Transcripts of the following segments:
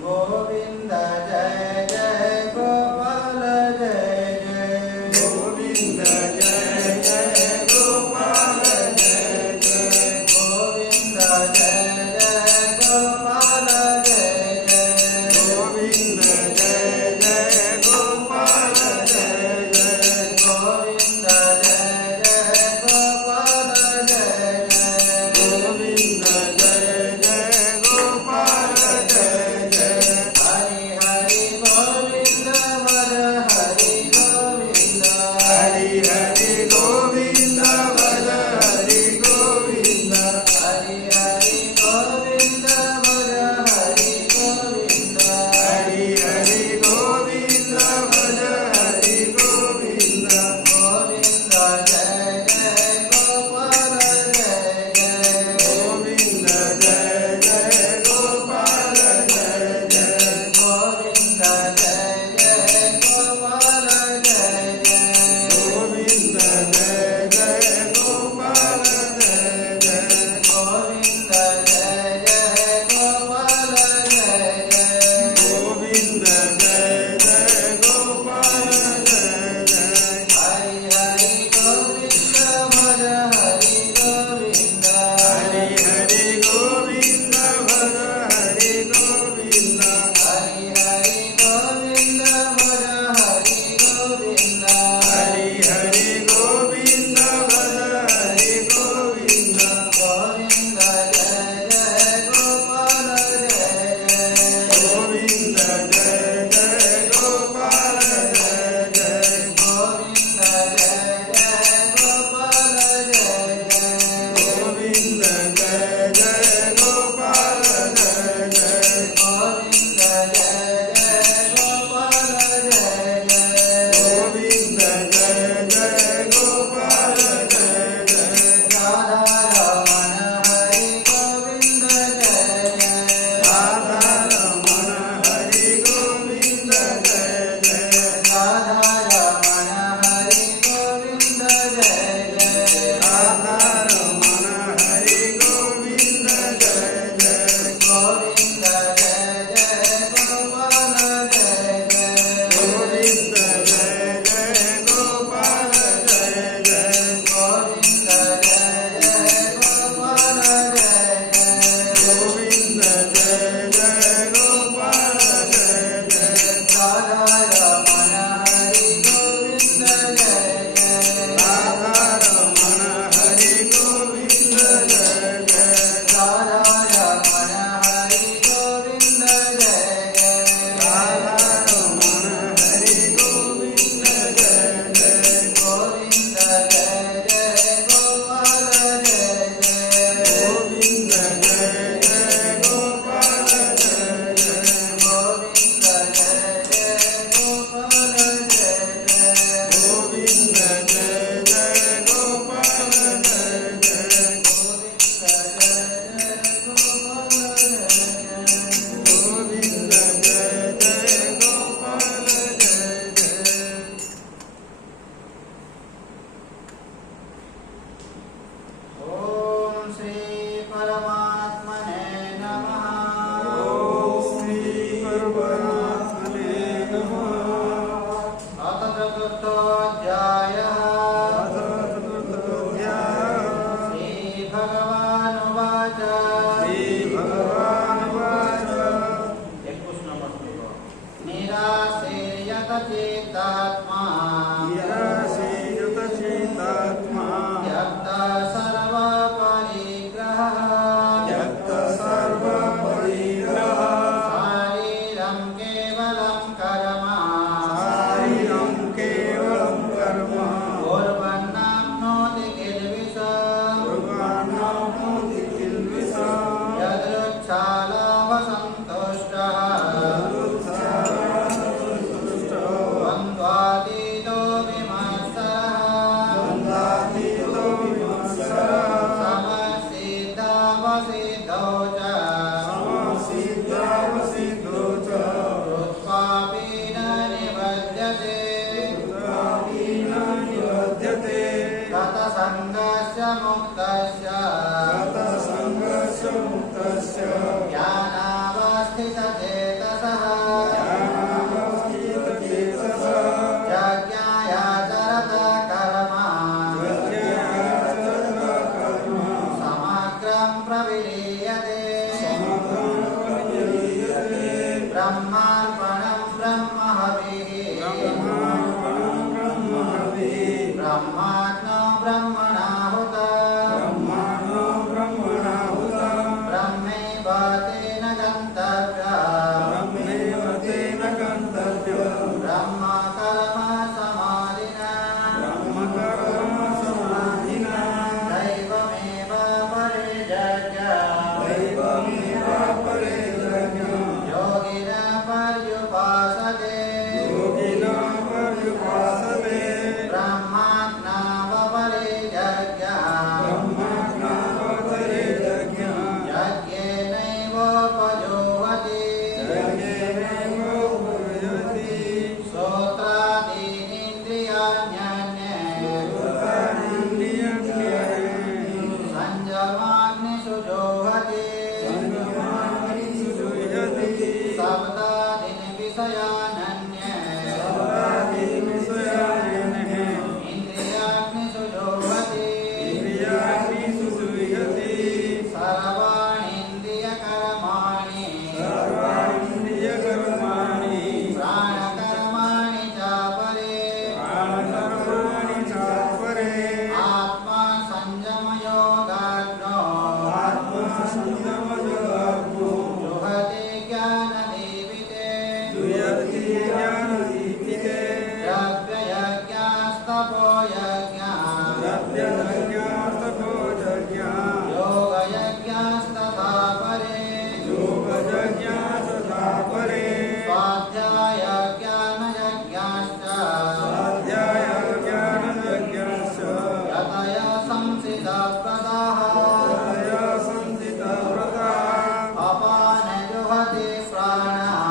Govinda यतचित्तात्मा त्यक्ता सर्वपरिग्रहः शारीरं केवलं कर्म कुर्वन्नाप्नोति किल्बिषम् यदृच्छालाभसन्तुष्टः द्वन्द्वातीतो विमत्सरः समसिद्धावसिद्धौ च कृत्वापि न निबध्यते गतसङ्गस्य मुक्तस्य ज्ञानावस्थितचेतसः यज्ञायाचरत कर्म समग्रं प्रविलीयते ब्रह्मार्पणं ब्रह्महविः ब्रह्माग्नो ब्रह्मणाहुत ब्रह्मैव तेन गन्तव्यम् ब्रह्मकर्म समाधिना दैवमेव परिजज्ञ योगिना पर्युपासते ब्रह्माज्ञावपरिजज्ञ यज्ञेनैवोपजुह्वति श्रोत्रादीनीन्द्रियाण्यन्ये संयमाग्निषु जुह्वति सप्तादीन् विषयानन्ये इन्द्रियाग्निषु जुह्वति सर्वाणीन्द्रियकर्माणि प्राणकर्माणि चापरे आत्मा संयमयोगाग्नो जुहते ज्ञानदीपिते द्रव्ययज्ञास्तपो यज्ञा योगयज्ञास्तथा परे स्वाध्यायज्ञानयज्ञाश्च यतय संसितव्रताः अपाने जुहति प्राणाः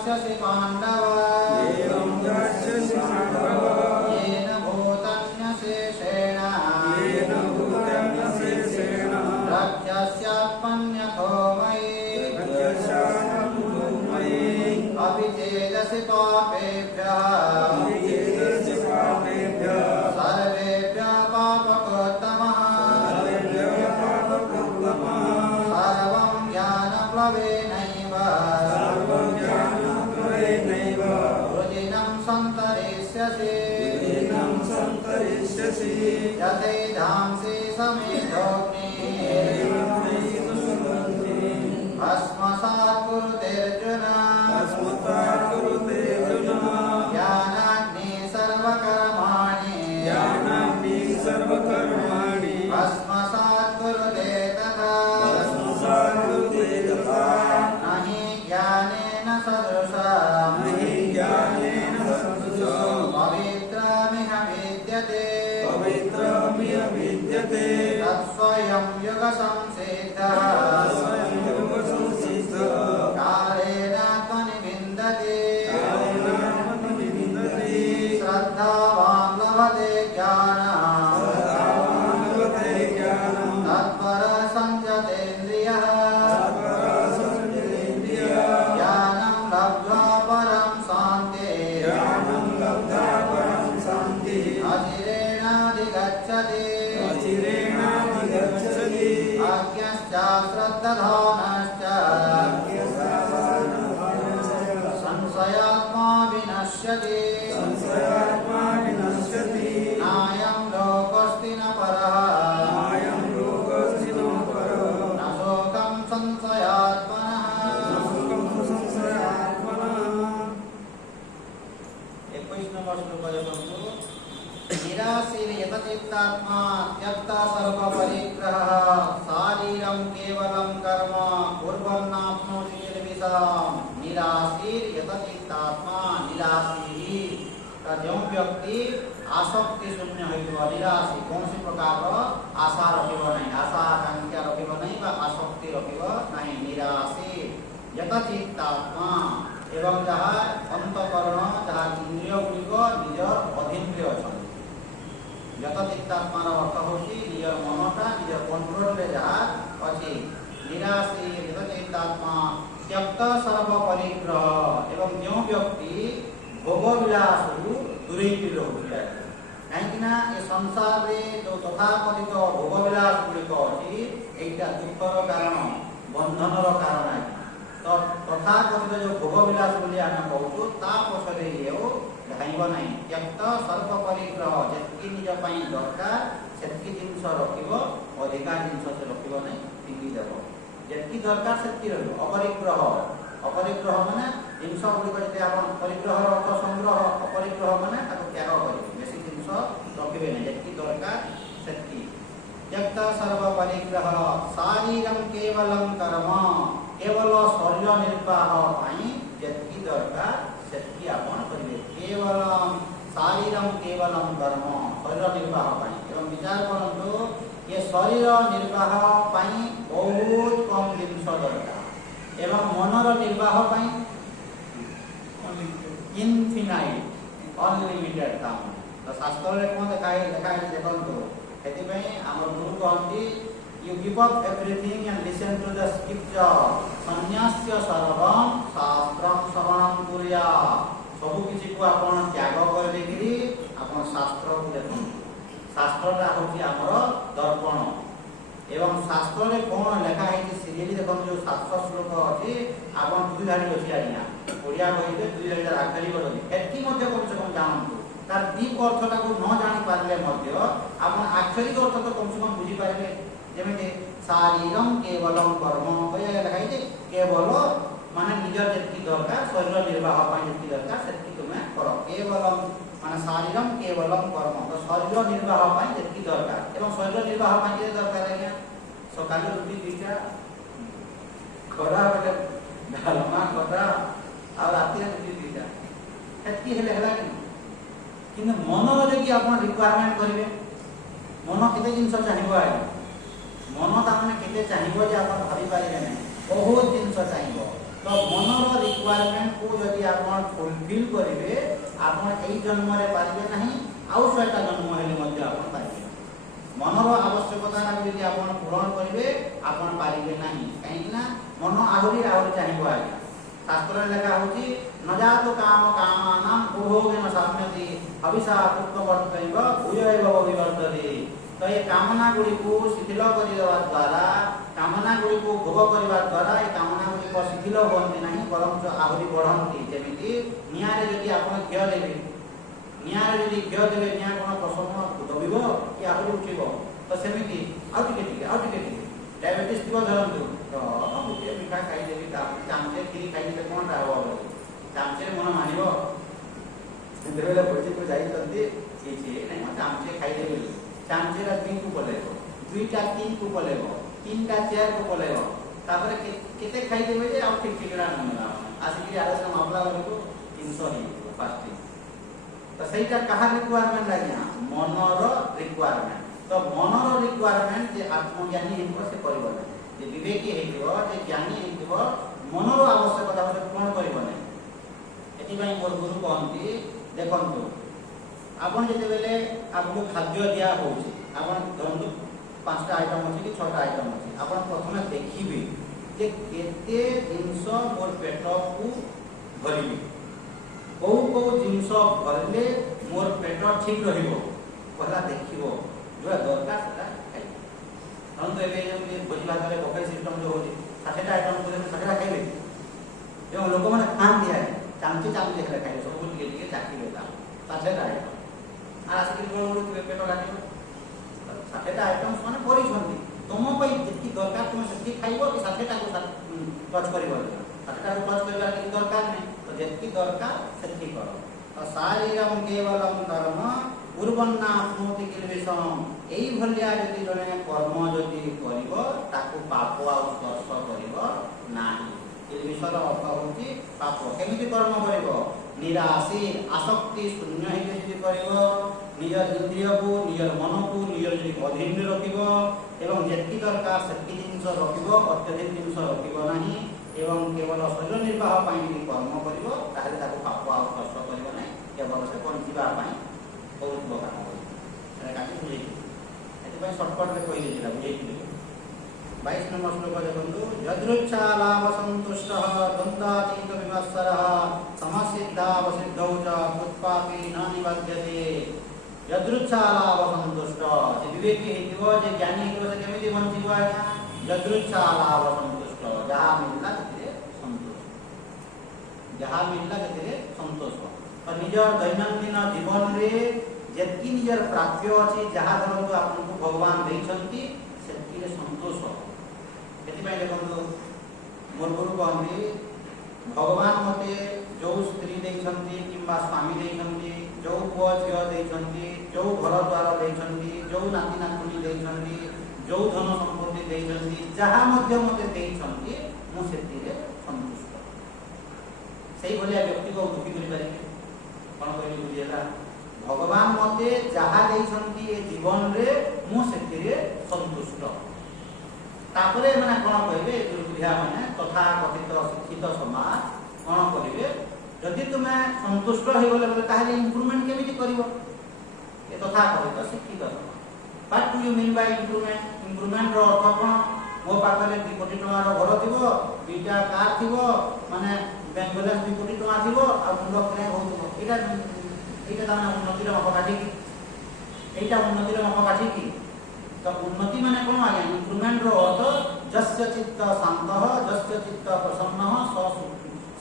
यास्यसि पाण्डव एवं यास्यसि पाण्डव येन भूतन्यशेषेण रक्षस्यात्मन्यथो मयि अपि चेदसि पापेभ्यः सर्वेभ्यः पापकोत्तमः सर्वं ज्ञानप्लवेनैव वृजिनं सन्तरिष्यसि यथैधांसि समेधोऽग्निः भस्मसात् कुरुतेऽर्जुन ज्ञानाग्निः सर्वकर्माणि भस्मसात् कुरुते तथा न हि ज्ञानेन सदृशम् पवित्रमिह विद्यते तत्स्वयं युगसंसिद्धः कालेनात्मनि विन्दति श्रद्धावान् लभते ज्ञानम् तत्परः सञ्जतेन्द्रियः ज्ञानं लब्ध्वा परं शान्तिः अचिरेणाधिगच्छति अज्ञश्च श्रद्धानश्च संशयात्मा विनश्यति नायं लोकोऽस्ति न परः न शोकं संशयात्मनः 21 নম্বর শ্লোক দেখন্তু निराशीर यतचित्तात्मा त्यक्ता सर्वपरिग्रहः शारीरं केवलं कर्म कुर्वन्नाप्नोति निर्विषाम् निराशीर यतचित्तात्मा निराशी का जो व्यक्ति आसक्ति शून्य होइबो निराशी कोनसी प्रकार आशा रखिबो नहीं आशा आकांक्षा रखिबो नहीं बा आसक्ति रखिबो नहीं निराशी यतचित्तात्मा एवं जहाँ अंतकरण जहाँ इंद्रिय गुड़िक निजर अधीन अच्छा यतचित्तात्मार अर्थ होची निजर मनटा निजर कंट्रोल रे जहाँ अच्छी निराशी यतचित्तात्मा त्यक्त सर्व परिग्रह एवं जो व्यक्ति भोगविलास दूरेई रहुछि कहीं ये संसार रे जो तथाकथित भोगविलास गुड़िक अच्छी एटा दुखर कारण बंधनर कारण है तो तथाकथित जो भोगविलास बोली आम कहूँ ता पछरे ये धाइब ना त्यक्त सर्व परिग्रह जितकी निज दरकार से जिनस रखिब अधिका जिनस से रखिब ना फिंगी देव जितकी दरकार से अपरिग्रह अपरिग्रह माने जिनस गुड़िक जी आप परिग्रह अर्थ संग्रह अपरिग्रह माने त्याग करेंगे बेसी जिनस रखिए ना जितकी दरकार से त्यक्त सर्व परिग्रह शारीरम केवलम कर्म केवल शरीर निर्वाह जितकी दरकार सेतकी आपण करेंगे केवलम शारीरम केवलम कर्म शरीर निर्वाह एवं विचार करंतु ये शरीर निर्वाह बहुत कम जिनस दरकार एवं मनर निर्वाह इनफिनाइट अनलिमिटेड काम तो शास्त्र रे कोन देखाई देखंतु एतिपई हमर गुरु कहंती you give up everything and listen to the scripture संन्यास्य सर्वं शास्त्रं श्रवणं कुर्यात् सब किसी को आपण त्याग कर देकरी आपण शास्त्र को देखन शास्त्र रा होची हमर दर्पण एवं शास्त्र रे कोन लिखा है कि सीरियली देखन जो 700 श्लोक अछि आपण दुई धाडी अछि आइना ओडिया कहिबे दुई धाडी राखली बडली एतकी मध्ये कम से कम जानंतु तार दीप अर्थटा को न जानि पारले मध्ये आपण आक्षरिक अर्थ तो कम से कम बुझी पारबे जेमे शारीरम केवलम कर्म कया लिखा है केवल माने निजर जेतकी दरकार शरीर निर्वाह पाई जेतकी दरकार सेतकी तुमे करो केवलम माने शारीरम केवलम कर्म तो शरीर निर्वाह पाई जेतकी दरकार एवं शरीर निर्वाह पाई जे दरकार है सकाल रुटी दीटा खरा बेले डालमा खरा आ राती रुटी दीटा एतकी हेले हला कि मन जदि आपण रिक्वायरमेंट करिवे मन केते जिंस चाहिबो आइ मन तामने केते चाहिबो जे आपण भाबी पारिबे नै बहुत जिंस चाहिबो तो मनर रिक्वायरमेंट को यदि आपण फुलफिल करेंगे आपण एई जन्म रे पारिबे नहीं आउ 100टा जन्म हेले मध्ये आपण पारिबे मनर आवश्यकता यदि आपण पूरण करेंगे आपण पारिबे नहीं कहीं ना मन आहुरी आहुरी चाहिबो आज्ञा शास्त्र लेखा होची न जातु काम कामानां उपभोगेन साम्यति अभिशा पुत्रवर्तैव भूयैव विवर्धते। तो ये कामना गुड़ी को शिथिल करदेवा द्वारा कामना गुड़ी को भोग करने द्वारा ये कामना गुड़ी को शिथिल होती नहीं बरंच आहरी बढ़ती जमी निआरे जदि आप घी देवे निआरे जदि घी देवे निआ कौन प्रसन्न दबिब कि आहरी उठिब तो सेमती आउटे डायबिटीज थी धरतु तो गोटे मिठा खाईदेवी चामचे खीरी खाई कौन टा हम चामचे मन मानव बेले भोजी को जाइए चामचे खाईदेवी चामचेरा 2 को पलेबो 2टा 3 को पलेबो 3टा 4 को पलेबो तापर केते खाई देबे जे आ ठीक ठिकरा न मिला आसिक आलोचना मामला को 300 ही फास्टिंग तो सेटा कहा रिक्वायरमेंट लागिया मनर रिक्वायरमेंट तो मनर रिक्वायरमेंट जे आत्मज्ञानी हेबो से करबो ना जे विवेकी हेबो जे ज्ञानी हेबो मनर आवश्यकता से पूर्ण करबो ना एति भाई मोर गुरु कहंती देखंतु आपण जेते बेले आपको खाद्य दिया होची आपण धरंतु 5टा आइटम अछि कि 6टा आइटम अछि आपण प्रथमे देखिबे जे केते जिंस मोर पेट को भरिबे को जिंस भरले मोर पेट ठीक रहिबो पहला देखिबो जो दरकार सेटा खाइ हम तो एबे जे भोजी भात रे बफे सिस्टम जो होची 60टा आइटम को 60टा खाइबे जो लोक माने खान दिया चामचे हेले खाइबे सब कुछ टिके चाखी लेता 60टा आइटम आसिक पेट लागे 60टा आइटम माने परिछंती तुम पई जेति दरकार तुम सेति खाइबो कि 60टा को टच करिवो 60टा को टच करबा कि दरकार नै तो जेति दरकार सेति करो तो शारीरम केवलम धर्म उर्वन्ना स्मृति किलविषम एई भलिया जति जने कर्म जति करिवो ताकू पाप आ स्पर्श करिवो नाही किलविषर अर्थ होची पाप केमिति कर्म करिवो निराशी आसक्ति शून्य ही जति करिवो निजर इंद्रिय को निजर मन को निजर जति अधीन रखिबो एवं जेति दरकार सेति जिंस रखिबो अत्यधिक जिंस रखिबो नाही एवं केवल शरीर निर्वाह पाई यदि कर्म करिवो ताहले ताको पाप आ स्पर्श करिवो नाही केवल से बंचिबा पाई बहुत बड़ा काम करिवो एटा काटी बुझे एति पई शॉर्टकट रे कहि देला बुझे कि 22 नंबर श्लोक देखंतु यदृच्छा लाभ संतुष्टः द्वन्द्वातीत विमत्सरः समसिद्धा वसिद्धौ च उत्पापी न निबध्यते यदृच्छा लाभ संतुष्ट जे विवेकी हेतिबो जे ज्ञानी हेतिबो से केमिति बंचिबो आज्ञा यदृच्छा लाभ संतुष्ट जहा मिलला तेरे संतोष जहा मिलला तेरे संतोष और निजर दैनंदिन जीवन रे जेति निजर प्राप्य अछि जहा धरंतु आपनको भगवान देइछंती सेति रे संतोष एति पय देखंतु मोर गुरु कहंती भगवान मते जो स्त्री देइछंती किंबा स्वामी देइछंती जो पुआ झियो देइछंती जो घर द्वार देइछंती जो नाती नातुनी देइछंती जो धन संपत्ति देइछंती जहा मध्य मते देइछंती मु सेति रे संतुष्ट सेही भलिया व्यक्ति को दुखी करि पारि कोन कहली बुझियला भगवान मते जहा देइछंती ए जीवन रे मु सेति रे संतुष्ट तापरे माने कोन कहबे दुर्बुद्धिया माने तथा कथित शिक्षित समाज कोन करिवे जदि तुमे संतुष्ट हो गले ताहले इंप्रूवमेंट केमिति करिवो ए तथा कथित शिक्षित समाज what do you mean by improvement रो अर्थ कोन मो पाखरे 2 कोटी टका रो घर थिबो 2टा कार थिबो माने बैंक बैलेंस 2 कोटी टका थिबो आ मुंड करे होतो एटा ताने उन्नति रो मापकाठी की एटा उन्नति रो मापकाठी की तो उन्नति माने कोन आज्ञा इंप्रूवमेंट रो अर्थ जस्य चित्त शांतः जस्य चित्त प्रसन्नः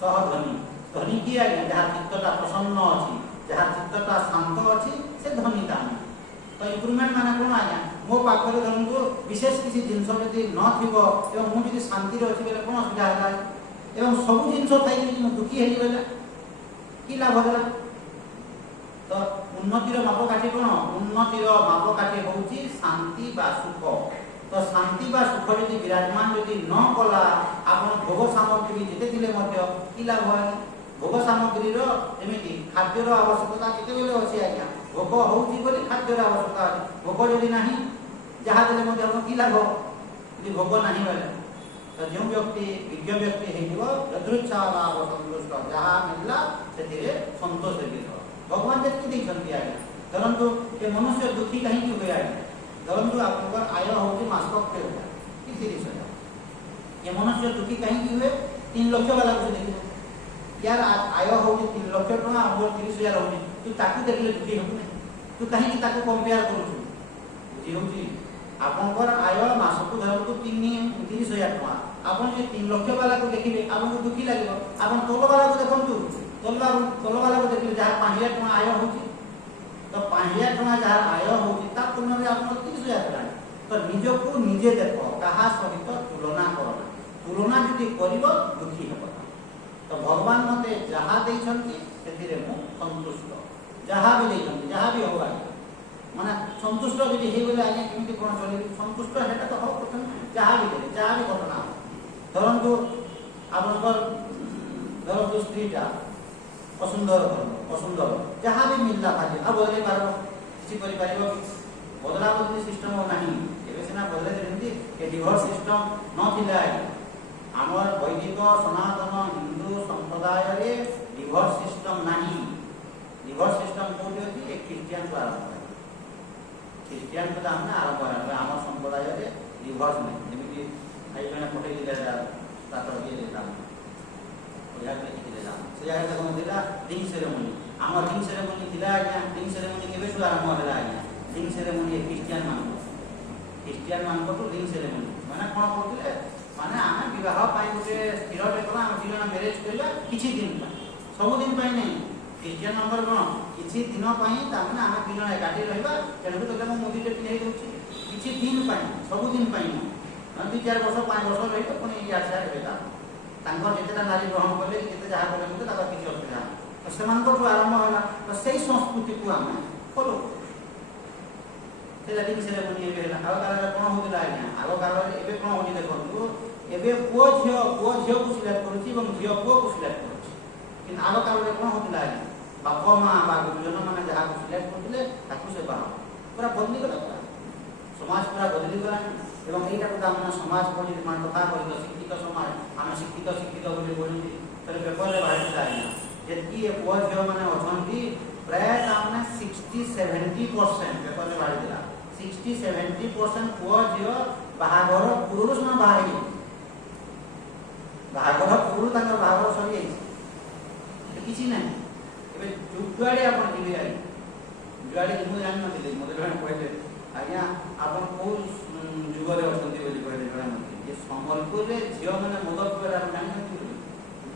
सह धनी धनी की आज्ञा जहा चित्तटा प्रसन्न अछि जहा चित्तटा शांत अछि से धनी दान तो इंप्रूवमेंट माने कोन आज्ञा मो पाखरे धरंतु विशेष किसी जिंस जदि न थिबो एवं मु जदि शांति रे अछि बेले कोन सुविधा होला एवं सब जिंस थाई कि मु दुखी हेली बेले की लाभ होला तो उन्नतिर मापकाठी कोन उन्नतिर मापकाठी होउची शांति बा सुख तो शांति बा सुख यदि विराजमान यदि न कला आपण भोग सामग्री जेते दिले मध्य की लाभ होय भोग सामग्री रो एमिति खाद्य रो आवश्यकता केते बेले अछि आज्ञा भोग होउची बोली खाद्य रो आवश्यकता अछि भोग यदि नाही जहा दिले मध्य हम की लाभ यदि भोग नाही बेले तो जो व्यक्ति विज्ञ व्यक्ति हेइबो यदृच्छा लाभ संतुष्ट जहा मिलला सेतिरे संतोष हेइबो भगवान जति दैछन्ति आगे परंतु ए मनुष्य दुखी कहीं की होय आगे परंतु आपनकर आय होची मासक पे होता कि 30,000 ये मनुष्य दुखी कहीं की हुए 3 लाख वाला को देखो यार आय होची 3 लाख टका हमर 30,000 होची तू ताकू देखले दुखी होबे तू कहीं की ताकू कंपेयर करू बुझी होची आपनकर आय मासक धरतु 30,000 टका आपन जे 3 लाख वाला को देखिबे आपन को दुखी लागबो आपन तोल वाला को देखंतु तोल वाला को देखिबे जहा 5,000 टका आय होची तो 5,000 टका जहा आय होची ता तुलना रे आपन 30,000 टका तो निजो को निजे देखो कहा सहित तुलना करो तुलना जदि करिवो दुखी हेबो तो भगवान मते जहा दैछन्ति सेतिरे मु संतुष्ट जहा भी दैछन्ति जहा भी होबा माने संतुष्ट जदि हे बोले आगे केमिति कोन चली संतुष्ट हेटा तो हो प्रथम जहा भी घटना धरन्तु आपनकर धरन्तु स्त्रीटा असुंदर जहा भी मिलला खाली अब बदले पारो किछि करि पारिबो बदला बदली सिस्टम नाही एबे सिना बदले देंती के डिवोर्स सिस्टम न थिला हमर वैदिक सनातन हिंदू संप्रदाय रे डिवोर्स सिस्टम नाही डिवोर्स सिस्टम कोठी अछि एक क्रिश्चियन द्वारा क्रिश्चियन को हमने आरंभ करा हमर संप्रदाय रे डिवोर्स नाही जेमिति आई जने पठे दिला तातर के देता ओया के दिला से जागा कोन दिला रिंग सेरेमनी हमर रिंग सेरेमनी दिला आज्ञा रिंग सेरेमनी केबे सु आरंभ होला आज्ञा रिंग सेरेमनी क्रिश्चियन मान को रिंग सेरेमनी माने कोन करथिले माने आमे विवाह पाई गुटे स्थिर रेखला हम दिना मैरिज करला किछि दिन पा सब दिन पाई नै क्रिश्चियन नंबर कोन किछि दिन पाई ता माने आमे दिन एकाठी रहबा तेनु तो हम मोदी टे पिनै दउछि किछि दिन पाई सब दिन पाई न 2-4 वर्ष 5 वर्ष रहि तो कोन या छा हेबेता तांकर जेतेटा नारी ग्रहण करले जेते जहा करले मते ताका किछि असुविधा तो समान को आरंभ होला तो सेही संस्कृति को आमे फॉलो से रिंग सेरेमनी एबे होला आगो काल कोन होतिला आज्ञा आगो काल एबे कोन होति देखंतु एबे पुओ झियो को सिलेक्ट करूची एवं झियो पुओ को सिलेक्ट करूची किन आगो काल रे कोन होतिला आज्ञा बाप मां बा गुरुजन माने जहा को सिलेक्ट करथिले ताकू से बाहा पूरा बदली गला समाज पूरा बदली गला एवं एटा को हमना समाज को जे मान कथा करितो शिक्षित समाज हम शिक्षित बोली बोली तरे पेपर रे बाहर आइना जेति ए पुओ झियो माने अछंती प्राय हमने 60-70% पेपर रे बाहर दिला 60-70% पुओ झियो बाहागर पुरुष ना बाहाई बाहागर पुरुष तांकर बाहागर सरी जाई किछि नै एबे जुगाडी आपण दिले आई जुगाडी मु जान न दिले मोदे जण कहले आज्ञा आपण को जुगरे अछंती बोली कहले जण मते ये संबलपुर रे झियो माने मदद करे हम जानि न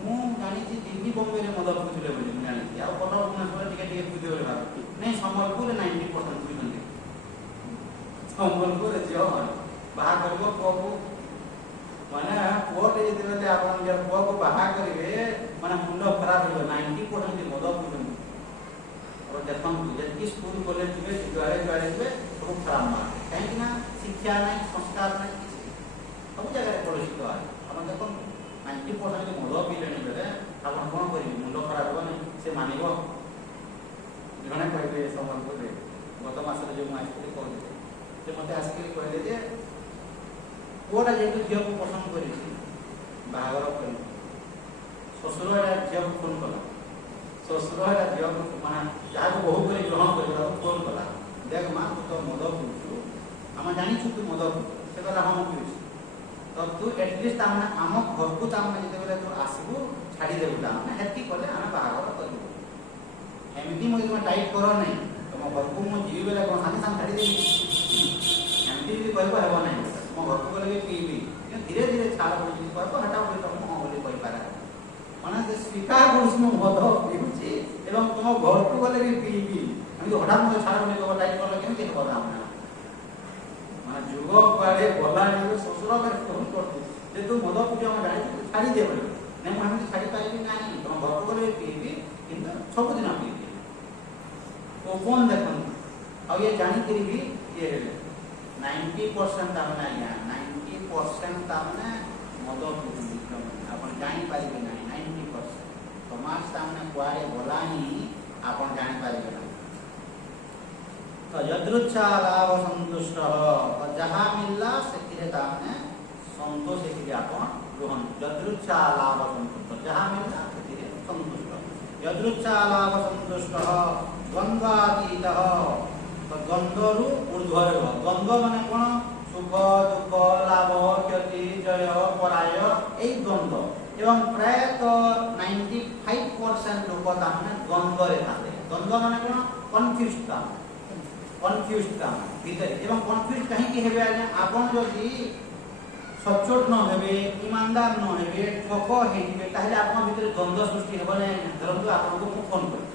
मु जानि छि दिल्ली बॉम्बे रे मदद करले बोली मु जानि आ कटक भुवनेश्वर टिके पुदी बोले भाब नै संबलपुर रे 90% पुदी संबलपुर रे झियो बाहा करबो को माने पुओ रे जति बेले आपण जे पुओ को बाहा करिवे माने मुंड खराब हो 90% मदद पुदी और देखन जति स्कूल कॉलेज में जुआरे में सब खराब मार कहीं ना शिक्षा नहीं संस्कार नहीं सब जगह कलुषित है हम देखन 90% मद पीले बेले आपण कोन करिवे मुंड खराब हो नहीं से मानिबो जने कहबे संबलपुर रे गत मास रे जो मास्टर कहले से मते आसके कहले जे कोडा जे झियो को पसंद करिछि बाहागर करि ससुर या झियो को फोन कला ससुर या झियो को माने जा को बहु करी ग्रहण करबा फोन कला देख मां तो मद पुछु हम जानि छु तू मद से कला हम पिछु तो तू एटलीस्ट हमने आम घर को तामने जते बेले तू आसीबू छाडी देबू तामने हेती कले हम बाहागर करबू एमिति मो तुम टाइट करो नहीं तुम घर को मो जीवी बेले कोन साथी साथ छाडी देबी एमिति भी कहबो हेबो नहीं तुम घर को ले पीबी धीरे धीरे छाड़ पड़ी कहबो हटा बोली तुम हां बोली कहि पारा माने जे स्वीकार करूस मो मद पिउची एवं तुम घर को गले भी पीबी हम हटा मो छाड़ बोली कहबो टाइट करलो केमिति हेबो तामने माने जुग पारे बोला नहीं ससुर में फोन करते जे तू मद पूजा हम जानि छाडी दे बोली नहीं हम छाडी पाइबी नहीं तुम घर को गले पीबी किंतु सब दिन पीबी ओ कोन देखन अब ये जानि करी भी ये 90% तामने आया 90% तामने मद पीबी अपन जानि पाइबे नहीं 90% समाज तामने कुआरे बोला ही अपन जानि पाइबे नहीं तो यदृच्छा लाभ संतुष्ट जहाँ मिलला से तामने ସନ୍ତୋଷ ହେଇକି ଆପଣ ରୁହନ୍ତୁ। ଯଦୃଚ୍ଛା ଲାଭ ସନ୍ତୁଷ୍ଟ, ଯାହା ମିଳିଲା ସେଥିରେ ସନ୍ତୁଷ୍ଟ। ଯଦୃଚ୍ଛା ଲାଭ ସନ୍ତୁଷ୍ଟ ଦ୍ୱନ୍ଦ୍ୱାତୀତ, ତ ଦ୍ୱନ୍ଦ୍ୱରୁ ଊର୍ଧ୍ୱରେ ରୁହ। ଦ୍ୱନ୍ଦ୍ୱ ମାନେ କ'ଣ? ସୁଖ ଦୁଃଖ, ଲାଭ କ୍ଷତି, ଜୟ ପରାଜୟ, ଏଇ ଦ୍ୱନ୍ଦ୍ୱ। ଏବଂ ପ୍ରାୟତଃ 95% ଲୋକ ତାମାନେ ଦ୍ୱନ୍ଦ୍ୱରେ ଥାନ୍ତି। ଦ୍ୱନ୍ଦ୍ୱ ମାନେ କ'ଣ? କନଫ୍ୟୁଜ୍ କାମ, কনফিউজ কাম ভিতরে। এবং কনফিউজ কাহিঁকি হবে আজ্ঞা? আপন যদি সচ্চোট ন হবে, ইমানদার ন হবে, ঠক হয়ে তাহলে আপনার ভিতরে দ্বন্দ্ব সৃষ্টি হবে না। ধরন্তু আপনার মু ফোন করি,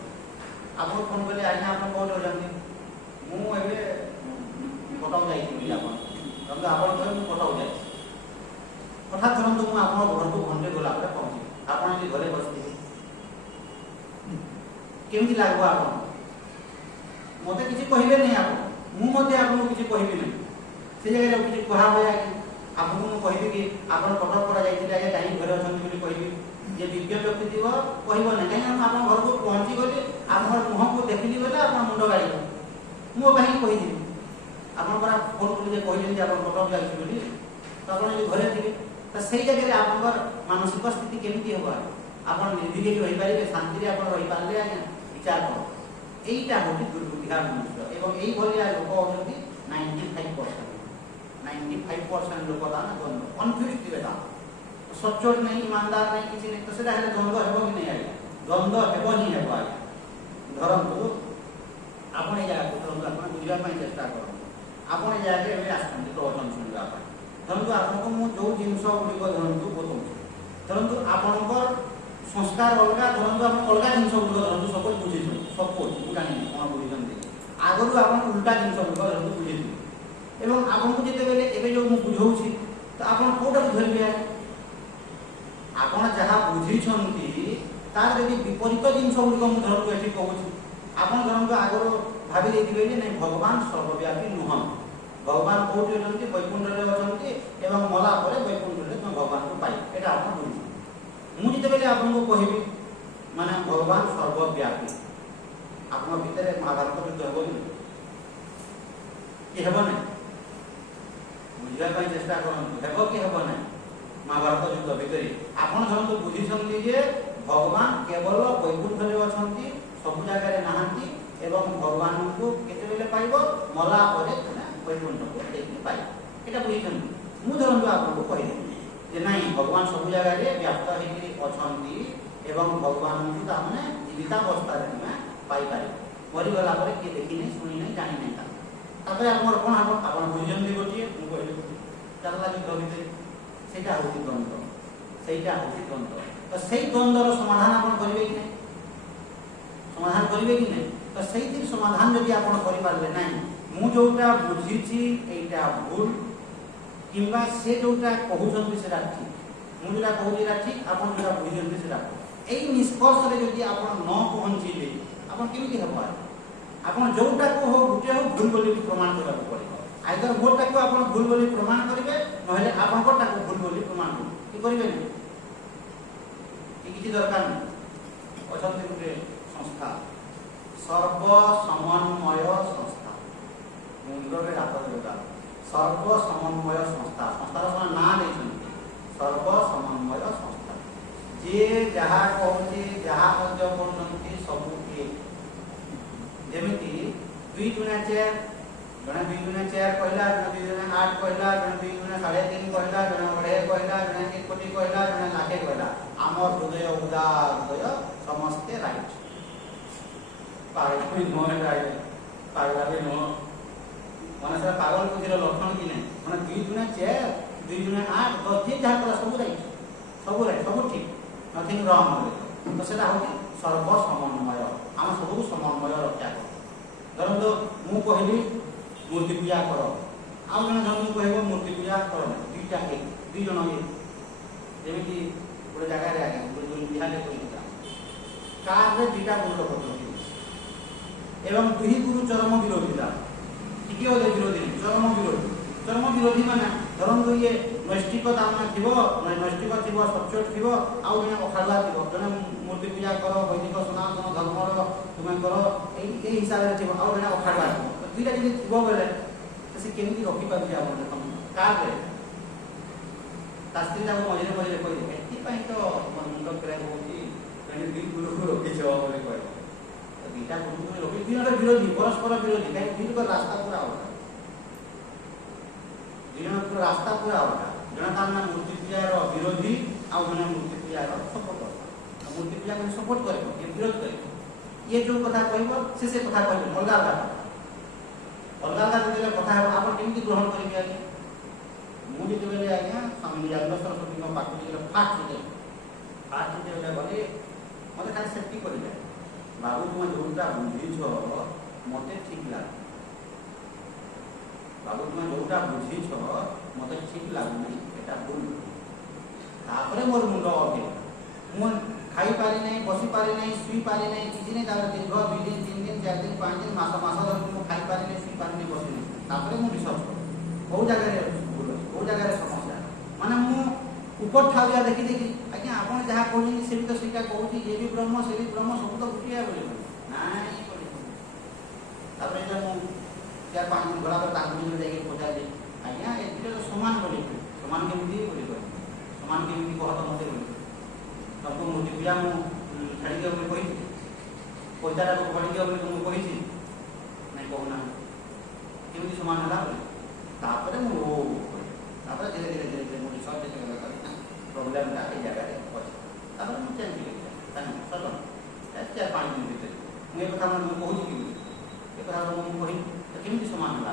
আপনার ফোন কলে আজ্ঞা আপনার কোটি অনেক মু এবে কটক যাই আপনার ধরন্তু আপনার কহে মু কটক যাই হঠাৎ ধরন্তু মু আপনার ঘরকু ঘন্টে গলা পরে পৌঁছি, আপনার যদি ঘরে বসিবে কেমতি লাগবে? আপনার মতো কিছু কহবে না, আপনার মু মধ্যে আপনার কিছু কহবি না। সে জায়গায় কিছু কহা হয় আপনার মু কহবি কি আপনার কটক পড়া যাই আজ্ঞা কাহি ঘরে অনেক বলে কহবি? যে বিজ্ঞ ব্যক্তি থিব কহব না, কাহিଁକି আপনার ঘরকু পৌঁছি গলি আপনার মুহঁকু দেখিলি বলে আপনার মুন্ড গাড়ি মু কাহিଁকি কহিদেবি? আপনার ফোন করে যে কহিলেন যে আপনার কটক যাচ্ছি বলি, তো আপনার যদি ঘরে থাকবে তো সেই জায়গায় আপনার মানসিক স্থিতি কেমতি হব? আপনার নির্বিঘ্নে রহিপারে, শান্তিরে আপনার রহিপারে আজ্ঞা বিচার কর। এইটা হচ্ছে দুর্বুদ্ধিহার মনুষ্য। এবং এইভাবে লোক অনেক 95% লোক তারা দ্বন্দ্ব কনফিউজ দিবে, তা সচ্চোট নেই, ইমানদার নেই, কিছু নেই, তো সেটা হলে দ্বন্দ্ব হব কি নেই? আজ্ঞা দ্বন্দ্ব হব হি হব। আজ্ঞা ধরন্তু আপন এই জায়গা ধরন্তু আপনার বুঝা চেষ্টা করুন। আপন এই জায়গায় এবে আসছেন প্রবচন শুনবা পাই। ধরন্তু আপনার মু যে জিনিস গুড়িক ধরন্তু বতাউছি, ধরন্তু আপনার সংস্কার অলগা, ধরন্তু আপনি অলগা জিনিস গুড়িক ধরন্তু সপোজ বুঝেছেন, সপোজ মু জানি কোন বুঝেছেন আগরু আপনার উল্টা জিনিস গুড়িক ধরন্তু বুঝেছেন এবং আপনার যেতবে এবে যে মু বুঝাউছি তো আপনার কোটা ধরবে? আপনার যা বুঝিছেন তার যদি বিপরীত জিনিস গুড়িক মু ধরন্তু এটি কହୁছি, আপনার ধরন্তু আগর ভাবি দেইଥିବେ যে নাই ভগবান সর্বব্যাপী নুহন, ভগবান কোটি অনেক বৈকুণ্ঠরে অনেক এবং মলা পরে বৈকুণ্ঠরে তুমি ভগবানকে পাই, এটা আপনার বুঝি। মু যেতবে আপনার কহিবি মানে ভগবান সর্বব্যাপী, আপনার ভিতরে মহাভারত যুদ্ধ হব কি হব না? বুঝা চেষ্টা করুন, হব কি হব না? মহাভারত যুদ্ধ ভিতরে আপনার ধরন্তু বুঝিছেন যে ভগবান কেবল বৈকুণ্ঠরে অনেক, সবু জায়গায় নাহান্তি এবং ভগবানকে কেতবে পাইব মলা পরে বৈকুণ্ঠকে দেখি পাই, এটা বুঝিছেন। মু ধরন্তু আপনার কহিদেবি যে নাই ভগবান সবু জায়গায় ব্যাপ্ত হয়ে অনেক এবং ভগবানকে তাহলে জীবিতাবস্থায় তুমি পাইপার, মরিগলা পরে কিଏ দেখি নাই, শুনি নাই, জানি নাই। তারপরে আপনার কোণ হব? আপনার বুঝিছেন গোটিয়ে, মু কহিলি চালা যুদ্ধ ভিতরে সেইটা হচ্ছে দ্বন্দ্ব, সেইটা হচ্ছে দ্বন্দ্ব। তো সেই দ্বন্দ্বর সমাধান আপনার করবে কি না? সমাধান করবে কি না? তো সেইটির সমাধান যদি আপনার করিপারলে নাই, মু যোটা বুঝিছি এইটা ভুল কিংবা সে যোটা কহুଛନ୍ତି সেটা ঠিক, মু যেটা কହୁছি এটা ঠিক, আপনার যেটা বুঝিଛନ୍ତି সেটা ভুল, এই নিষ্কর্ষে যদি আপনার ন পৌঁছিলে আপনার কেমিতি হব? আপনার যোটাকে হোক গোটে হোক ভুল বলি প্রমাণ করা পড়ব। আইদর মোটাকে আপনার ভুল বলি প্রমাণ করবে, নহলে আপনারটাকে ভুল বলি প্রমাণ করবে, কি করবে না? কিছু দরকার নেই। অଛନ୍ତି গোটে সংস্থা সর্ব সমন্বয় সংস্থা, মুন্ডরে হাত দেবা, সর্ব সমন্বয় সংস্থা, সংস্থার সময় না দিয়েছেন সর্ব সমন্বয় সংস্থা। যে যাহা কହୁଛି যাহা মধ্য କରୁଛନ୍ତି ସବୁ ঠিক। যেমিতি 2 গুণা 4, জনে 2 গুণা 4 কহিলা, জনে 2 গুণা 8 কহিলা, জনে 2 গুণা 3.5 কহিলা, জনে 2.5 কহিলা, জনে 1 কোটি কহিলা, জনে লাখে কহিলা। আমার হৃদয় উদার হৃদয় সমস্তে রাইট, পাগল নয় রাইট, পাগলা भी নো মানে সেটা পাগল বুঝির লক্ষণ কি নাই? মানে 2 গুণা 4, 2 গুণা 8 10 যে যাহা কলা সবু রাইট, সবু রাইট, সবু ঠিক, নথিং রং। তো সেটা হচ্ছে সর্ব সমন্বয়, আমি সবু সমন্বয় রক্ষা কর। ধরন্তু মু কহিলি মূর্তি পূজা কর, আউ জনে ধরন্তু কহিব মূর্তি পূজা কর না, দুইটা এক, দুই জন এক। যেমিতি গোটে জায়গায় আগে বিহারে করিছিলাম কারে দুইটা গুরু পদ্ধতি এবং দুই গুরু চরম বিরোধী, কি হলে বিরোধী? চরম বিরোধী। চরম বিরোধী মানে ধরন্তু ইয়ে নৈষ্ঠিক তামনা থিব, নৈষ্ঠিক থিব, সচ্চোট থিব, আউ জনে অখাড়া থিব, জনে মূর্তি পূজা কর, বৈদিক সনাতন ধর্মর তুমি কর, এই হিসাবে থিব, আউ জনে অখাড়া থিব। দুইটা যদি থিব বেলে সে কেমতি রখিপারবে? আপনার দেখুন কারে ତା ସ୍ତ୍ରୀ ତାକୁ ମଝିରେ ମଝିରେ କହିଲେ ଏଥିପାଇଁ ତ ମୋର ମୁଣ୍ଡ ଖରାପ ହେଉଛି ତେଣୁ ଦୁଇ ଗୁରୁକୁ ରଖିଛ ବୋଲି କହିବ। ତ ଦୁଇଟା ଗୁରୁକୁ ରଖି ଦୁଇଟା ବିରୋଧୀ ପରସ୍ପର ବିରୋଧୀ କାହିଁକି ଦୁଇଙ୍କ ରାସ୍ତା ପୁରା ଅଲଗା। ଦୁଇ ଜଣଙ୍କର ରାସ୍ତା ପୁରା ଅଲଗା। ଜଣେ ତାର ନା ମୂର୍ତ୍ତି ପୂଜାର ବିରୋଧୀ ଆଉ ଜଣେ ମୂର୍ତ୍ତି ପୂଜାର ସପୋର୍ଟ କରିବ। ମୂର୍ତ୍ତି ପୂଜା କରି ସପୋର୍ଟ କରିବ କିଏ ବିରୋଧ କରିବ। ଇଏ ଯୋଉ କଥା କହିବ ସେ କଥା କହିବ ଅଲଗା ଅଲଗା କଥା। ଅଲଗା ଅଲଗା ଯେତେବେଳେ କଥା ହେବ ଆପଣ କେମିତି ଗ୍ରହଣ କରିବେ ଆଜ୍ଞା? ମୁଁ ଯେତେବେଳେ ଆଜ୍ଞା ସ୍ୱାମୀ ନିଜାନନ୍ଦ ସରସ୍ୱତୀଙ୍କ ପାଖକୁ ଯେତେବେଳେ ଫାଷ୍ଟ ଯେତେବେଳେ ଗଲି ମୋତେ ଖାଲି ସେତିକି କରିଲେ ବାବୁ ତୁମେ ଯୋଉଟା ବୁଝିଛ ମୋତେ ଠିକ ଲାଗୁନି। ବାବୁ ତୁମେ ଯୋଉଟା ବୁଝିଛ ମୋତେ ଠିକ ଲାଗୁନି ଏଟା ଭୁଲ। ତାପରେ ମୋର ମୁଣ୍ଡ ଅଗେଇଲା। ମୁଁ ଖାଇପାରି ନାହିଁ, ବସିପାରି ନାହିଁ, ଶୋଇପାରି ନାହିଁ, କିଛି ନାହିଁ। ତାପରେ ଦୀର୍ଘ 2 ଦିନ 3 ଦିନ 4 ଦିନ 5 ଦିନ ମାସ ଧରି ମୁଁ ଖାଇପାରି ନାହିଁ, ଶୋଇପାରି ନାହିଁ, ବସି ନାହିଁ। ତାପରେ ମୁଁ ରିସର୍ଚ୍ଚ କଲି କେଉଁ ଜାଗାରେ ଭୁଲ ଅଛି, କେଉଁ ଜାଗାରେ ସମସ୍ୟା। ମାନେ ମୁଁ ଉପର ଠାଉରିଆ ଦେଖି ଆଜ୍ଞା ଆପଣ ଯାହା କହୁଛନ୍ତି ସେ ବି ତ ସେଇଟା କହୁଛି, ଇଏ ବି ବ୍ରହ୍ମ ସେ ବି ବ୍ରହ୍ମ ସବୁ ତ ଗୋଟିଏ ବୋଲି ନାଇଁ। ତାପରେ ମୁଁ 4-5 ଦିନ ଗଲା ପରେ ତାଙ୍କୁ ଯାଇକି ପଚାରିଲି ଆଜ୍ଞା ଏ ଦୁଇଟା ତ ସମାନ ବୋଲି ସମାନ କେମିତି ବୋଲି କହିଲି। ସମାନ କେମିତି କହ ତ ମୋତେ ବୋଲି ତାଙ୍କୁ ମୂର୍ତ୍ତି ପୂଜା ମୁଁ ଛାଡ଼ିଦିଅ ବୋଲି କହିଛି, ପଇସାଟାକୁ ଭରିଦିଅ ବୋଲି ମୁଁ କହିଛି ନାଇଁ କହୁନାହାନ୍ତି କେମିତି ସମାନ ହେଲା ବୋଲି। ତାପରେ ମୁଁ ତାପରେ ଧୀରେ ଧୀରେ ମୁଁ ରିସର୍ଚ୍ଚ ଯେତେବେଳେ କଲି ପ୍ରୋବ୍ଲେମଟା ଏଇ ଜାଗାରେ ଅଛି। ତାପରେ ମୁଁ ଚେଞ୍ଜ କଲି ସତ 4-5 ଦିନ ଭିତରେ ମୁଁ ଏ କଥା ମୁଁ କହୁଛି କି ଏ କଥା ମୁଁ କହିଲି କେମିତି ସମାନ ହେଲା।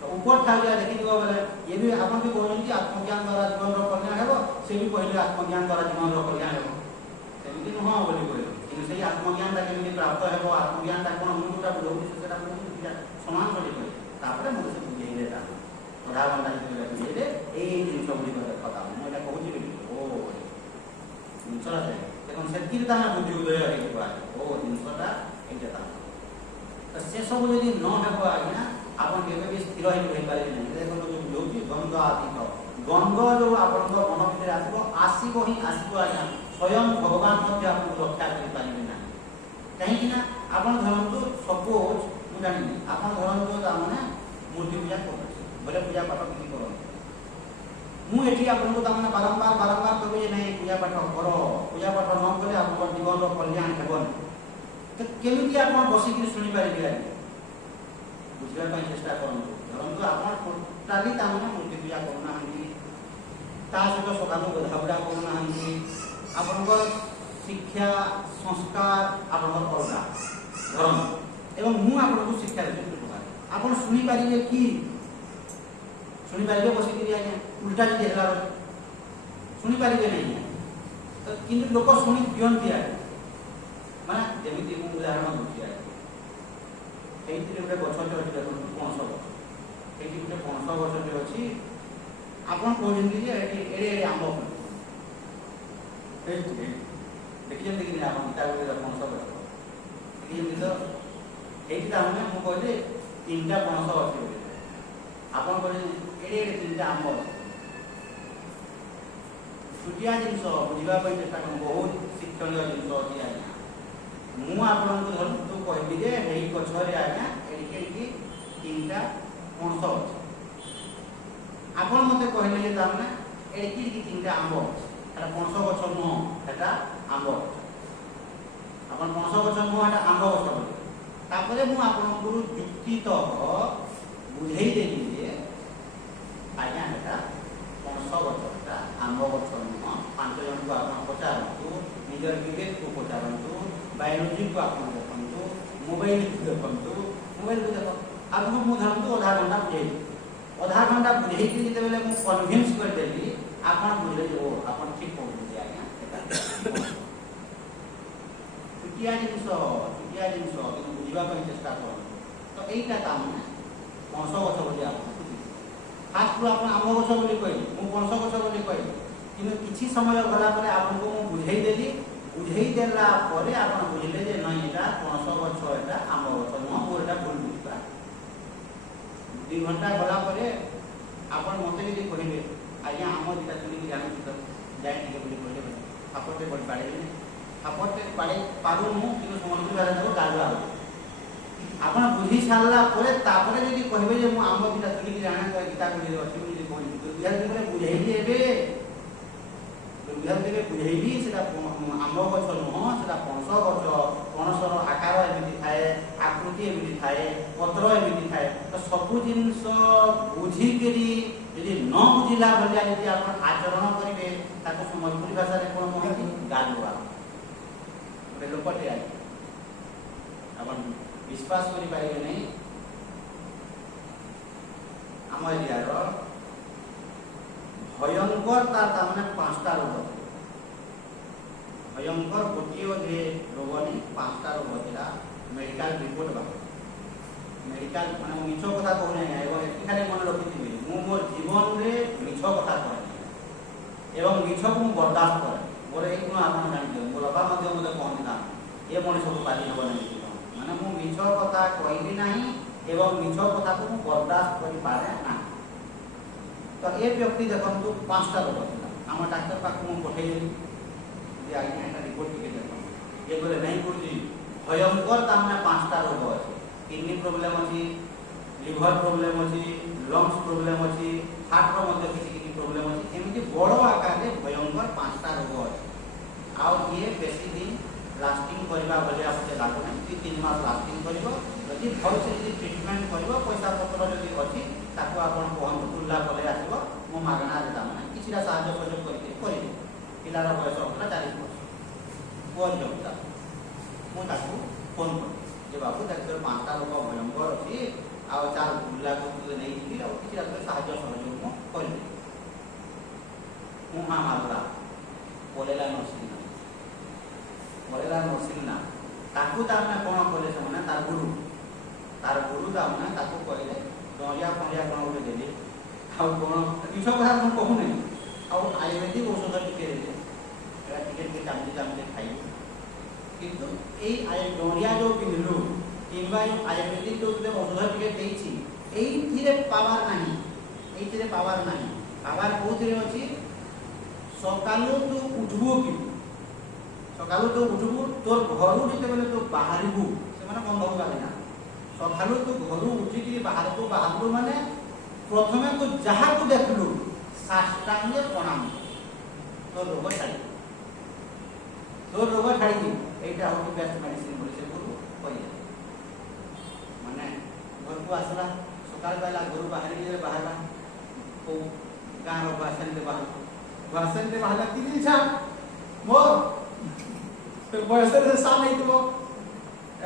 ତ ଉପର ଠାଉରିଆ ଦେଖିଯିବ ବୋଲେ ଇଏ ବି ଆପଣ ବି କହୁଛନ୍ତି ଆତ୍ମଜ୍ଞାନ ଦ୍ୱାରା ଜୀବନର କଲ୍ୟାଣ ହେବ, ସେ ବି କହିଲେ ଆତ୍ମଜ୍ଞାନ ଦ୍ୱାରା ଜୀବନର କଲ୍ୟାଣ ହେବ। ସେମିତି ନୁହଁ ବୋଲି କହିଲେ କିନ୍ତୁ ସେଇ ଆତ୍ମଜ୍ଞାନଟା କେମିତି ପ୍ରାପ୍ତ ହେବ, ଆତ୍ମଜ୍ଞାନଟା କ'ଣ ମୁଁ ଯୋଉଟା ବୁଝଉଛି ସେଟା ସମାନ ବୋଲି କହିଲେ। ତାପରେ ମୁଁ ସେ ବୁଝେଇଲେ ତାକୁ ଅଧା ଘଣ୍ଟା ଯେତେବେଳେ ବୁଝେଇଲେ ଏଇ ଜିନିଷ ଗୁଡ଼ିକ ଦେଖ ତାକୁ ମୁଁ ଏଇଟା କହୁଛି ବୋଲି ଓ ଜିନିଷଟା ଦେଖନ୍ତୁ ସେତିକି ତାମାନେ ବୁଦ୍ଧି ଉଦୟ ହେଇକି କୁହାଯିବ ଓ ଜିନିଷଟା ଏଇଟା ତାର। ତ ସେସବୁ ଯଦି ନ ହେବ ଆଜ୍ଞା ଆପଣ କେବେ ବି ସ୍ଥିର ହେଇକି ରହିପାରିବେ ନାହିଁ। ଦେଖନ୍ତୁ ଯୋଉ ବୁଝଉଛି ଗନ୍ଧ ଆତୀତ ଗନ୍ଧ ଯୋଉ ଆପଣଙ୍କ ମନ ଭିତରେ ଆସିବ ହିଁ ଆସିବ ଆଜ୍ଞା। ସ୍ୱୟଂ ଭଗବାନ ମଧ୍ୟ ଆପଣଙ୍କୁ ରକ୍ଷା କରିପାରିବେ ନାହିଁ। କାହିଁକି ନା ଆପଣ ଧରନ୍ତୁ ସପୋଜ ମୁଁ ଜାଣିନି ଆପଣ ଧରନ୍ତୁ ତାମାନେ ମୂର୍ତ୍ତି ପୂଜା କରୁଛି ବୋଲେ ପୂଜା ପାଠ କିଛି କରନ୍ତୁ। ମୁଁ ଏଠି ଆପଣଙ୍କୁ ତାମାନେ ବାରମ୍ବାର କହିବି ଯେ ନାଇଁ ପୂଜା ପାଠ କର, ପୂଜା ପାଠ ନ କଲେ ଆପଣଙ୍କ ଜୀବନର କଲ୍ୟାଣ ହେବନି। ତ କେମିତି ଆପଣ ବସିକିରି ଶୁଣିପାରିବେ ଆଜ୍ଞା? ବୁଝିବା ପାଇଁ ଚେଷ୍ଟା କରନ୍ତୁ। ଧରନ୍ତୁ ଆପଣ ଟୋଟାଲି ତାମାନେ ମୂର୍ତ୍ତି ପୂଜା କରୁନାହାନ୍ତି, ତା ସହିତ ସକାଳୁ ଗାଧୁଆ କରୁନାହାନ୍ତି, ଆପଣଙ୍କର ଶିକ୍ଷା ସଂସ୍କାର ଆପଣଙ୍କର ଅଲଗା ଧରନ୍ତୁ ଏବଂ ମୁଁ ଆପଣଙ୍କୁ ଶିକ୍ଷା ଦେବି ଆପଣ ଶୁଣିପାରିବେ କି? ଶୁଣିପାରିବେ ବସିକିରି ଆଜ୍ଞା? ଉଲ୍ଟା ଯଦି ହେଲା ଶୁଣିପାରିବେ ନାହିଁ। ତ କିନ୍ତୁ ଲୋକ ଶୁଣି ଦିଅନ୍ତି ଆଜ୍ଞା। ମାନେ ଯେମିତି ମୁଁ ଉଦାହରଣ ଦେଉଛି ଆଜ୍ଞା ସେଇଥିରେ ଗୋଟେ ଗଛଟେ ଅଛି ଦେଖନ୍ତୁ ପଣସ ଗଛ। ସେଇଠି ଗୋଟେ ପଣସ ଗଛଟେ ଅଛି। ଆପଣ କହୁଛନ୍ତି ଯେ ଏଠି ଆମ୍ବ ଦେଖିଛନ୍ତି କି ଆପଣ ତା ଗୋଟେ ପଣସ ଗଛ ଦେଖିଛନ୍ତି ତ? ଏଇଠି ତାମାନେ ମୁଁ କହିଲି 3ଟା ପଣସ ଅଛି ବୋଲି ଆପଣ କହିଲେ ଏଠି 3ଟା ଆମ୍ବ ଅଛି। ଛୋଟିଆ ଜିନିଷ ବୁଝିବା ପାଇଁ ଚେଷ୍ଟା କରନ୍ତୁ। ବହୁତ ଶିକ୍ଷଣୀୟ ଜିନିଷ ଅଛି ଆଜ୍ଞା। ମୁଁ ଆପଣଙ୍କୁ ଧରନ୍ତୁ କହିବି ଯେ ଏଇ ଗଛରେ ଆଜ୍ଞା ଏଇଠି 3ଟା ପଣସ ଅଛି। ଆପଣ ମୋତେ କହିଲେ ଯେ ତାମାନେ ଏଠି 3ଟା ଆମ୍ବ ଅଛି। ସେଟା ପଣସ ଗଛ ନୁହଁ, ସେଟା ଆମ୍ବ ଗଛ। ଆପଣ ପଣସ ଗଛ ନୁହଁ, ସେଟା ଆମ୍ବ ଗଛ ବୋଲି ତାପରେ ମୁଁ ଆପଣଙ୍କୁ ଯୁକ୍ତିତଃ ବୁଝେଇ ଦେଲି ଯେ ଆଜ୍ଞା ସେଟା ପଣସ ଗଛ, ସେଟା ଆମ୍ବ ଗଛ ନୁହଁ। 5 ଜଣଙ୍କୁ ଆପଣ ପଚାରନ୍ତୁ, ନିଜର ବିବେକକୁ ପଚାରନ୍ତୁ, ବାୟୋଲୋଜିକୁ ଆପଣ ଦେଖନ୍ତୁ, ମୋବାଇଲକୁ ଦେଖନ୍ତୁ। ମୋବାଇଲକୁ ଦେଖ ଆପଣଙ୍କୁ ମୁଁ ଧରନ୍ତୁ ଅଧା ଘଣ୍ଟା ବୁଝେଇଲି। ଅଧା ଘଣ୍ଟା ବୁଝେଇକି ଯେତେବେଳେ ମୁଁ କନଭିନ୍ସ କରିଦେଲି ଆପଣ ବୁଝିଲେ ଯେ ଓ ଆପଣ ଠିକ କହୁଛନ୍ତି ଆଜ୍ଞା। ଛୋଟିଆ ଜିନିଷ କିନ୍ତୁ ବୁଝିବା ପାଇଁ ଚେଷ୍ଟା କରନ୍ତୁ। ତ ଏଇଟା ତାମାନେ ପଣସ ଗଛ ବୋଲି ଆପଣ ଫାଷ୍ଟରୁ ଆପଣ ଆମ୍ବ ଗଛ ବୋଲି କହିଲି, ମୁଁ ପଣସ ଗଛ ବୋଲି କହିଲି। କିନ୍ତୁ କିଛି ସମୟ ଗଲା ପରେ ଆପଣଙ୍କୁ ମୁଁ ବୁଝେଇ ଦେଲି। ବୁଝେଇ ଦେଲା ପରେ ଆପଣ ବୁଝିଲେ ଯେ ନାଇଁ ଏଇଟା ପଣସ ଗଛ, ଏଇଟା ଆମ୍ବ ଗଛ ନୁହଁ, ମୁଁ ଏଇଟା ଭୁଲ ବୁଝିବା। 2 ଘଣ୍ଟା ଗଲା ପରେ ଆପଣ ମୋତେ ଯଦି କହିବେ ଆଜ୍ଞା ଆମ ଦୁଇଟା ଶୁଣିକି ଜାଣୁଛି ତ ଯାଇ ଟିକେ ବୋଲି କହିଲେ ସାପଟେ ବାଡ଼େଇବେନି। ସାପଟେ ବାଡ଼େଇ ପାରୁନୁ କିନ୍ତୁ ସମସ୍ତଙ୍କୁ ବାଡ଼େଇଦେବ ଗାଲୁଆ ହେବ। ଆପଣ ବୁଝି ସାରିଲା ପରେ ତାପରେ ଯଦି କହିବେ ଯେ ମୁଁ ଆମ୍ବ ଦୁଇଟା ଶୁଣିକି ଜାଣେ ଗୀତା ଗୁଡ଼ିରେ ଅଛି ବୋଲି ଯଦି କହିବି ବୁଝେଇଲି ଏବେ ସୁବିଧା ବୁଝେଇଲି ସେଟା ଆମ୍ବ ଗଛ ନୁହଁ, ସେଟା ପଣସ ଗଛ। ପଣସର ଆକାର ଏମିତି ଥାଏ, ଆକୃତି ଏମିତି ଥାଏ, ପତ୍ର ଏମିତି ଥାଏ। ତ ସବୁ ଜିନିଷ ବୁଝିକିରି ଯଦି ନ ବୁଝିଲା ଭଳିଆ ଯଦି ଆପଣ ଆଚରଣ କରିବେ, ତାକୁ ସମ୍ବଲପୁରୀ ଭାଷାରେ କ'ଣ କହନ୍ତି? ଗାଲୁଆ। ଗୋଟେ ଲୋକଟେ ଆଜ୍ଞା, ଆପଣ ବିଶ୍ୱାସ କରିପାରିବେ ନାହିଁ, ଆମ ଏରିଆର ଭୟଙ୍କର ତାମାନେ 5ଟା ରୋଗ। ଭୟଙ୍କର ଗୋଟିଏ ଅଧେ ରୋଗ ନେଇ 5ଟା ରୋଗ ଥିଲା। ମେଡିକାଲ ରିପୋର୍ଟ ବାହାରିଲା। ମେଡିକାଲ ମାନେ ମୁଁ ମିଛ କଥା କହୁନି ଆଜ୍ଞା, ଏବଂ ଏଠି ଖାଲି ମନେ ରଖିଥିବି, ମୁଁ ମୋର ଜୀବନରେ ମିଛ କଥା କହେନି ଏବଂ ମିଛକୁ ମୁଁ ବରଦାସ୍ତ କରେ। ମୋର ଏଇ ଗୁଣ ଆପଣ ଜାଣିଛନ୍ତି। ମୋ ବାପା ମଧ୍ୟ ମୋତେ କହନ୍ତି ନା, ଏ ମଣିଷକୁ ପାଲି ହେବ ନାହିଁ। ମାନେ ମୁଁ ମିଛ କଥା କହିବି ନାହିଁ ଏବଂ ମିଛ କଥାକୁ ମୁଁ ବରଦାସ୍ତ କରିପାରେ ନାହିଁ। ତ ଏ ବ୍ୟକ୍ତି ଦେଖନ୍ତୁ 5ଟା ରୋଗ ଥିଲା। ଆମ ଡାକ୍ତର ପାଖକୁ ମୁଁ ପଠେଇଦେଲି ଯେ ଆଜ୍ଞା ଏଇଟା ରିପୋର୍ଟ ଟିକେ ଦେଖନ୍ତୁ। ଏ କହିଲେ ନାଇଁ କରୁଛି, ଭୟଙ୍କର ତାମାନେ 5ଟା ରୋଗ ଅଛି। କିଡନୀ ପ୍ରୋବ୍ଲେମ୍ ଅଛି, লিভর প্রোবলেম ଅଛି, লংস প্রোবলেম ଅଛି, হার্টর মধ্যে কিছু কিছু প্রোবলেম ଅଛି। এমনি বড় আকারে ভয়ঙ্কর 5টা রোগ আছে। আউ ইয়ে বেশি দিন লাস্টিং করা ভাবে মতো লাগু না। 2-3 মাস লাস্টিং করব। যদি ভালসে যদি ট্রিটমেন্ট করব, পয়সা পত্র যদি অছি তাকে আপনার কহতু তুলা পলে আসব, মো মাগଣାରେ তাମାନେ কিছুটা সাহায্য সহযোগ করিকি করিবে। পিলার বয়স হলা 40 বর্ষ, পুଅ ଝିଅଟା ମୁଁ ତାକୁ ଫୋନ୍ କଲି ଯେ ବାବୁ ତାଙ୍କର 5ଟା ରୋଗ ଭୟଙ୍କର ଅଛି, ଆଉ ଚାର ବୁଲାକୁ ନେଇଯିବି, ଆଉ କିଛି ତାଙ୍କର ସାହାଯ୍ୟ ସହଯୋଗ ମୁଁ କରିବି। ମୁଁ ମାରିଲା ପଳେଇଲା ନରସିଂହନାଥ। ତାକୁ ତାମାନେ କ'ଣ କଲେ ସେମାନେ, ତାର ଗୁରୁ ତାମାନେ ତାକୁ କହିଲେ ଡରିଆ ଫଣ୍ଡିଆ କ'ଣ ଗୋଟେ ଦେଲେ, ଆଉ କ'ଣ ମିଛ କଥା ମୁଁ କହୁନି, ଆଉ ଆୟୁର୍ବେଦିକ ଔଷଧ ଟିକେ ଦେଲେ, ଏଇଟା ଟିକେ ଟିକେ ଚାମଚେ ଖାଇବୁ। କିନ୍ତୁ ଏଇ ଡରିଆ ଯେଉଁ ପିନ୍ଧିଲୁ କିମ୍ବା এই ଆୟୁର୍ବେଦିକ ଯେଉଁ ଔଷଧ ଟିକେ ଦେଇଛି, এইଥିରେ ପାୱାର ନାହିଁ। ପାୱାର କୋଉଥିରେ ଅଛି? ସକାଳୁ ତୁ ଉଠିବୁ ତୋର ଘରୁ ଯେତେବେଳେ ତୁ ବାହାରିବୁ, ସେମାନେ ବନ୍ଧ ପାରେ ନା। ସକାଳୁ ତୁ ଘରୁ ଉଠିକି ବାହାରିବୁ ମାନେ ପ୍ରଥମେ ତୁ ଯାହାକୁ ଦେଖିଲୁ ସାଷ୍ଟାଙ୍ଗେ ପ୍ରଣାମ, ତୋର ରୋଗ ଛାଡ଼ିଯିବ। এইটা হচ্ছে বেস্ট মেডিসিন বলে সে গুরু কইলে। মানে ঘরକୁ আসলা, সকাল বেলা ঘরু বাহারা ও গাঁর বাসেন্তে বাহারা তিন ইচ্ছা মোর বয়সের সাল হইব।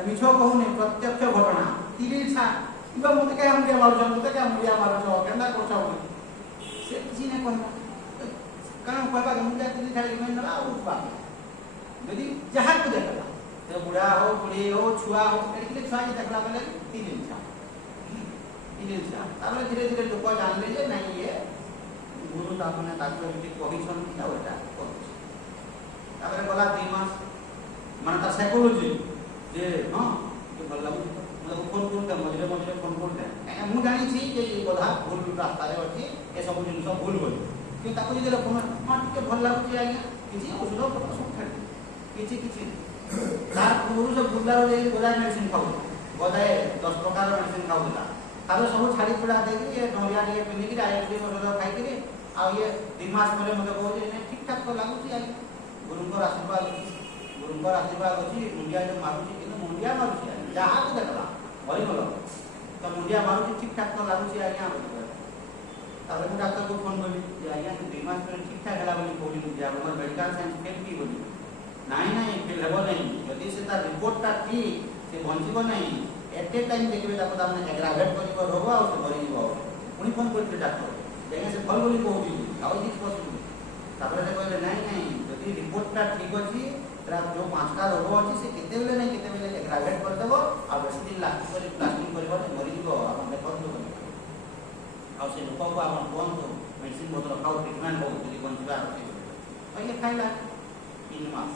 মিছ কহুনি, প্রত্যক্ষ ঘটনা। তিন ইচ্ছা কিবা মতে কে আমরিয়া মারুছ কেন্দা করছ বলে সে কিছু না কহলা। কারণ কহবা মুন্ডিয়া তিন ছাড়ি নেলা আর উঠবা। যদি যাহাକୁ দেখলা, ସେ ବୁଢ଼ା ହଉ ବୁଢ଼ୀ ହଉ ଛୁଆ ହଉ, ଏଠି ଛୁଆকে দেখলা ବେଲେ ତିନ ଇଚ୍ଛା। ତାପରେ ଧୀରେ ଧୀରେ ଲୋକ ଜାଣିଲେ ଯେ ନାଇଁ ଇଏ ଗୁରୁ ତାମାନେ ତାକୁ ଏମିତି କହିଛନ୍ତି ଆଉ ଏଇଟା କରୁଛି। ତାପରେ ଗଲା 2 ମାସ, ମାନେ ତାର ସାଇକୋଲୋଜି ଯେ ହଁ ଟିକେ ଭଲ ଲାଗୁଛି, ମୁଁ ତାକୁ ଫୋନ୍ କରୁଥାଏ, ମଝିରେ ଫୋନ୍ କରୁଥାଏ। କାହିଁକିନା ମୁଁ ଜାଣିଛି ଯେ ଏ କଥା ଭୁଲ ରାସ୍ତାରେ ଅଛି, ଏସବୁ ଜିନିଷ ଭୁଲ ବୋଲି। କିନ୍ତୁ ତାକୁ ଯେତେବେଳେ ଫୋନ୍, ହଁ ଟିକେ ଭଲ ଲାଗୁଛି ଆଜ୍ଞା, କିଛି ଔଷଧ ପତ୍ର ସବୁ ଛାଡ଼ି କିଛି ତାର ପୂର୍ବରୁ ସେ ବୁର୍ଲାରୁ ଯାଇକି ଗୋଦାଏ ମେଡିସିନ ଖାଉଥିଲା, ଗୋଦାଏ 10 ପ୍ରକାର ମେଡିସିନ ଖାଉଥିଲା। ତାପରେ ସବୁ ଛାଡ଼ି ଛୁଡ଼ା ଦେଇକି ଏ ଡରିଆ ଟିକେ ପିନ୍ଧିକିରି ଆୟୁର୍ବେଦିକ ଔଷଧ ଖାଇକିରି ଆଉ ଇଏ 2 ମାସ ପରେ ମୋତେ କହୁଛି ଠିକ୍ ଠାକ୍ ତ ଲାଗୁଛି ଆଜ୍ଞା, ଗୁରୁଙ୍କର ଆଶୀର୍ବାଦ ଅଛି। ମୁଣ୍ଡିଆ ଯେଉଁ ମାରୁଛି, କିନ୍ତୁ ମୁଣ୍ଡିଆ ମାରୁଛି ଆଜ୍ଞା, ଯାହାକୁ ଦେଖଲା ଭରିଗଲ ତ ମୁଣ୍ଡିଆ ମାରୁଛି, ଠିକ୍ ଠାକ୍ ତ ଲାଗୁଛି ଆଜ୍ଞା। ତାପରେ ମୁଁ ଡାକ୍ତରକୁ ଫୋନ୍ କଲି ଯେ ଆଜ୍ଞା 2 ମାସ ପରେ ଠିକ୍ ଠାକ୍ ହେଲା ବୋଲି କହୁଛନ୍ତି ଯେ ଆପଣଙ୍କର ମେଡିକାଲ ସାଇନ୍ସ ଫେଲ୍ କି ବୋଲି। ନାଇଁ ଫେଲ୍ ହେବ ନାହିଁ, ଯଦି ସେ ତାର ରିପୋର୍ଟଟା ଠିକ୍, ସେ ବଞ୍ଚିବ ନାହିଁ। ଏଟ୍ ଏ ଟାଇମ୍ ଦେଖିବେ ତାକୁ ତାମାନେ ଏଗ୍ରାଭେଟ୍ କରିବ ରୋଗ, ଆଉ ସେ ମରିଯିବ। ପୁଣି ଫୋନ୍ କରିଥିଲେ ଡାକ୍ତର, ଆଜ୍ଞା ସେ ଭଲ ବୋଲି କହୁଛି, ଆଉ କିଛି ପଶିବୁ। ତାପରେ ସେ କହିଲେ ନାଇଁ ଯଦି ରିପୋର୍ଟଟା ଠିକ୍ ଅଛି, ତାର ଯେଉଁ 5ଟା ରୋଗ ଅଛି ସେ କେତେବେଳେ ଏଗ୍ରାଭେଟ୍ କରିଦେବ, ଆଉ ବେଶୀ ଦିନ ଲାଷ୍ଟିଂ କରିବ, ମରିଯିବ। ଆପଣ ଦେଖନ୍ତୁ, ଆଉ ସେ ଲୋକକୁ ଆପଣ କୁହନ୍ତୁ ମେଡିସିନ ପତ୍ର ଖାଉ, ଟ୍ରିଟମେଣ୍ଟ ହଉ, ଯଦି ବଞ୍ଚିବାର ଅଛି। ଇଏ ଖାଇଲା 3 ମାସ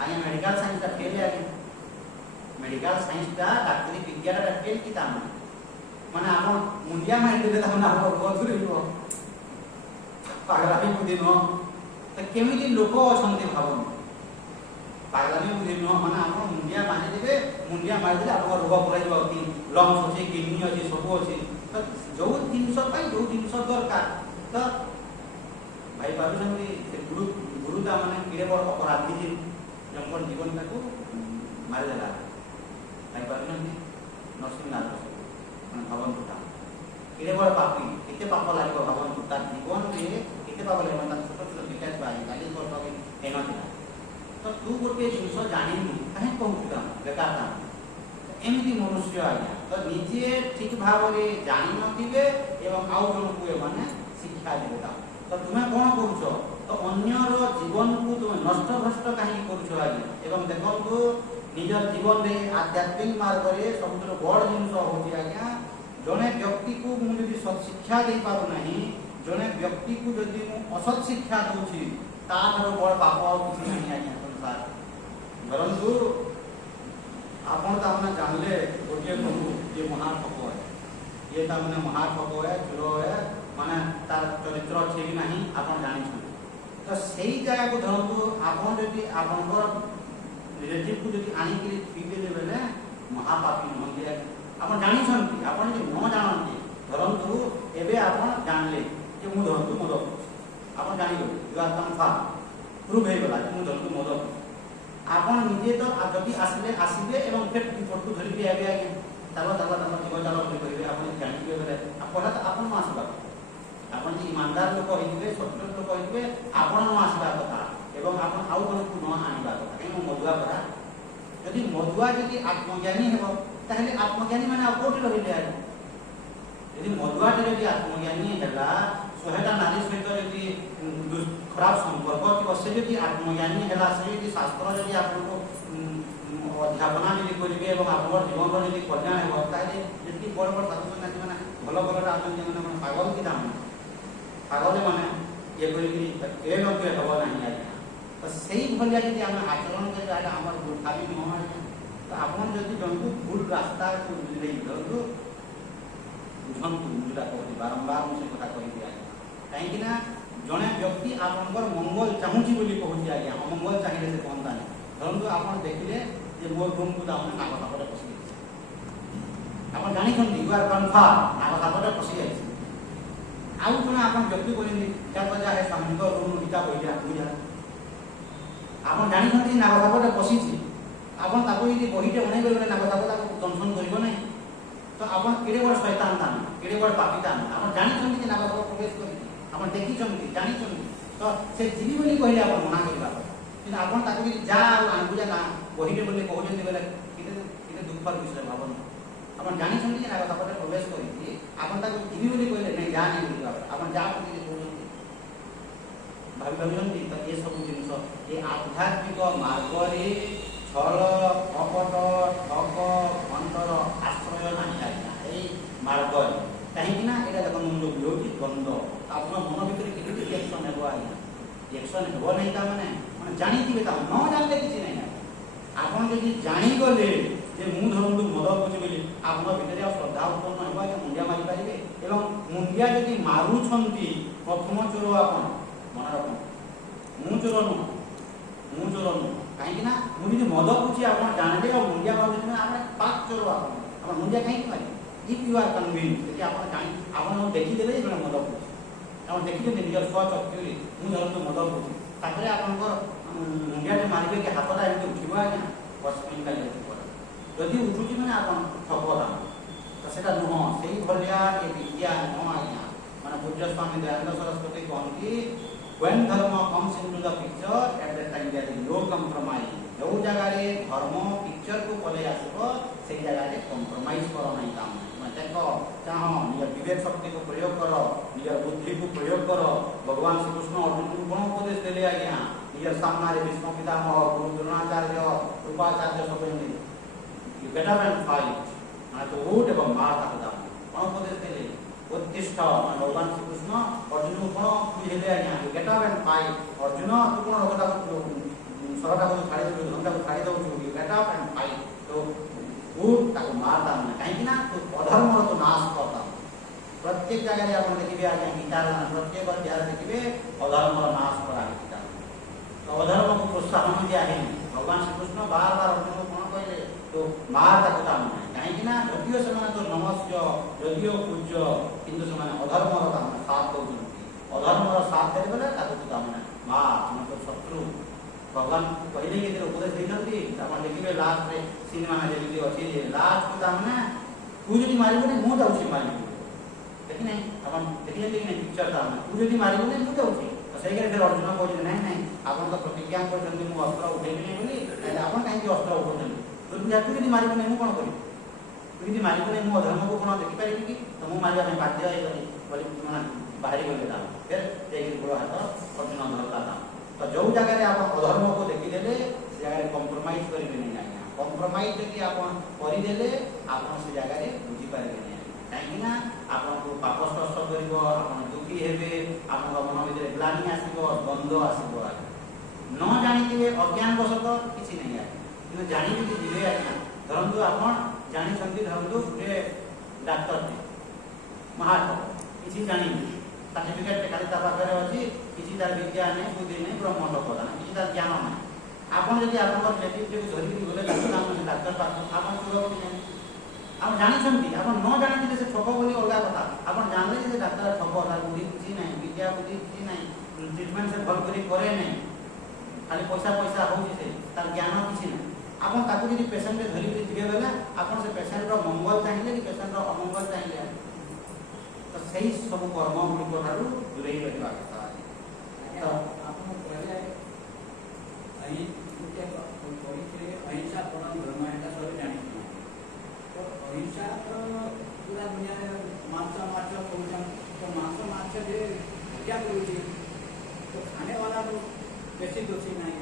ଆଜ୍ଞା। ମେଡିକାଲ ସାଇନ୍ସଟା ଫେଲ୍ ଆଜ୍ଞା। ମେଡିକାଲ ସାଇନ୍ସଟା ଡାକ୍ତରୀ ବିଜ୍ଞାନଟା ଫେଲ୍ କି ତାମାନେ ମାନେ ଆପଣ ମୁଣ୍ଡିଆ ମାରିଦେଲେ ତାମାନେ ଆପଣ ବଦଳିବ, ପାଗଳାମୀ ବୁଦ୍ଧି ନୁହଁ। ତ କେମିତି ଲୋକ ଅଛନ୍ତି ଭାବନ୍ତୁ, ପାଗଳାମୀ ବୁଦ୍ଧି ନୁହଁ। ମାନେ ଆପଣ ମୁଣ୍ଡିଆ ମାରିଦେଲେ ଆପଣଙ୍କ ରୋଗ ପଳାଇଯିବ। ଲଙ୍ଗସ୍ ଅଛି, କିଡନୀ ଅଛି, ସବୁ ଅଛି। ତ ଯେଉଁ ଜିନିଷ ପାଇଁ ଯେଉଁ ଜିନିଷ ଦରକାର तो भाई पारुଛନ୍ତି से गुरु ता माने किरे बड़ अपराधी जी जंपर जीवन को मारी देला भाई पारुଛନ୍ତି नरसिंहनाथ माने भगवान पुता किरे बड़ पापी केते पाप लागो भगवान पुता जीवन रे केते पाप लागो माने छोट छोट विकास बाई गाली कर तो एनो थिला तो तू गोटे जिंस जानिनु काहे कहूता बेकार था एमती मनुष्य आज्ञा तो निजे ठीक भाव रे जानि नथिबे एवं आउ जन को माने शिक्षा देबा तो तुम्हें कौन करुछ तो अन्यर जीवन को तुम नष्ट भ्रष्ट कहीं करुछ आज्ञा एवं देखो निजर जीवन रे आध्यात्मिक मार्ग रे सबुठ बड़ जिनस होची आज्ञा जने व्यक्ति को मुझे सत शिक्षा दे पारु नहीं जने व्यक्ति को जदि मु असत शिक्षा दूची तार बड़ पाप और किसी नहीं आज्ञा संसार परंतु आपण ता माने जानले गोटे प्रभु ये महाठक है ये ता माने महाठक है चुरो है माने तार चरित्र ठीक नहीं आपण जानि छ तो सही जगह को धरतु आपण जदि आपनकर रिलेटिव को जदि आनी के फीके देबेले महापापी नहंती आपण जानि छंती आपण जे न जानंती धरतु एबे आपण जानले जे मु धरतु मद आपण जानि गयो यू आर कन्फर्म प्रूव हे गला मु धरतु मद आपण निजे तो जदि आसीबे एवं फेर फोटो धरि के आबे आगे तालो जीव चालो कहिबे आपण जानिबे बेले आपण तो आपण न आसबा आपण जे ईमानदार लोक होइबे सत्य लोक होइबे आपण न आसबा कथा एवं आपण आउ कोन को न आनिबा कथा एनो मधुआ परा यदि मधुआ जदि आत्मज्ञानी हेबो ताहले आत्मज्ञानी माने आ कोठी रहिले आ यदि मधुआ जदि आत्मज्ञानी हैला सोहेटा नारी सहित यदि खराब संपर्क कि से यदि आत्मज्ञानी हैला से यदि शास्त्र यदि आपन को अध्यापना यदि करिवे एवं आपन जीवन रो यदि कल्याण हेबो ताहले यदि बड़ बड़ साधु सन्यासी माने भलो भलो आदमी जे माने पागल कि दाम पागल माने ये कोई ए न के हेबो नहीं आ तो सही भलिया यदि हम आचरण करे आला हमर बुखारी न हो तो आपन यदि जंतु भूल रास्ता को ले दरु बुझंतु मुजरा कहती बारंबार मुझे कथा कहि दिया काहे कि ना जने व्यक्ति आपनकर मंगल चाहूची बोली कहूची आज्ञा अमंगल चाहिए से कहता नहीं परंतु आपन देखिले जे मोर रूम को दाउने नाक सापरे पसी गई आपन जानि छन यू आर कन्फर्म नाक सापरे पसी गई आउ जने आपन व्यक्ति बोलिंदी क्या वजह है स्वामी को रूम गीता बोलिया बुझा आपन जानि छन नाक सापरे पसी छी आपन ताको यदि बहिटे बनै गले नाक सापरे दंशन करिवो नहीं तो आपन केडे बड़ शैतान तान केडे बड़ पापी तान आपन जानि छन कि नाक सापरे प्रवेश करि आपण देखि छन जानि छन तो से जीवी बोली कहले आपण मना करबा कि आपण ताको कि जा आनबुजा ना बहिटे बोली कहउजन बेले किते दुखर विषय भावन आपण जानि छन कि नाक सापरे प्रवेश करि आपण ताको जीवी बोली कहले नहीं जा नहीं बोली आपण जा बोली कहउजन भाबी भाबुजन तो ये सब जिंस ये आध्यात्मिक मार्ग रे छल कपट ठग अंतर आश्रय नहीं आज्ञा ए मार्ग कहीं ना एटा देखो मुंडो विरोधी द्वंद्व आपन मन भीतर किति रिएक्शन हेबो आज्ञा रिएक्शन हेबो नहीं ता माने जानि थिबे ता न जानले किछि नहीं आपन जदि जानि गले जे मु धरंतु मद पुछि बोली आपन भीतर श्रद्धा उत्पन्न हेबो जे मुंडिया मारि पारिबे एवं मुंडिया जदि मारु छंती प्रथम चोर आपन मन रखन मु चोर नु काहे ना मु जदि मद पुछि आपन जानले और मुंडिया मारु छन आपन पाक चोर आपन मुंडिया काहे मारि if you are convinced कि आपण जानि आपण देखि देले जे मद पुछि आपण देखि देले निजर स्व चक्युरी मु धरंतु मद पुछि तापरे आपनकर मुंडिया जे मारिबे के हातटा एमति उठिबो आज्ञा पस्पिन का यदि उठुची माने आपण ठगबा तो सेटा नुह सेही भलिया ए विद्या न आज्ञा माने पूज्य Swami Dayanand Saraswati कहंती when dharma comes into the picture at that time there is no compromise जो जगह रे धर्म पिक्चर को पले आसबो सेही जगह रे कंप्रोमाइज करो नहीं काम देखो चाहो निज विवेक शक्ति को प्रयोग करो निज बुद्धि को प्रयोग करो भगवान श्री कृष्ण अर्जुन को कोन उपदेश देले आज्ञा निज सामना रे विष्णु पितामह गुरु द्रोणाचार्य कृपाचार्य सब ने you get up and fight माने तो उठ एवं मार का दाम कोन उपदेश देले उत्तिष्ठ भगवान श्री कृष्ण अर्जुन को कोन बुझेले आज्ञा you get up and fight Arjun तू कोन रगटा को सरटा को छाड़ी दो धंधा को छाड़ी दो you get up and fight तो वो ताको मारता नहीं कहीं ना तो अधर्म तो नाश करता प्रत्येक जगह रे आपण देखिबे आज्ञा गीता प्रत्येक अध्याय देखिबे अधर्म नाश करा गीता तो अधर्म को प्रोत्साहन दिया है भगवान श्री कृष्ण बार बार अर्जुन को कोन कहले तो मार ताको दाम नहीं कहीं ना जदियो समान तो नमस्य जदियो पूज्य किंतु समान अधर्म रो काम साथ दउछन अधर्मर साथ देले बोले ताको तो कामना मा तुम तो शत्रु भगवान पहले के उपदेश देछंती आपण देखिबे लास्ट रे सिनेमा में जेमिति अछि जे लास्ट को तामने तू जदी मारिबो नै मु जाउछि मारिबो देखि नै आपण देखिले कि नै पिक्चर तामने तू जदी मारिबो नै मु जाउछि तो सही करे फिर अर्जुन कहै नै नै आपण तो प्रतिज्ञा करछंती मु अस्त्र उठेबि नै बोली नै आपण काहे कि अस्त्र उठोछंती तू जदी मारिबो नै मु कोन करी तू जदी मारिबो नै मु अधर्म को कोन देखि पारिबि कि तो मु मारिबा में बाध्य है बोली मन बाहरी गले ता फिर देखि गोड़ हाथ अर्जुन धरता था तो जो जगह रे आप अधर्म को देखि देले से जगह रे कंप्रोमाइज करिबे नै आज्ञा कंप्रोमाइज जदि आपण करि देले आपण से जगह रे बुझी पारिबे नै काहे ना आपण को पाप स्पर्श करिवो आपण दुखी हेबे आपण मन भीतर ग्लानि आसीबो द्वंद्व आसीबो न जानिथिबे अज्ञान वशत किछि नै आ किंतु जानि कि दिबे आज्ञा धरंतु आपण जानि छंती धरंतु रे डॉक्टर थे महात्मा किछि जानि सर्टिफिकेट खाली ता पाखरे अछि किछि तार विज्ञान नै बुद्धि नै ब्रह्मांड प्रदान किछि तार ज्ञान नै आपण जदि आपण रिलेटिव को धरि गले डॉक्टर पाख आपण सुरो कि नै आपण जानि छंती आपण न जानि दिले से ठोक बोली अलगा कथा आपण जानले जे डॉक्टर ठोक तार बुद्धि किछि नै विद्या बुद्धि किछि नै ट्रीटमेंट से भल करी करे नै खाली पैसा पैसा होउछि से तार ज्ञान किछि नै आपण ताकू जदि पेशेंट के धरि दिबे बेला आपण से पेशेंट रो मंगल चाहिए कि पेशेंट रो अमंगल चाहिए तो सही सब कर्म गुड़ी ठारू दूरे रखा कथा तो आपन कहले अहि के पवित्र अहिंसा परम धर्म एटा सब जानि तो अहिंसा तो पूरा दुनिया रे मांस कहउछन तो मांस जे क्या करूची तो खाने वाला तो बेसी दोषी नहीं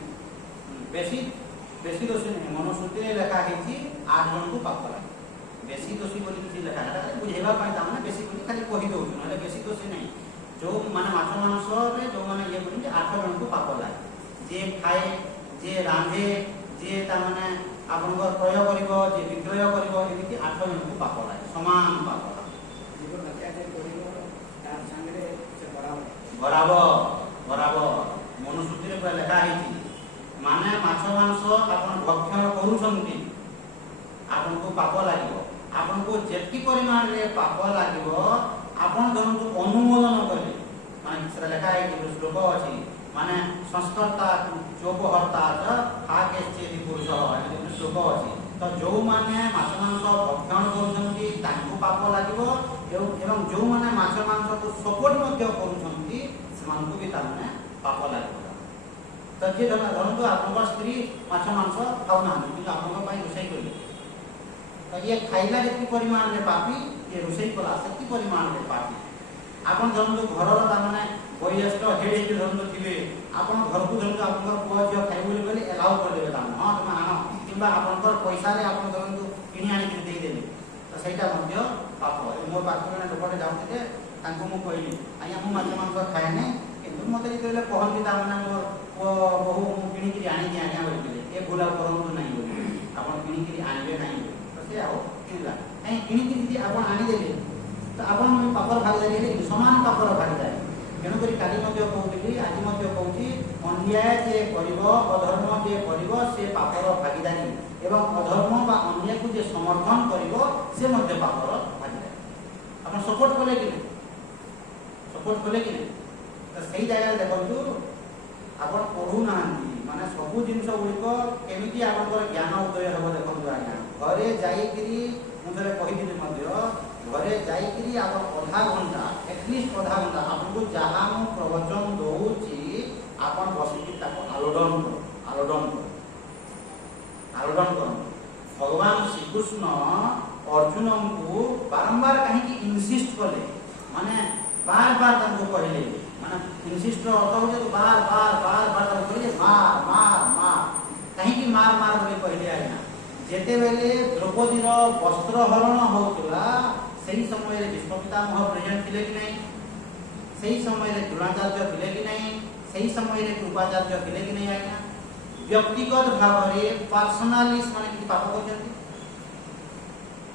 बेसी दोषी नहीं मनुस्मृति लेखा हेची 8 जन को पाप लागे बेसी दोषी बोली किसी लेखा है बुझेबा पाई तामने बेसी कोनी खाली कहि दउ नले बेसी दोषी नहीं जो माने माछ मांस रे जो माने ये बोली 8 जन को पाप लागे जे खाए जे रांधे जे तामने आपनकर प्रयोग करिवो जे विक्रय करिवो एमिति 8 जन को पाप लागे समान पाप लागे जीवन हत्या करिवो तार संगे से बराबर मनुस्मृति रे पूरा लेखा हेची माने माछ मांस आपन भक्षण करूछंती आपन को पाप लागिवो आपन को जेति परिमाण रे पाप लागिवो आपन धरंतु अनुमोदन करले माने से लेखा है कि श्लोक अछि माने संस्कर्ता चोपहर्ता च आके चेति पुरुष है श्लोक अछि तो जो माने माछ मांस भक्षण करूछंती तांको पाप लागिवो एवं जो माने माछ मांस को सपोर्ट मध्य करूछंती सेमानकु भी ताने पाप लागिवो तो जे धरंतु आपन स्त्री माछ मांस खाउना कि आपन पई रोसई करले तो ये खाइला जेति परिमाण रे पापी ये रोसई कला सेति परिमाण रे पापी आपन धरंतु घरर ता माने वयस्क हेड हे धरंतु थिबे आपन घर को धरंतु आपन पुआ जे खाइ बोली बोली एलाउ कर देबे ता हां तुम आनो किबा आपन पैसा रे आपन धरंतु किनि आनि के देई देबे तो सेटा मध्य पाप मो पाखरे ने लोकटे जाउते जे तांको मु कहली आया मु माछ मांस खाए नै किंतु मते जेले कहली ता माने मोर बहु किनि कि आनि दिया बोली ए भूला करंतु नै बोली आपन किनि कि आनिबे नै से आओ किला ए किनि कि यदि आपन आनि देले तो आपन पापर भागीदारी रे समान पापर भागीदारी केनु करी काली मध्य कहउली आज मध्य कहउची अन्याय जे करिवो अधर्म जे करिवो से पापर भागीदारी एवं अधर्म बा अन्याय को जे समर्थन करिवो से मध्य पापर भागीदारी आपन सपोर्ट कले कि तो सही जगह देखंतु आपन पढु नांती माने सबु जिंस गुलिको केमिति आपनकर ज्ञान उदय हबो देखंतु आज्ञा घरे जाई करी मुझरे कहि दिले मध्य घरे जाई करी आपन आधा घंटा एटलीस्ट आधा घंटा आपन को जहां मु प्रवचन दोउची आपन बसिकी ताको आलोडन करो भगवान श्री कृष्ण अर्जुन को बारंबार कहीं की इंसिस्ट कले माने बार ताको कहले माने इंसिस्ट अर्थ हो जे बार ताको कहले मार कहीं की मार बोली कहले आइना जेते बेले द्रौपदी रो वस्त्र हरण होतला सही समय रे विश्वपितामह प्रेजेंट थिले कि नहीं सही समय रे द्रोणाचार्य थिले कि नहीं सही समय रे कृपाचार्य थिले कि नहीं आइना व्यक्तिगत भाव रे पर्सनालिस्ट माने कि पाप करजंती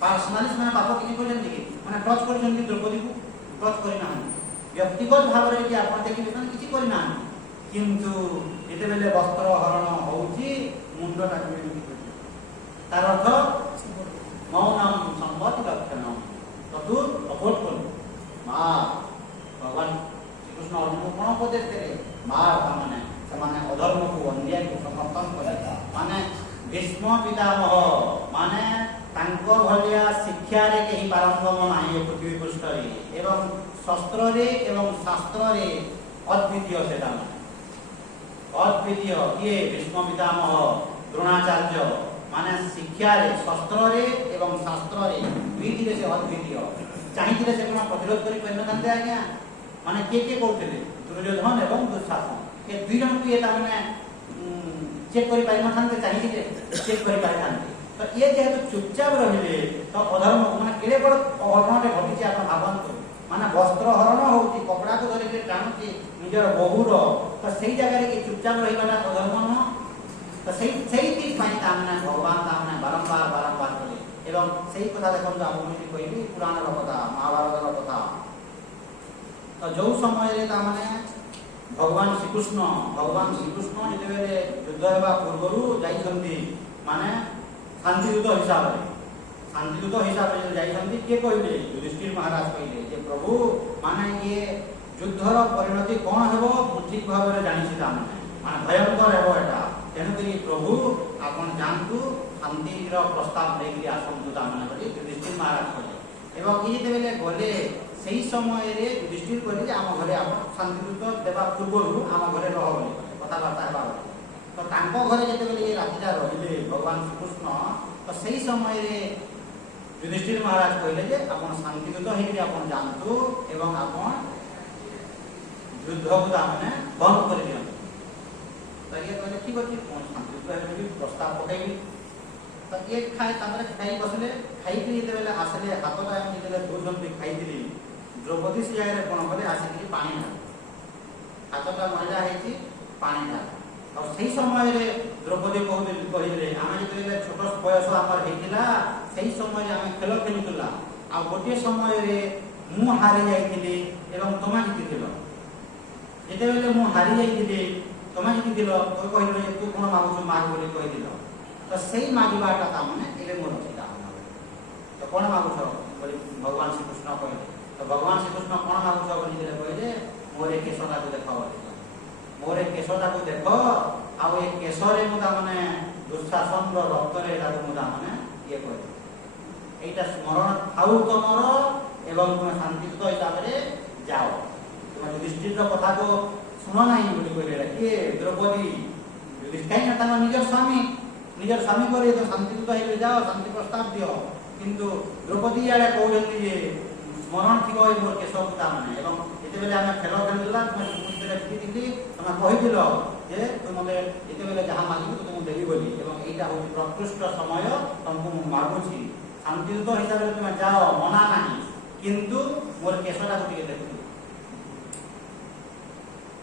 पर्सनालिस्ट माने पाप कि करजंती कि माने टच करजंती द्रौपदी को टच करि ना व्यक्तिगत भाव रे कि आपण देखि माने किछि करि ना किंतु जेते बेले वस्त्र हरण होउची मुंड टाकबे तार अर्थ मौनम संपत्ति लक्षणम चतुर अपोट कर मां भगवान श्री कृष्ण उपदेश देले मार माने समाने अधर्म को अन्याय को समर्थन करे माने भीष्म पितामह माने तांको भलिया शिक्षा रे केही पारंगम नाही पृथ्वी पृष्ठ रे एवं शस्त्र रे एवं शास्त्र रे अद्वितीय सेटा माने अद्वितीय ये भीष्म पितामह द्रोणाचार्य माने शिक्षा रे शस्त्र रे एवं शास्त्र रे दुईटी रे से अद्वितीय चाहिए से कोन प्रतिरोध करि परिणतांते आज्ञा माने के कहउथिले दुर्योधन एवं दुशासन ये दुई जन को ये माने चेक करि पारि नथांते चाहिए चेक करि पारि थांते तो ये जेहेतु चुपचाप रहिले तो अधर्म माने केड़े बड़ अघटन रे घटिछि आपण भाबंतु माने वस्त्र हरण होउछि कपड़ा को धरि के टाणुछि निजर बहुर तो सही जगह रे चुपचाप रहिबाना अधर्म न तो सही चीज पाई तामना भगवान तामना बारंबार करे एवं सही कथा देखम हम मुझे कहबी पुराण रो कथा महाभारत रो कथा तो जो समय रे तामने भगवान श्रीकृष्ण जते बेले युद्ध हेबा पूर्वरु जाइछंती माने शांतिदूत हिसाब रे जाइछंती के कहले युधिष्ठिर महाराज कहले जे प्रभु माने ये युद्धर परिणति कोन हेबो ठीक भाव रे जानिछि तामने माने भयंकर हेबो एटा तेणुकरी प्रभु आपण जानतु शांतिर प्रस्ताव लेकि आसंतु तामने करी युधिष्ठिर महाराज कहले एवं ई जते बेले गले सही समय रे युधिष्ठिर कहले जे आम घरे आपण शांतिदूत देबा पूर्वरु आम घरे रह बोली कथा बार्ता हेबा तो तांको घरे जते बेले ये रातिटा रहिले भगवान श्रीकृष्ण तो सही समय रे युधिष्ठिर महाराज कहले जे आपण शांतिदूत हेकि आपण जानतु एवं आपण युद्ध को तामने बंद कर दियौ तो ये कहले ठीक अछि कोन शांतिदूत हेकि प्रस्ताव पकाइबी तो ये खाए तामरे खाई बसले खाई कि जते बेले आसले हातटा हम जते दो जन भी खाई दिली द्रौपदी से जाय रे कोन बोले आसी कि पानी ढाल हातटा महिला हेछि पानी ढाल और सही समय रे द्रौपदी कहिले आमे जते छोट बयस हमर हेतिला सही समय रे आमे खेल खेलुतला आ गोटे समय रे मु हारि जाइतिली एवं तमा जितिथिलो जते बेले मु हारि जाइतिली तमा जितिथिलो तो कहिलो जे तू कोन मागुछु माग बोली कहिदिलो तो सही मागिबाटा ता माने एले मोर छिता तो कोन मागुछ बोली भगवान श्री कृष्ण कहले तो भगवान श्री कृष्ण कोन मागुछ बोली दिले कहले मोरे केशटा को देखो मोरे केशटा को देखो आ ए केशरे मुदा माने दुशासन रो रक्त रे एटा मुदा माने ये कहले एटा स्मरण थाउ तमरो एवं तुम शांतिदूत हिसाब रे जाओ तुम युधिष्ठिर रो कथा को सुनो नाही बोली कहले के द्रौपदी युधिष्ठिर ना ता निजर स्वामी करे तो शांतिदूत हिसाब जाओ शांति प्रस्ताव दियो किंतु द्रौपदी याडे कहले जे स्मरण थिगो ए मोर केशव ता माने एवं एते बेले हम खेल खेलला तुम समुद्र रे फिटी दिली तुम कहिदिलो जे तुमले एते बेले जहा मागिबो तुम देबी बोली एवं एटा हो प्रकृष्ट समय तुमको मागुची शांतिदूत हिसाब रे तुम जाओ मना नाही किंतु मोर केशटा को टिके देखु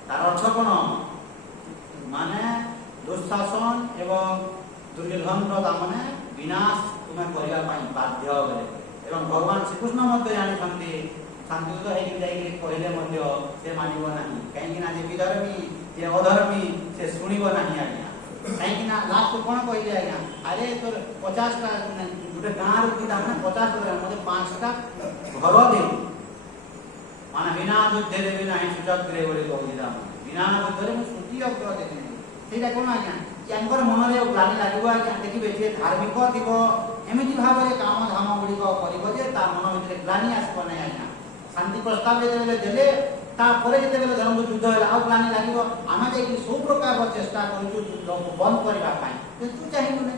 तार अर्थ कोन माने दुशासन एवं दुर्योधन रो तामने विनाश तुम करिया पई बाध्य होले एवं भगवान श्रीकृष्ण मध्य जानि छन्ति शांतिदूत हेकि जाई कहले मध्य से मानिबो नाही काहेकि ना जे विधर्मी जे अधर्मी से सुनिबो नाही आज्ञा काहेकि ना लास्ट कोन कहले आज्ञा अरे तोर 50 टा गुटे गां रो किदा ना 50 टा मते 5 टा घर दे माने बिना युद्ध देबी नाही सुचत करे बोली कहलिदा बिना युद्ध रे सुति अग्र देबी सेटा कोन आज्ञा यांकर मन रे ग्लानि लागिबो आज्ञा देखिबे जे धार्मिक थिबो एमिति भाबरे काम धाम गुडी को करिबो जे ता मन भितरे ग्लानि आसबो नै आज्ञा शांति प्रस्ताव जे देले ता परे जे देले धर्म युद्ध होला आ ग्लानि लागिबो आमा जे कि सब प्रकार रो चेष्टा करू युद्ध को बंद करबा पाई ते तू चाहिबो नै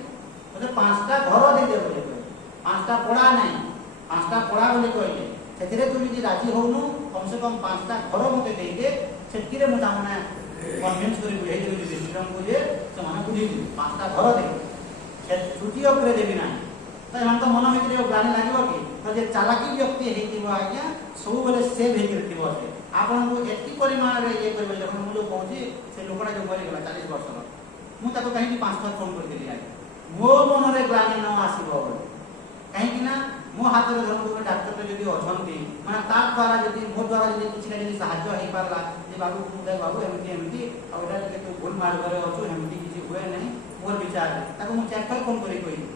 म्हणजे 5टा घर दे दे बोले 5टा पड़ा नै 5टा पड़ा बोले कहले सेतिरे तू যদি राजी होनु कम से कम 5टा घर मते दे दे सेतिरे मु तामना कन्विंस करी बुझाई देबी युधिष्ठिरन को जे से माने बुझी 5टा घर दे से छुट्टी करे देबी ना तो हम तो मन भितरे ग्लानि लागिबो कि तो जे चालाकी व्यक्ति हेतिबो आज्ञा सब बेले से भेतिर थिबो से आपन को एति परिमाण रे ये करबे जखन मु जो पहुंची से लोकटा जो मरि गेला 40 वर्ष रो मु ताको कहीं 5 थर फोन कर देली आज्ञा मो मन रे ग्लानि न आसीबो कहीं कि ना मो हाथ रे धर्म को डॉक्टर रे जदी अछंती माने ता द्वारा जदी मो द्वारा जदी किछि ना जदी सहायता हे पारला जे बाबू मुदे बाबू एमटी आ ओटा के तू भूल मार करे अछु एमटी किछि होय नै मोर विचार ताको मु चार थर फोन करी कहि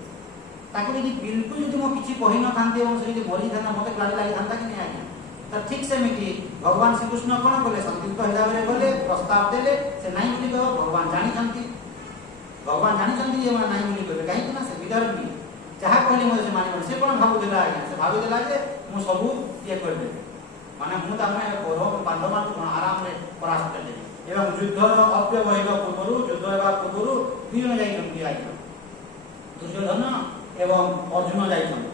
ताको यदि बिल्कुल यदि मो किछि कहि न थांते और से यदि मरि थाना मते गाड़ी लागि थांता कि नै आज्ञा तो ठीक सेमिति भगवान श्रीकृष्ण कौन कले संतुष्ट हिसाब रे बोले प्रस्ताव देले से नहीं बोली कहो भगवान जानी ये मैं नहीं बोली कहे कहीं ना से विदर्भी जहाँ कहली मत से मानिबन से कौन भाबुला आज्ञा से भाबुला जे मु सबू ये कर दे माने मु तामे कौरव पांडव को आराम रे परास्त कर दे एवं युद्धर अव्यवहित पूर्व युद्ध हेबा पूर्व दुई जन जाई छथि आज्ञा दुर्योधन एवं अर्जुन जाई छथि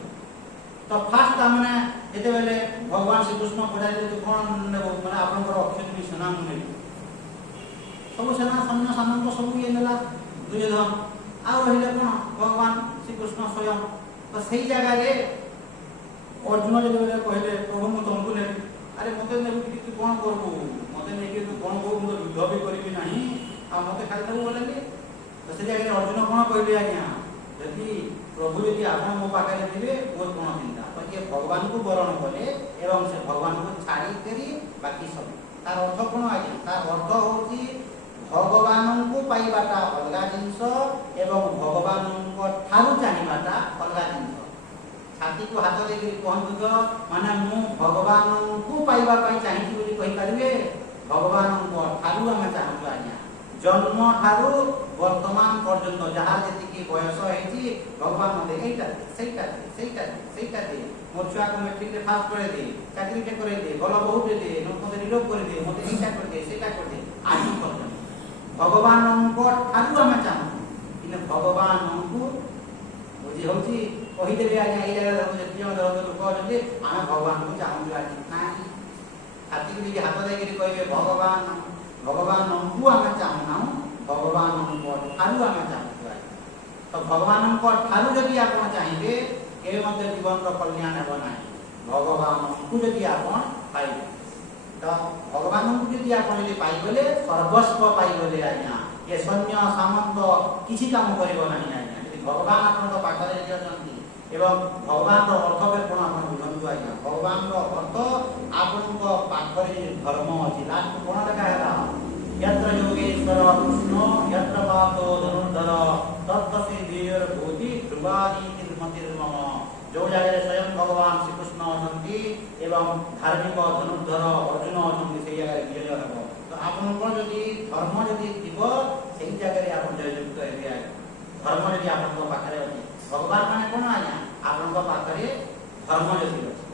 तो फास्ट तामने जेते बेले भगवान श्री कृष्ण पडाले तो कोन नेबो माने आपनकर अक्षय भी सेना मुने सब सेना सैन्य सामंत सब ये नेला दुर्योधन आ रहिले कोन भगवान श्री कृष्ण स्वयं तो सही जगह रे अर्जुन जेते बेले कहले प्रभु मु तुमको ले अरे मते नेबो कि तू कोन करबो मते नै कि तू कोन को मु युद्ध भी करबी नाही आ मते खाली देबो बोले तो से जगह अर्जुन कोन कहले आज्ञा यदि प्रभु यदि आपण मो पाखे दिबे बहुत कोन चिंता तो ये भगवान को वरण कले एवं से भगवान को छाड़ी करी बाकी सब तार अर्थ कोन आज्ञा तार अर्थ होची भगवान को पाइबाटा अलगा जिंस एवं भगवान को ठारू जानिबाटा अलगा जिंस छाती को हाथ देके कहंतु तो माने मु भगवान को पाइबा पई चाहि बोली कहि परिबे भगवान को ठारू हम चाहू आज्ञा जन्म ठारू वर्तमान पर्यंत जहाँ जी बयस होती भगवान मत सहीटा दे मोर छुआ को मेट्रिक फास्ट कर दे चाकरी कर दे भल बहुत दे मत निरोग कर दे मत यहीटा कर दे सहीटा कर दे आज भगवान ठारू आम चाहूँ कि भगवान को बुझी हूँ कहीदेवे आज्ञा ये जगह लोक अच्छे आम भगवान को चाहूँ आज ना हाथी को हाथ देकर कहे भगवान भगवान को आम चाहूना भगवान ठारू आम चाहूँ तो भगवान ठारू जदि आप चाहिए के जीवन कल्याण हेब ना भगवान को जदि आप पाइबे तो भगवान को जदि आप पाइगले सर्वस्व पाइगले आज्ञा ये सैन्य सामंत किसी काम कर आज्ञा भगवान आप पाखे एवं भगवान अर्थ कौन आप बुझु आज्ञा भगवान अर्थ आपण पाखे धर्म अच्छी लास्ट कौन लेखा है यत्र योगेश्वर कृष्ण यत्र पातो धनुर्धर तत्तसी धीर भूति ध्रुवानी निर्मतिर्मम जो जगह स्वयं भगवान श्रीकृष्ण अच्छी एवं धार्मिक धनुर्धर अर्जुन अच्छी से जगह विजय हम तो आपंकर जदि धर्म जदि थी से जगह आप जययुक्त है धर्म जदि आप पाखे अच्छे भगवान माने कौन आज्ञा आपण पाखे धर्म जदि अच्छे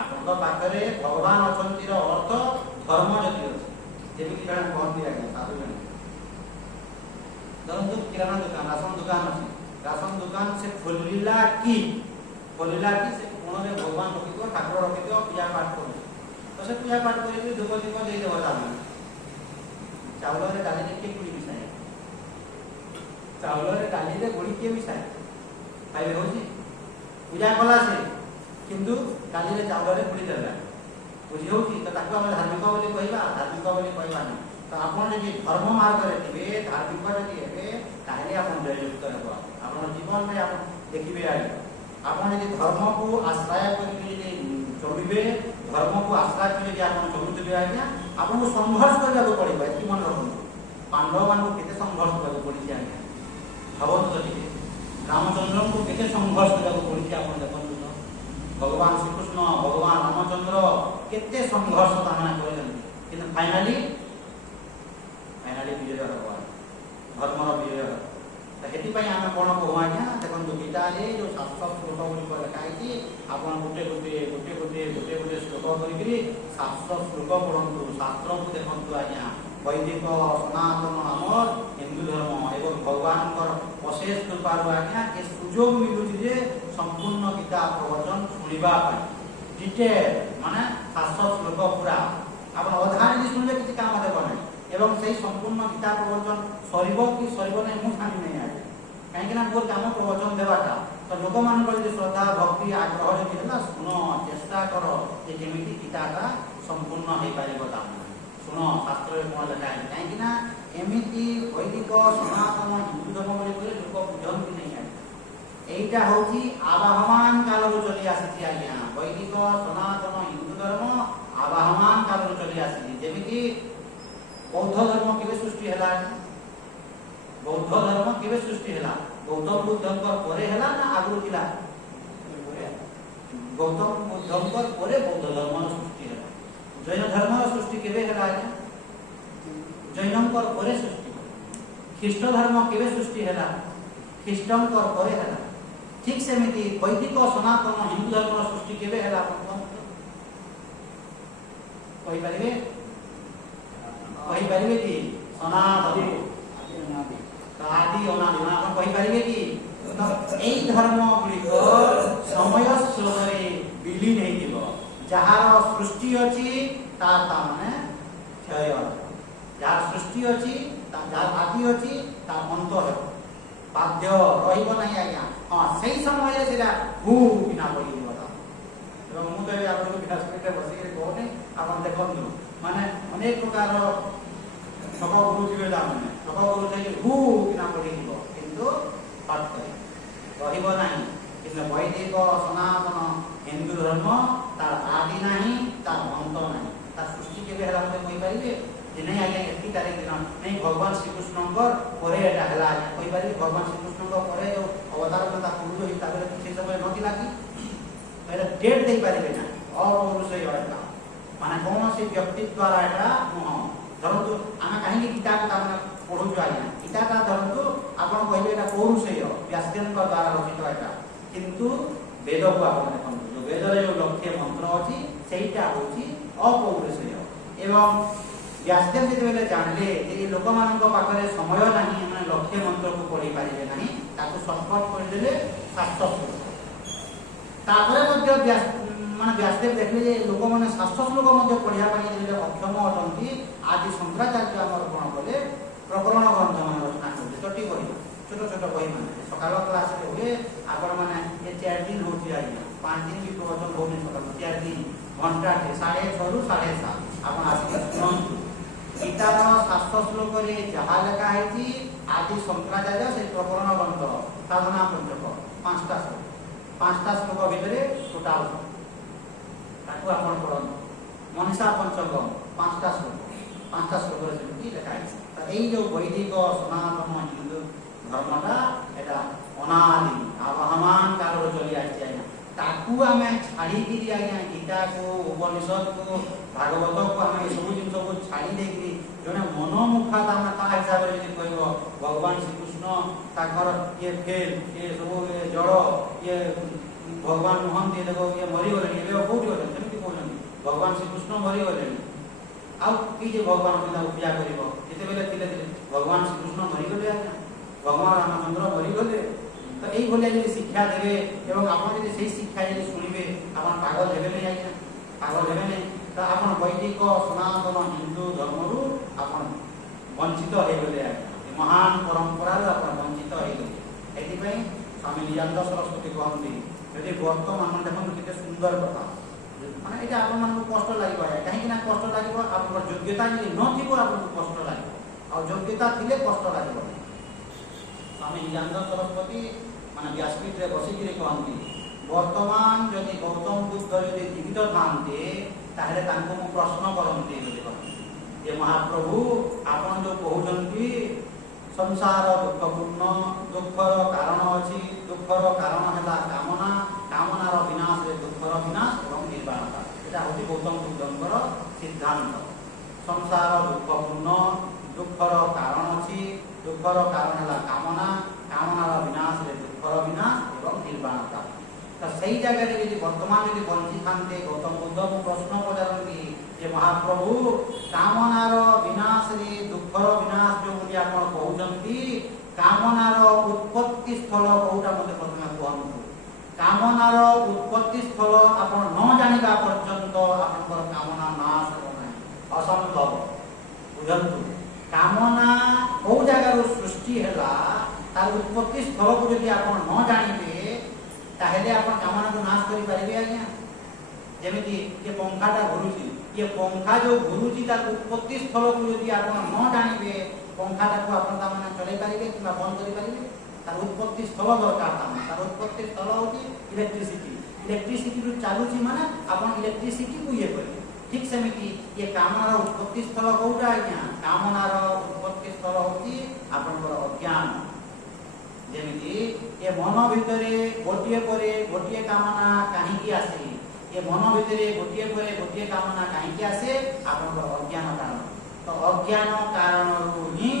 आपण पाखे भगवान अच्छी अर्थ धर्म जदि अच्छे जेमिति जन कहती आज्ञा साधु जन धरतु किराना दुकान राशन दुकान से खोलिला कि से कोण रे भगवान रखितो ठाकुर रखितो पूजा पाठ कर तो से पूजा पाठ करी धूप दीप दे देबो दाम चावल रे डाली के गुड़ी मिसाय चावल रे डाली रे गुड़ी के मिसाय खाइबे होची पूजा कला से किंतु डाली रे चावल रे गुड़ी देला बुझी होची तो ताको हम धार्मिक बोली कहबा धार्मिक बोली कहबा नहीं तो आपण जदि धर्म मार्ग रे थिबे धार्मिक जदि हेबे ताहेले आपण जययुक्त हेबो आपण जीवन में आपण देखिबे आइ आपण जदि धर्म को आश्रय करि चलिबे धर्म को आश्रय करि आपण चलुथिबे आज्ञा आपण को संघर्ष करबा पड़िबा कि मन रखु पांडव मान को केते संघर्ष करबा पड़ि आज्ञा भावत जदि रामचंद्र को केते संघर्ष करबा पड़ि आपण देखन भगवान श्रीकृष्ण भगवान रामचंद्र केते संघर्ष तामना करें कि फाइनाली विजय भगवान धर्मर विजय तो ये आम कौन कहूँ आज्ञा देखो गीता जो 700 श्लोक गुड़िक लिखाई आप गोटे गोटे गोटे गोटे गोटे गोटे श्लोक कर 700 श्लोक पढ़ु शास्त्र को देखु आज्ञा वैदिक सनातन आमर हिंदू धर्म एवं भगवान अशेष कृपार आज्ञा ये सुजोग मिलूँ संपूर्ण गीता प्रवचन शुणा डिटेल माने 700 श्लोक पूरा आप अधा यदि शुणिले किसी काम देव ना एवं से संपूर्ण गीता प्रवचन सरब कि सरब ना मुझे जानी नहीं आज कहीं मोर काम प्रवचन देवाटा तो लोक मान श्रद्धा भक्ति आग्रह जब है शुण चेष्टा कर केमी गीताटा संपूर्ण हो पार शुण शास्त्र कौन लिखा है कहीं एमती वैदिक सनातन हिंदू धर्म लोक बुझती नहीं आज এইটা হচ্ছে আবাহমান কালরু চলি আসিছি আজ্ঞা বৈদিক সনাতন হিন্দু ধর্ম আবাহমান কালরু চলি আসিছি যেমিতি বৌদ্ধ ধর্ম কেবে সৃষ্টি হেলা বৌদ্ধ ধর্ম কেবে সৃষ্টি হেলা গৌতম বুদ্ধଙ୍କ পরে হেলা না আগুরু ଥିଲା गौतम बुद्धंकर परे बौद्ध धर्म सृष्टि है। जैन धर्म सृष्टि केबे है आज्ञा जैनंकर परे सृष्टि। ख्रीष्ट धर्म केबे सृष्टि है ख्रीष्टंकर परे है। ठीक सेमिति वैदिक सनातन हिंदू धर्म सृष्टि केबे है आपण कहि परिबे कि सनातन आदि अनादि आपण कहि परिबे कि এই ধর্ম গুলিক সময় স্রোতরে বিলীন হয়ে যাহার সৃষ্টি অছি তার মানে ক্ষয় যার সৃষ্টি অছি যার আদি অছি তার অন্ত ହେବ বাধ্য রহিব নাই আজ্ঞা। হ্যাঁ সেই সময়ে সেটা হু বিনা পড়িব এবং ମୁଁ ତ ଏବେ ଆପଣଙ୍କୁ ବ୍ୟାସପୀଠରେ ବସିକି କହୁନି ଆପଣ ଦେଖନ୍ତୁ ମାନେ ଅନେକ ପ୍ରକାର ଠକ ଗୁରୁ ଥିବେ ତାମାନେ ଠକ ଗୁରୁ ଥାଇକି ହୁ ବିନା ପଡ଼ିଯିବ କିନ୍ତୁ ହଟ୍ କରିବ ରହିବ ନାହିଁ। କିନ୍ତୁ ବୈଦିକ ସନାତନ ହିନ୍ଦୁ ଧର୍ମ ତାର ଆଦି ନାହିଁ ତାର ଅନ୍ତ ନାହିଁ ତାର ସୃଷ୍ଟି କେବେ ହେଲା ମତେ କହିପାରିବେ ଯେ ନାଇଁ ଆଜ୍ଞା ଏତିକି ତାରିଖ ଦିନ ନାଇଁ ଭଗବାନ ଶ୍ରୀକୃଷ୍ଣଙ୍କର ପରେ ଏଟା ହେଲା ଆଜ୍ଞା କହିପାରିବେ ଭଗବାନ ଶ୍ରୀକୃଷ୍ଣଙ୍କ ପରେ ଯୋଉ ଅବତାର କଥା ପୂର୍ବ ହେଇ ତାପରେ ସେ ସମୟ ନଥିଲା କି ଏଟା ଡେଟ୍ ଦେଇପାରିବେ ନା ଅପୌରୁଷେୟ ଏଟା ମାନେ କୌଣସି ବ୍ୟକ୍ତି ଦ୍ୱାରା ଏଟା ନୁହଁ। ଧରନ୍ତୁ ଆମେ କାହିଁକି ଗୀତାକୁ ତାମାନେ ପଢୁଛୁ ଆଜ୍ଞା ଗୀତାଟା ଧରନ୍ତୁ ଆପଣ କହିବେ ଏଟା ପୌରୁଷେୟ ବ୍ୟାସଦେବଙ୍କ ଦ୍ୱାରା ରଚିତ ଏଟା କିନ୍ତୁ ବେଦକୁ ଆପଣ ଦେଖନ୍ତୁ ଯୋଉ ବେଦରେ ଯୋଉ ଲକ୍ଷେ ମନ୍ତ୍ର ଅଛି ସେଇଟା ହଉଛି ଅପୌରୁଷେୟ। ଏବଂ ବ୍ୟାସଦେବ ଯେତେବେଳେ ଜାଣିଲେ ଯେ ଏ ଲୋକମାନଙ୍କ ପାଖରେ ସମୟ ନାହିଁ ମାନେ ଲକ୍ଷେ ମନ୍ତ୍ରକୁ ପଢି ପାରିବେ ନାହିଁ ତାକୁ ସର୍ଟକଟ କରିଦେଲେ 700 ଶ୍ଲୋକ। ତାପରେ ମଧ୍ୟ ବ୍ୟାସଦେବ ଦେଖିଲେ ଯେ ଲୋକମାନେ 700 ଶ୍ଲୋକ ମଧ୍ୟ ପଢିବା ପାଇଁ ଯେତେବେଳେ ଅକ୍ଷମ ଅଟନ୍ତି ଆଜି ଶଙ୍କରାଚାର୍ଯ୍ୟ ଆମର କଣ କଲେ ପ୍ରକରଣ ଗ୍ରନ୍ଥ ମାନେ ରଚନା କଲେ ଛୋଟି ବହି ଛୋଟ ଛୋଟ ବହି ମାନେ ସକାଳ କ୍ଲାସରେ ହୁଏ ଆପଣ ମାନେ ଏ 4 ଦିନ ହଉଛି ଆଜ୍ଞା 5 ଦିନ ବି ପ୍ରବଚନ ହଉନି ସକାଳ 4 ଦିନ ଘଣ୍ଟାଟେ 6:30 ରୁ 7:30 ଆପଣ ଆସିକି ଶୁଣନ୍ତୁ ଗୀତାର 700 ଶ୍ଲୋକରେ ଯାହା ଲେଖା ହେଇଛି ଆଜି ଶଙ୍କରାଚାର୍ଯ୍ୟ ସେ ପ୍ରକରଣ ଗ୍ରନ୍ଥ ସାଧନା ପଞ୍ଚକ 5ଟା ଶ୍ଲୋକ ଭିତରେ ଟୋଟାଲ ତାକୁ ଆପଣ ପଢନ୍ତୁ ମନସା ପଞ୍ଚକ 5ଟା ଶ୍ଲୋକରେ ସେମିତି ଲେଖା ହେଇଛି। এই যে বৈদিক সনাতন হিন্দু ধর্মটা এটা অনাদি আবহমান কালর চলি আসছে আজ্ঞা তাকু আমি ছাড়িকি আজ্ঞা গীতাକୁ উপনিষদକୁ ভাগবতକୁ ଆମେ ଏସବୁ ଜିନିଷକୁ ଛାଡ଼ି ଦେଇକି ଜଣେ ମନୋମୁଖା ଆମେ ତା ହିସାବରେ ଯଦି କହିବ ଭଗବାନ ଶ୍ରୀକୃଷ୍ଣ ତାଙ୍କର ଇଏ ଫେଲ ଇଏ ସବୁ ଜଡ଼ ଇଏ ଭଗବାନ ନୁହନ୍ତି ଦେଖ ଇଏ ମରିଗଲେଣି ଏବେ କୋଉଠି ଗଲେଣି ସେମିତି କହୁଛନ୍ତି ଭଗବାନ ଶ୍ରୀକୃଷ୍ଣ ମରିଗଲେଣି ଆଉ କି ଯେ ଭଗବାନ ତାଙ୍କୁ ପୂଜା କରିବ ଯେତେବେଳେ ଥିଲେ ଭଗବାନ ଶ୍ରୀକୃଷ୍ଣ ମରିଗଲେ ଆଜ୍ଞା ଭଗବାନ ରାମଚନ୍ଦ୍ର ମରିଗଲେ ତ ଏଇଭଳିଆ ଯଦି ଶିକ୍ଷା ଦେବେ ଏବଂ ଆପଣ ଯଦି ସେଇ ଶିକ୍ଷା ଯଦି ଶୁଣିବେ ଆପଣ ପାଗଳ ହେବେନି ଆଜ୍ଞା ପାଗଳ ହେବେନି ତ ଆପଣ ବୈଦିକ ସନାତନ ହିନ୍ଦୁ ଧର୍ମରୁ ଆପଣ ବଞ୍ଚିତ ହେଇଗଲେ ଆଜ୍ଞା ଏ ମହାନ ପରମ୍ପରାରୁ ଆପଣ ବଞ୍ଚିତ ହେଇଗଲେ। ଏଥିପାଇଁ ସ୍ୱାମୀ ନିଜାନନ୍ଦ ସରସ୍ୱତୀ କହନ୍ତି ଯଦି ବର୍ତ୍ତମାନ ଦେଖନ୍ତୁ କେତେ ସୁନ୍ଦର କଥା ମାନେ ଏଇଟା ଆପଣମାନଙ୍କୁ କଷ୍ଟ ଲାଗିବ ଆଜ୍ଞା କାହିଁକି ନା କଷ୍ଟ ଲାଗିବ ଆପଣଙ୍କର ଯୋଗ୍ୟତା ଯଦି ନଥିବ ଆପଣଙ୍କୁ କଷ୍ଟ ଲାଗିବ ଆଉ ଯୋଗ୍ୟତା ଥିଲେ କଷ୍ଟ ଲାଗିବ। ସ୍ୱାମୀ ନିଜାନନ୍ଦ ସରସ୍ୱତୀ ମାନେ ବ୍ୟାସପୀଠରେ ବସିକିରି କହନ୍ତି ବର୍ତ୍ତମାନ ଯଦି ଗୌତମ ବୁଦ୍ଧ ଯଦି ଜୀବିତ ଥାନ୍ତେ ତାହେଲେ ତାଙ୍କୁ ମୁଁ ପ୍ରଶ୍ନ କରନ୍ତି ବୋଲି କହନ୍ତି ଯେ ମହାପ୍ରଭୁ ଆପଣ ଯୋଉ କହୁଛନ୍ତି ସଂସାର ଦୁଃଖପୂର୍ଣ୍ଣ ଦୁଃଖର କାରଣ ଅଛି ଦୁଃଖର କାରଣ ହେଲା କାମନା କାମନାର ବିନାଶରେ ଦୁଃଖର ବିନାଶ ଏବଂ ନିର୍ବାଣତା এটা হচ্ছে গৌতম বুদ্ধଙ୍କର সিদ্ধান্ত। সংসার দুঃখপূর্ণ দুঃখর কারণ ଅଛି দুঃখর কারণ ହେଲା কামনা কামনার বিনাশরে দুঃখর বিনাশ এবং নির্বাণতা। তো সেই জায়গায় যদি বর্তমান যদি বঞ্চি থাকতে গৌতম বুদ্ধকে প্রশ্ন পচারନ୍ତି যে মহাপ্রভু কামনার বিনাশরে দুঃখর বিনাশ ଯୋଉଠି ଆପଣ କହୁଛନ୍ତି କାମନାର ଉତ୍ପତ୍ତି ସ୍ଥଳ କୋଉଟା ମୋତେ ପ୍ରଥମେ କୁହନ୍ତୁ। କାମନାର ଉତ୍ପତ୍ତି ସ୍ଥଳ ଆପଣ ନ ଜାଣିବା ପର୍ଯ୍ୟନ୍ତ ଆପଣଙ୍କର କାମନା ନାଶ ହେବ ନାହିଁ ଅସମ୍ଭବ। ବୁଝନ୍ତୁ କାମନା କୋଉ ଜାଗାରୁ ସୃଷ୍ଟି ହେଲା ତାର ଉତ୍ପତ୍ତି ସ୍ଥଳକୁ ଯଦି ଆପଣ ନ ଜାଣିବେ ତାହେଲେ ଆପଣ କାମନାକୁ ନାଶ କରିପାରିବେ ଆଜ୍ଞା। ଯେମିତି ଏ ପଙ୍ଖାଟା ଘୁରୁଛି ଏ ପଙ୍ଖା ଯୋଉ ଘୁରୁଛି ତାର ଉତ୍ପତ୍ତି ସ୍ଥଳକୁ ଯଦି ଆପଣ ନ ଜାଣିବେ ପଙ୍ଖାଟାକୁ ଆପଣ ତାମାନେ ଚଲେଇ ପାରିବେ କିମ୍ବା ବନ୍ଦ କରିପାରିବେ। ତାର ଉତ୍ପତ୍ତି ସ୍ଥଳ ଦରକାର ତାମାନେ ତାର ଉତ୍ପତ୍ତି ସ୍ଥଳ ହେଉଛି ଇଲେକ୍ଟ୍ରିସିଟି। ଇଲେକ୍ଟ୍ରିସିଟିରୁ ଚାଲୁଛି ମାନେ ଆପଣ ଇଲେକ୍ଟ୍ରିସିଟିକୁ ଇଏ କରିବେ। ଠିକ୍ ସେମିତି ଏ କାମନାର ଉତ୍ପତ୍ତି ସ୍ଥଳ କୋଉଟା ଆଜ୍ଞା କାମନାର ଉତ୍ପତ୍ତି ସ୍ଥଳ ହେଉଛି ଆପଣଙ୍କର ଅଜ୍ଞାନ। ଯେମିତି ଏ ମନ ଭିତରେ ଗୋଟିଏ ପରେ ଗୋଟିଏ କାମନା କାହିଁକି ଆସେ ये मन भितर गोटे पर गोटे कामना कहीं आसे आपन अज्ञान कारण तो अज्ञान कारण ही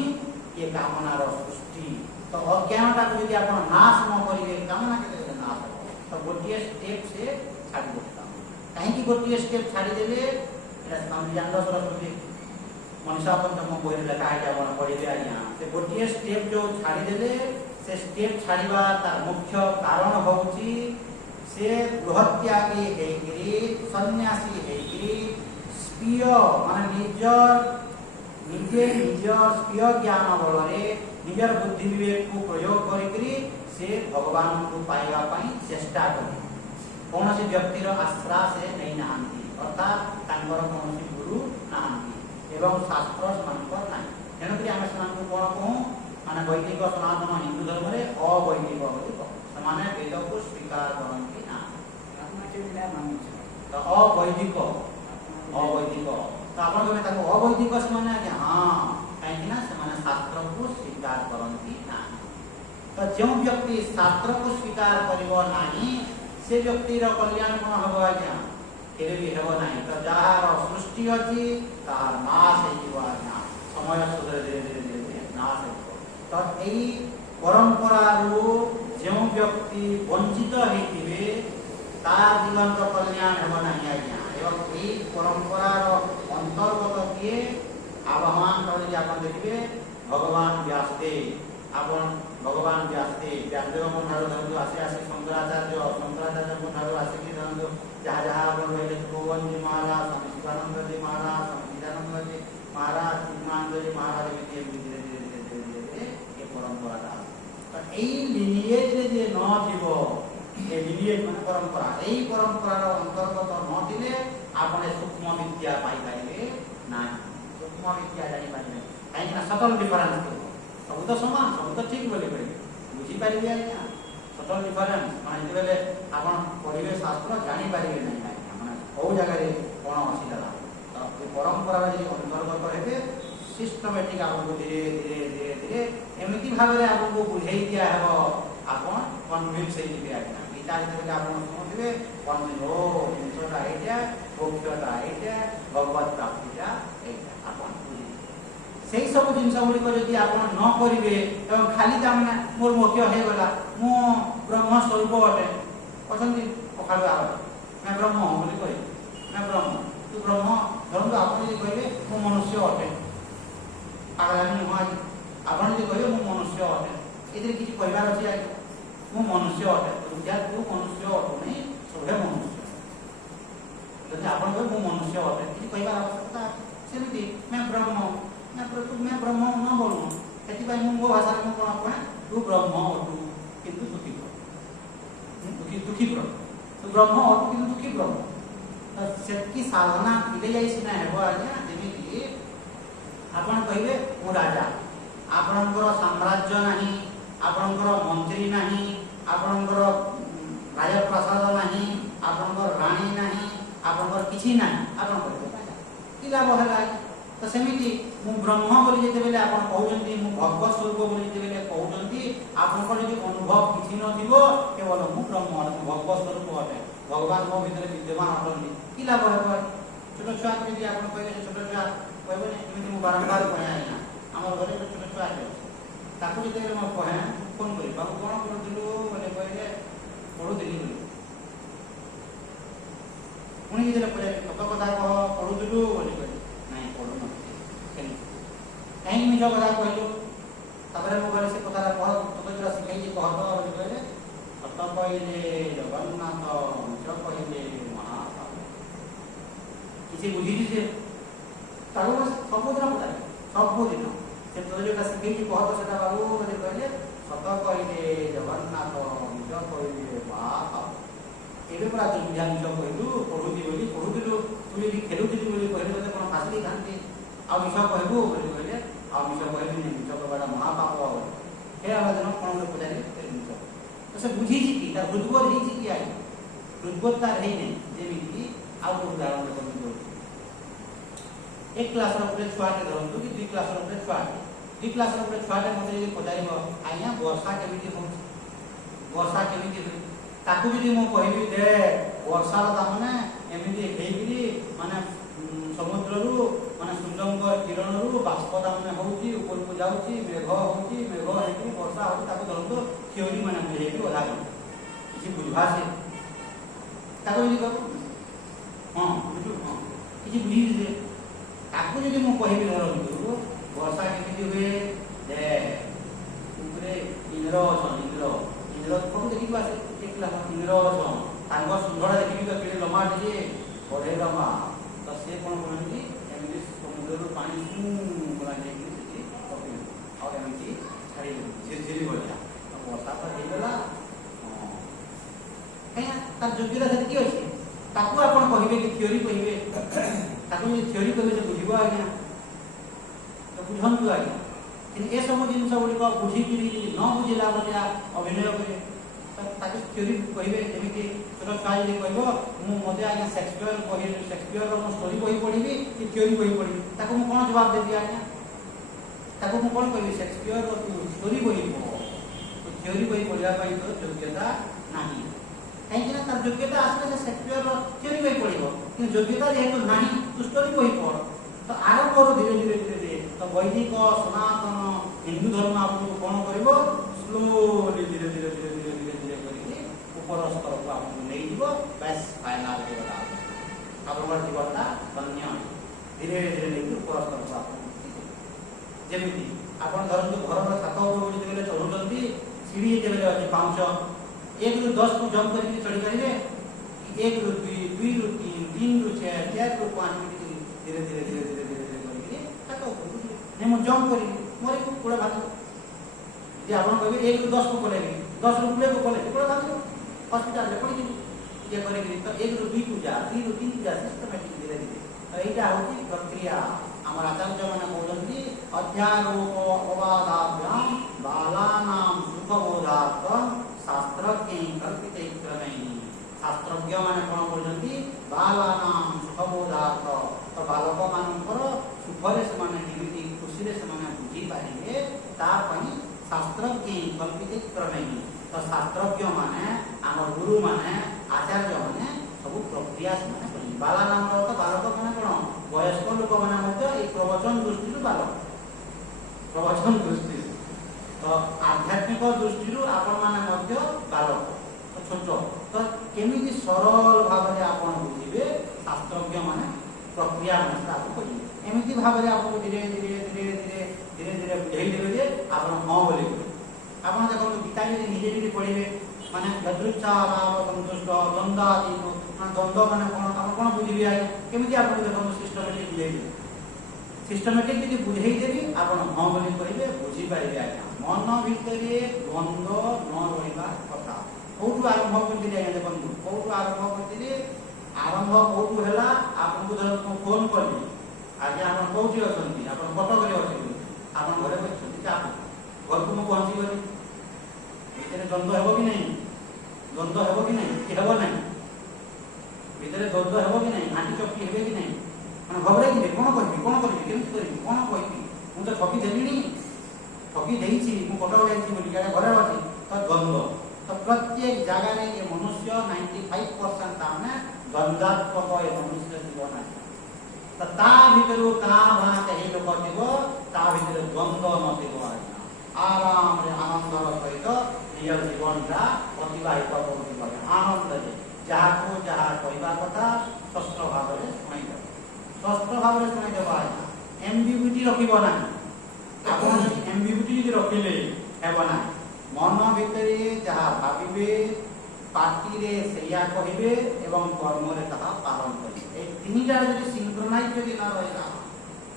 ये कामनार सृष्टि तो अज्ञानटा को यदि आप नाश न करेंगे कामना के नाश हो तो गोटे स्टेप से छाड़ी देता कहीं गोटे स्टेप छाड़ीदे जान सरस्वती मनीषा पंचम बही लेखा है आप पढ़े आज्ञा से गोटे स्टेप जो छाड़ीदे से स्टेप छाड़वा तार मुख्य कारण होची से गृहत्यागी हेकरी सन्यासी हेकरी स्पीय माने निजे निजर स्पीय ज्ञान बल निजर बुद्धि विवेक को प्रयोग करी से भगवान को पाइबा पई चेष्टा करे कौन सी व्यक्तिर आश्रा से नहीं नहांती अर्थात तांकर कौन गुरु नहांती एवं शास्त्र सेमानकर नाही तेणुकरी आम से कौन कहूँ माने वैदिक सनातन हिंदू धर्म में अवैदिक से वेद को स्वीकार करती ना तो अवैदिक अवैदिक तो आप अवैदिक से हाँ कहीं शास्त्र को स्वीकार करती ना तो जो व्यक्ति शास्त्र को स्वीकार करना से व्यक्तिर कल्याण कौन हम आज्ञा केवे भी हेब ना तो जार सृष्टि अच्छी तार नाश आज्ञा समय धीरे धीरे धीरे धीरे नाश तो यही परंपरार जो व्यक्ति वंचित होते तार जीवन कल्याण हेब ना आज्ञा एवं यही परंपरार अंतर्गत किए आह्वान कर आप देखिए भगवान व्यासदेव आपण भगवान व्यासदेव व्यासदेव धरतु आसे आसे शंकराचार्य आसिक धरतु जहाँ जहाँ आप रहे गोवन जी महाराज स्वामी शिवानंद जी महाराज स्वामी चिदानंद जी महाराज कृष्णानंद जी महाराज धीरे धीरे धीरे धीरे धीरे धीरे ये परंपरा तो यही लिनिएज जे न थिबो ये लिनिएज माने परंपरा यही परंपरार अंतर्गत न थिले आपने सूक्ष्म विद्या पाई पाइबे ना सूक्ष्म विद्या जानि पाइबे कहीं सटल डिफरेंस सब तो समान सब तो ठीक बोली बुझीपारे आज्ञा सटल डिफरेन्स मैंने बेले आप पढ़े शास्त्र जानीपारे ना मैंने कौ जगह कौन असुविधा तो परंपरा अंतर्गत हे सिस्टमेटिक आपको धीरे धीरे धीरे धीरे एमती भाव में आपको बुझे दिया आप कन्विन्स होते आज्ञा गीता जो आप शुणुवे कन्विन्स ओ जिनसा ये मोक्षटा ये भगवत प्राप्तिटा आप से सब जिनस गुड़िक आप न करेंगे खाली तमें मोर मोक्ष होगा मु ब्रह्म स्वरूप अटे अच्छा कखा मैं ब्रह्म बोली कह मैं ब्रह्म तू ब्रह्म धरत आप कहे मु मनुष्य अटे पागलानी नुह आज आप कहे मु मनुष्य अटे ये किसी कहबार अच्छे आज मु मनुष्य अटे तू मनुष्य अटू नहीं सभे मनुष्य जब आप कहे मु मनुष्य अटे किसी कहबार आवश्यकता सेमती मैं ब्रह्म मैं ब्रह्म न बोलूँ से मो भाषा में कौन कहे तू ब्रह्म अटू किंतु दुखी दुखी दुखी ब्रह्म तू ब्रह्म अटू किंतु दुखी ब्रह्म से साधना धीरे जाई सीना हेब आज्ञा जमी आपन कहे मु राजा आपणकर साम्राज्य नहीं आपणकर मंत्री नहीं आपणकर राजप्रसाद नहीं आपणकर राणी नहीं आपणकर किछि नहीं आपन कहे कि लाभ है तो सेमिति मु ब्रह्म बोली जेते बेले आपण कहउजंती मु भगवत स्वरूप बोली जेते बेले कहउजंती आपनकर जे अनुभव किछि न थिबो केवल मु ब्रह्म भगवत स्वरूप अटे भगवान मो भीतर विद्यमान अटंती कि लाभ हेबो छोट छुआ यदि आपण कहबे छोट छुआ कहबे एमिति मु बारंबार कहे आइना हमर घरे छोट छुआ आहे ताकू जेते म कहे फोन करी बाबू कोन करूदिलु बोले कहले पढुदिली बोली पुणी जेते कहे कत कथा कह पढुदिलु बोली कहे नहीं पढु कहीं मिछ कथा कहलु तापर मो घरे से कथा कह तो जो सिखाई कह तो कहले सत कहले जगन्नाथ मिछ कहले महाप्रभु किसी बुझी से ताको सबुदिन पता सबुदिन से तो जो सिखाई कह तो सेटा बाबू बोले कहले सत कहले जगन्नाथ मिछ कहले महाप्रभु एबे पूरा दुनिया मिछ कहलु पढुदी बोली पढुदिलु तू यदि खेलुदिलु बोली कहले तो कोन फासली खानती आ मिछ कहबो बोली कहले आ मिछ कहबी नहीं मिछ कहबाटा महापाप हे आलोचना कौन पचारे तो से बुझी कि हृदबोध ही कि आई हृदबोध तार है नहीं जेमिति आउ को उदाहरण देखो एक क्लास रो पे छुआ के धरंतु कि दुई क्लास रो पे छुआ दुई क्लास रो पे छुआ के मते जे पचारिबो आइया वर्षा केमिति हो वर्षा केमिति ताकू जदि मु कहबी दे वर्षार तामने एमिति हेइकरी माने समुद्ररू माने सूर्यंकर किरणरू बाष्प तामने होउची ऊपर को जाउची मेघ होउची मेघ हेइकरी वर्षा होउची ताकू धरतो थ्योरी माने बुझेइकरी ओला किछि बुझबा से ताकू जदि कहबो हां बुझु हां किछि बुझी जे ताकू जदि मु कहबी धरतो वर्षा केमिति हुए दे ऊपरे इंद्र फोटो देखि पासे देखला इंद्र तांग सुंदर देखि तो केले लमा जे बढे लमा तो से कोन कोनती एमिति समुद्र पानी सु बोला जे कि से कपि और एमिति छाड़ी झिरझिरी बोला वर्षा तो हे गला कया तार जोग्यता से की अछि ताकू आपण कहिबे कि थ्योरी कहिबे ताकू जे थ्योरी कहिबे से बुझिबो आज्ञा तो बुझंतु आज्ञा इन ए सब जिनस गुड़िक बुझीकरी न बुझिला भलिया अभिनय करे ताकि थ्योरी कहिबे जेमिति छोट छुआ जे कहबो मु मते आज्ञा शेक्सपियर रो स्टोरी बही पढिबी कि थ्योरी बही पढिबी ताको मु कोन जवाब देबी आज्ञा ताको मु कोन कहबी शेक्सपियर रो स्टोरी बही पढो तो थ्योरी बही पढिया पई तो योग्यता नाही काहे कि तार योग्यता आसले से शेक्सपियर रो थ्योरी बही पढिबो कि योग्यता जेहेतु नाही तो स्टोरी बही पढ तो आरंभ करो धीरे धीरे तो वैदिक सनातन हिंदू धर्म आपको कौन करिवो स्लोली धीरे धीरे करके ऊपर स्तर को आपको नहीं जीवो बस फाइनल के बता आपन जीवनता धन्य धीरे धीरे लेके ऊपर स्तर को आपको जेमिति आपन धरन तो घर रो छात ऊपर जे गेले चढ़ुचंती सीढ़ी जे गेले अछि 5 1 ରୁ 10 को जंप करके चढ़ी करिवे 1 ରୁ 2 2 ରୁ 3 3 ରୁ 4 4 ରୁ 5 धीरे धीरे करके ताको ने मु जंप करी मोरे को कोड़ा भाग जे आपण कहबे 1 ରୁ 10 को कोलेबी 10 ରୁ 20 को कोले कोड़ा भाग हॉस्पिटल ले पड़ी जे करे तो 1 ରୁ 2 को जा 3 ରୁ 3 को जा सिस्टमैटिक धीरे धीरे तो एटा होती प्रक्रिया हमर आचार्य माने बोलंती अध्यारोप अवादाभ्याम बालानाम सुखबोधार्थम शास्त्रज्ञ कल्पिते क्रमेण शास्त्रज्ञ माने कोन बोलंती बालानाम सुखबोधार्थ तो बालक मानकर सुखरे से माने जीवित खुशी से माने बुझी पारिबे तार पई शास्त्रज्ञ कल्पित क्रमेण तो शास्त्रज्ञ माने हमर गुरु माने आचार्य माने सब प्रक्रिया से माने बोली बाला नाम तो बालक माने कोन वयस्क लोक माने मध्य एक प्रवचन दृष्टि बालक प्रवचन दृष्टि तो आध्यात्मिक दृष्टि आपण माने मध्य बालक तो छोट तो केमिति सरल भाबरे आपण बुझिबे शास्त्रज्ञ माने प्रक्रिया अनुसार आपको करिए एमिति भाबरे आपको धीरे धीरे बुझाई देबे जे आपण हां बोले आपण देखो गीता जे निजे निजे पढिबे माने यदृच्छा राम संतुष्ट द्वंद्वादि माने द्वंद्व माने कोन बुझिबे आइ केमिति आपको देखो सिस्टमैटिक यदि बुझाई देबी आपण हां बोले कहिबे बुझी पारिबे आइ मन भितरे द्वंद्व न रहिबा कथा कोठु आरंभ करथिले आइ देखो कोठु आरंभ करथिले आरंभ कोठु हैला आपन को फोन करली आज आपण कोठी अछंती आपण कटक रे अछंती आपण घरे बसछंती चा घर को पहुंची गली भितरे द्वंद्व हेबो कि नहीं कि हेबो नहीं भितरे द्वंद्व हेबो कि नहीं आंटी चक्की हेबे कि नहीं माने घबराई दिबे कोन करबी केमति करबी कोन कहबी मु तो ठकी देलिनी ठकी देइछि मु कटक जाइछि बोली गाडा घरे अछि तो द्वंद्व तो प्रत्येक जगह रे ये मनुष्य 95% ताने द्वंद्वात्मक ये मनुष्य जीवन है तो ता भितरु का भा कहि लोक दिगो ता भितर द्वंद्व न दिगो आराम रे आनंद सहित निज जीवनटा अतिबाहित करबे आनंद रे जहा को जहा कहबा कथा स्पष्ट भाव रे सुनाई दे स्पष्ट भाव रे सुनाई देबा एमबीबीटी रखिबो ना आपण एमबीबीटी जदि रखिले हेबो ना मन भितरे जहा भाबिबे पार्टी रे सैया कहिबे एवं कर्म रे तहा पालन करिबे ए तीनटा जदि सिंक्रोनाइज जदि न रहला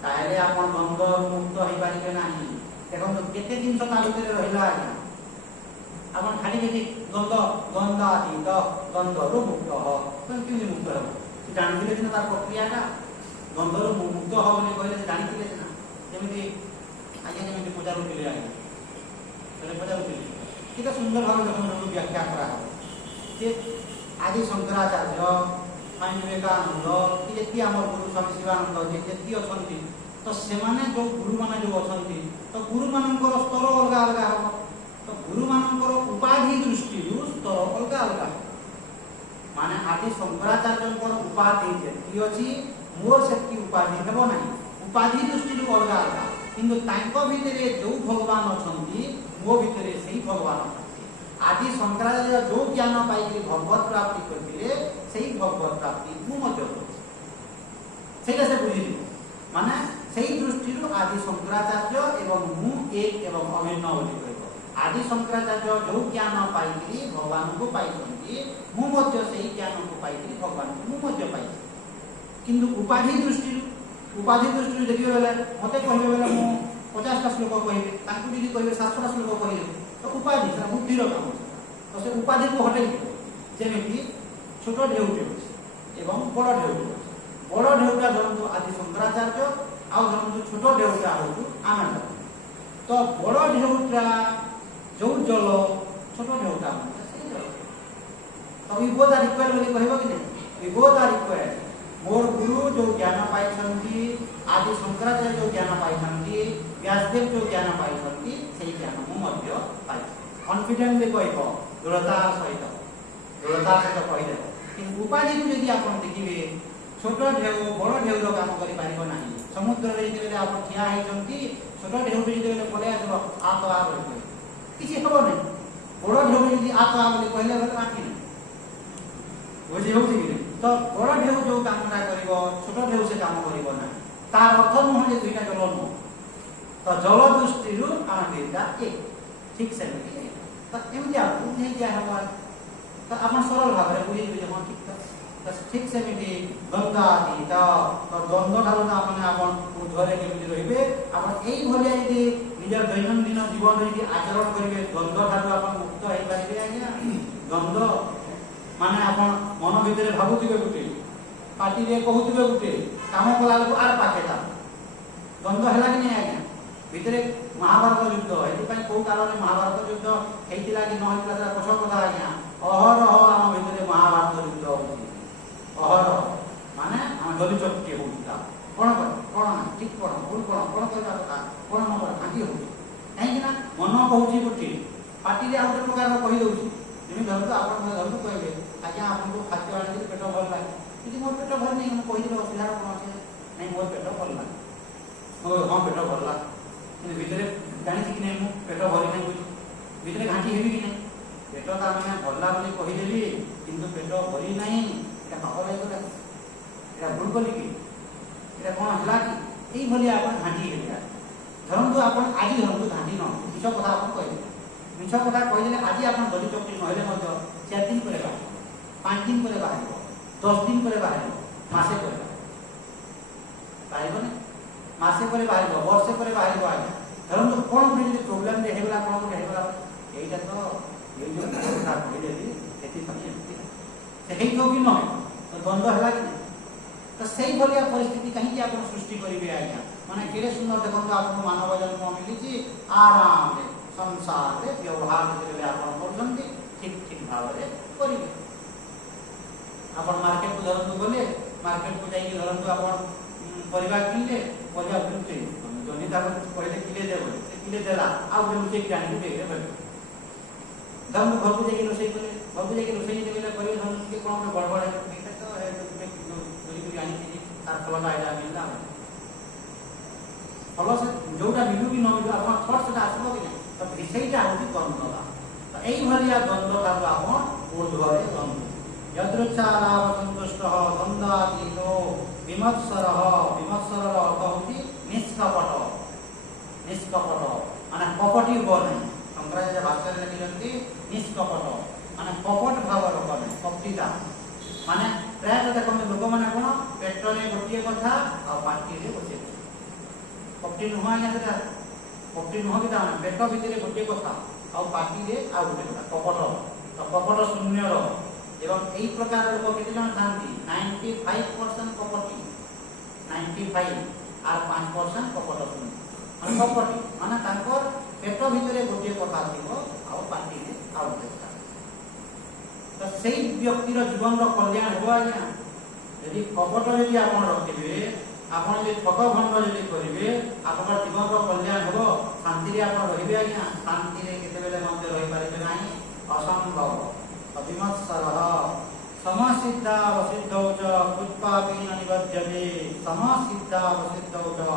ताले आपण द्वंद्व मुक्त होई पारिबे नाही देखो केते दिन ता भितरे रहला आज्ञा आपण खाली जदि द्वंद्व आदि द्वंद्व रो मुक्त हो तो किनि मुक्त हो से जानिले दिन तार प्रक्रियाटा द्वंद्व रो मुक्त हो बोले कहले जानिले ना जेमिति आज्ञा जेमिति पूजा रो केले आज्ञा तले पूजा रो केले किता सुंदर भाव देखो व्याख्या करा हो जे आदि शंकराचार्य स्वामी विवेकानंद कि जेति हमर गुरु स्वामी शिवानंद जेति अछंती तो से माने जो गुरु माने जो अछंती तो गुरु मानकर स्तर अलग अलग हो तो गुरु मानकर उपाधि दृष्टि स्तर अलग अलग ସେତିକି ଅଛି ମୋର ସେତିକି ଉପାଧି ହେବ ନାହିଁ ଉପାଧି ଦୃଷ୍ଟିରୁ ଅଲଗା ଅଲଗା କିନ୍ତୁ ତାଙ୍କ ଭିତରେ ଯୋଉ ଭଗବାନ ଅଛନ୍ତି ମୋ ଭିତରେ ସେଇ ଭଗବାନ ଅଛନ୍ତି ଆଦି ଶଙ୍କରାଚାର୍ଯ୍ୟ ଯୋଉ ଜ୍ଞାନ ପାଇକି ଭଗବତ ପ୍ରାପ୍ତି କରିଥିଲେ ସେଇ ଭଗବତ ପ୍ରାପ୍ତି ମୁଁ ମଧ୍ୟ କରୁଛି ସେଇଟା ସେ ବୁଝିଲି ମାନେ ସେଇ ଦୃଷ୍ଟିରୁ ଆଦି ଶଙ୍କରାଚାର୍ଯ୍ୟ ଏବଂ ମୁଁ ଏକ ଏବଂ ଅଭିନ୍ନ ବୋଲି କହିବ ଆଦି ଶଙ୍କରାଚାର୍ଯ୍ୟ ଯୋଉ ଜ୍ଞାନ ପାଇକି ଭଗବାନଙ୍କୁ ପାଇଛନ୍ତି ମୁଁ ମଧ୍ୟ ସେଇ ଜ୍ଞାନକୁ ପାଇକି ଭଗବାନଙ୍କୁ ମୁଁ ମଧ୍ୟ ପାଇଛି କିନ୍ତୁ ଉପାଧି ଦୃଷ୍ଟିରୁ ଦେଖିବେ ବେଲେ ମତେ କହିବେ ବେଲେ ମୁଁ 50ଟା ଶ୍ଲୋକ କହିବି ତାଙ୍କୁ ଯଦି କହିବେ 700ଟା ଶ୍ଲୋକ କହିବେ ତ ଉପାଧି ସେଟା ବୁଦ୍ଧିର କାମ ତ ସେ ଉପାଧିକୁ ହଟେଇ ଦିଅ ଯେମିତି ଛୋଟ ଢେଉଟି ଅଛି ଏବଂ ବଡ଼ ଢେଉଟି ଅଛି ବଡ଼ ଢେଉଟା ଧରନ୍ତୁ ଆଦି ଶଙ୍କରାଚାର୍ଯ୍ୟ ଆଉ ଧରନ୍ତୁ ଛୋଟ ଢେଉଟା ହଉଛି ଆମେ ତ ବଡ଼ ଢେଉଟା ଯୋଉ ଜଳ ଛୋଟ ଢେଉଟା ସେଇ ଜଳ ତ ବୋth are equal ବୋଲି କହିବ କି ନାହିଁ both are equal ମୋର ଗୁରୁ ଯୋଉ ଜ୍ଞାନ ପାଇଛନ୍ତି ଆଦି ଶଙ୍କରାଚାର୍ଯ୍ୟ ଯୋଉ ଜ୍ଞାନ ପାଇଛନ୍ତି ବ୍ୟାସଦେବ ଯୋଉ ଜ୍ଞାନ ପାଇଛନ୍ତି ସେଇ ଜ୍ଞାନ ମୁଁ ମଧ୍ୟ ପାଇଛି କନଫିଡେଣ୍ଟଲି କହିବ ଦୃଢ଼ତାର ସହିତ କହିଦେବ କିନ୍ତୁ ଉପାଧିକୁ ଯଦି ଆପଣ ଦେଖିବେ ଛୋଟ ଢେଉ ବଡ଼ ଢେଉର କାମ କରିପାରିବ ନାହିଁ ସମୁଦ୍ରରେ ଯେତେବେଳେ ଆପଣ ଠିଆ ହେଇଛନ୍ତି ଛୋଟ ଢେଉଟି ଯେତେବେଳେ ପଳେଇ ଆସିବ ଆ ତ ଆ ବୋଲି କହିବେ କିଛି ହେବ ନାହିଁ ବଡ଼ ଢେଉ ଯଦି ଆ ତ ଆ ବୋଲି କହିଲେ ଆଣ୍ଠି ନାହିଁ ବୁଝି ହେଉଛି କି ତ ବଡ଼ ଢେଉ ଯୋଉ କାମଟା କରିବ ଛୋଟ ଢେଉ ସେ କାମ କରିବ ନାହିଁ ତାର ଅର୍ଥ ନୁହଁ ଯେ ଦୁଇଟା ଜଳ ନୁହଁ ତ ଜଳ ଦୃଷ୍ଟିରୁ ଆମେ ଦୁଇଟା ଏକ ଠିକ ସେମିତି ତ ଏମିତି ଆମକୁ ବୁଝେଇ ଦିଆହେବ ତ ଆପଣ ସରଳ ଭାବରେ ବୁଝେଇବେ ଯେ ହଁ ଠିକ ସେମିତି ଗଙ୍ଗା ଆଦି ତ ଦ୍ୱନ୍ଦ୍ୱ ଠାରୁ ଆପଣ ଉର୍ଦ୍ଧ୍ୱରେ କେମିତି ରହିବେ ଆପଣ ଏଇଭଳିଆ ଯଦି ନିଜର ଦୈନନ୍ଦିନ ଜୀବନରେ ଯଦି ଆଚରଣ କରିବେ ଦ୍ୱନ୍ଦ୍ୱ ଠାରୁ ଆପଣ ମୁକ୍ତ ହେଇପାରିବେ ଆଜ୍ଞା ଦ୍ୱନ୍ଦ୍ୱ ମାନେ ଆପଣ ମନ ଭିତରେ ଭାବୁଥିବେ ଗୋଟେ ପାଟିରେ କହୁଥିବେ ଗୋଟେ କାମ କଲା ବେଳକୁ ଆର ପାଖେ ତା ଦ୍ୱନ୍ଦ୍ୱ ହେଲା କି ନାହିଁ ଆଜ୍ଞା ଭିତରେ ମହାଭାରତ ଯୁଦ୍ଧ ଏଥିପାଇଁ କୋଉ କାରଣରେ ମହାଭାରତ ଯୁଦ୍ଧ ହେଇଥିଲା କି ନ ହେଇଥିଲା ସେଟା ପଛ କଥା ଆଜ୍ଞା ଅହରହ ଆମ ଭିତରେ ମହାଭାରତ ଯୁଦ୍ଧ ହଉଛି ଅହରହ ମାନେ ଆମ ଦଲି ଚକଟି ହଉଛି ତା କଣ ନା ଠିକ କଣ ଭୁଲ କଣ କରିବା କଥା କଣ ନ କରିବା ଘାଣ୍ଟି ହଉଛି କାହିଁକି ନା ମନ କହୁଛି ଗୋଟେ ପାଟିରେ ଆଉ ଗୋଟେ ପ୍ରକାର କହିଦଉଛି ଯେମିତି ଧରନ୍ତୁ ଆପଣ ଧରନ୍ତୁ କହିବେ ଆଜ୍ଞା ଆପଣଙ୍କୁ ଖାଦ୍ୟ ଆଣିଥିଲି ପେଟ ଭଲ ଲାଗେ ଯଦି ମୋର ପେଟ ଭଲ ନାହିଁ ମୁଁ କହିଦେଲେ ଅସୁବିଧା କଣ ଅଛି ନାଇଁ ମୋର ପେଟ ଭଲ ଲାଗେ ହଁ ପେଟ ଭଲ ଲାଗେ କିନ୍ତୁ ଭିତରେ ଜାଣିଛି କି ନାହିଁ ମୁଁ ପେଟ ଭରି ନାହିଁ ବୁଝି ଭିତରେ ଘାଣ୍ଟି ହେବି କି ନାହିଁ ପେଟ ତାର ମାନେ ଭଲା ବୋଲି କହିଦେଲି କିନ୍ତୁ ପେଟ ଭରି ନାହିଁ এটা ପାପ ଲାଗିଗଲା এটা ଭୁଲ କଲି କି এটা କଣ ହେଲା କି এইଭଳିଆ ଆପଣ ଘାଣ୍ଟି ହେବେ ଧରନ୍ତୁ ଆପଣ ଆଜି ଧରନ୍ତୁ ଘାଣ୍ଟି ନ ମିଛ କଥା ଆପଣ କହିଦେଲେ ମିଛ କଥା କହିଦେଲେ ଆଜି ଆପଣ ଦଲି ଚକଟି ନହେଲେ ମଧ୍ୟ 4 ଦିନ ପରେ ବାହାରିବ 5 ଦିନ ପରେ ବାହାରିବ 10 ଦିନ ପରେ ବାହାରିବ ମାସେ ପରେ ବାହାରିବ ନା ମାସେ ପରେ ବାହାରିବ ବର୍ଷେ ପରେ ବାହାରିବ ଆଜ୍ଞା ଧରନ୍ତୁ କଣ ଗୋଟେ ଯଦି ପ୍ରୋବ୍ଲେମରେ ହେଇଗଲା କଣ ଗୋଟେ ହେଇଗଲା ଏଇଟା ତ ଏଇ ଯୋଉ କଥା କହିଦେଲି ସେଥିପାଇଁ ଏମିତି ସେ ହେଇଥିବ କି ନହେବ ତ ଦ୍ୱନ୍ଦ୍ୱ ହେଲା କି ନାହିଁ ତ ସେଇଭଳିଆ ପରିସ୍ଥିତି କାହିଁକି ଆପଣ ସୃଷ୍ଟି କରିବେ ଆଜ୍ଞା ମାନେ କେଡ଼େ ସୁନ୍ଦର ଦେଖନ୍ତୁ ଆପଣଙ୍କୁ ମାନବ ଜନ୍ମ ମିଳିଛି ଆରାମରେ ସଂସାରରେ ବ୍ୟବହାର ଯେତେବେଳେ ଆପଣ କରୁଛନ୍ତି ଠିକ ଭାବରେ କରିବେ ଆପଣ ମାର୍କେଟକୁ ଧରନ୍ତୁ ଗଲେ ମାର୍କେଟକୁ ଯାଇକି ଧରନ୍ତୁ ଆପଣ ପରିବା କିଣିଲେ ପରିବା ବିକୁଛେ ଯଦି ତାକୁ କହିଲେ କିଲେ ଦେବ ସେ କିଲେ ଦେଲା ଆଉ ଗୋଟେ ଲୁଚେଇକି ଆଣିକି ଦେଇଦେବେ ଧରନ୍ତୁ ଘରକୁ ଯାଇକି ରୋଷେଇ କଲେ ଘରକୁ ଯାଇକି ରୋଷେଇ ଯେତେବେଳେ କରିବେ ଧରନ୍ତୁ ଟିକେ କଣ ଗୋଟେ ଗଡ଼ବଡ଼ ହେଇଟା ତ ଧରିକି ଆଣିଥିଲି ତାର ଫଳଟା ଏଇଟା ମିଳିଲା ଫଳ ସେ ଯୋଉଟା ମିଳୁ କି ନ ମିଳୁ ଆପଣ ଥଟ୍ ସେଟା ଆସିବ କି ନାହିଁ ତ ସେଇଟା ହଉଛି ଦ୍ୱନ୍ଦ୍ୱ ତ ଏଇଭଳିଆ ଦ୍ୱନ୍ଦ୍ୱ ଠାରୁ ଆପଣ ଊର୍ଦ୍ଧ୍ୱରେ ଦ୍ୱନ୍ଦ୍ୱ ଯଦୃଚ୍ଛାଲାଭ ସନ୍ତୁଷ୍ଟ ଦ୍ୱନ୍ଦ୍ୱାତୀତ ବିମତ୍ସରଃ ବିମତ୍ସରର ଅର୍ଥ ହେଉଛି ନିଷ୍କପଟ ମାନେ କପଟି ହୁଅ ନାହିଁ ଶଙ୍କରାଚାର୍ଯ୍ୟ ଭାଷ୍ୟରେ ଲେଖିଛନ୍ତି ନିଷ୍କପଟ ମାନେ କପଟ ଭାବ ଲୋକ ନାହିଁ କପଟିତା ମାନେ ପ୍ରାୟତଃ ଦେଖନ୍ତୁ ଲୋକମାନେ କଣ ପେଟରେ ଗୋଟିଏ କଥା ଆଉ ପାଟିରେ ଗୋଟିଏ କଥା କପଟି ନୁହଁ ଆଜ୍ଞା ସେଟା କପଟି ନୁହଁ କି ତା ପେଟ ଭିତରେ ଗୋଟିଏ କଥା ଆଉ ପାଟିରେ ଆଉ ଗୋଟେ କଥା କପଟ ତ କପଟ ଶୂନ୍ୟର ଏବଂ এই প্রকার লোক কেতে জন থাকি 95% কপটি 95 আর 5% কপট শূন্য মানে কপটি মানে তাঙ্কর পেট ভিতরে গোটিয়ে কথা থিব আর পাটিরে আর গোটে কথা তো সেই ব্যক্তির জীবনর কল্যাণ হব আজ্ঞা যদি কপট যদি আপন রখিবে আপন যদি ঠক ভণ্ড যদি করিবে আপনার জীবনর কল্যাণ হব শান্তিরে আপন রহিবে আজ্ঞা শান্তিরে কেতেবেলে মধ্যে রহি পারিবে নাই অসম্ভব বিমৎসরঃ समसिद्धा असिद्धौ च पुष्पापि न निबध्यते समसिद्धा असिद्धौ च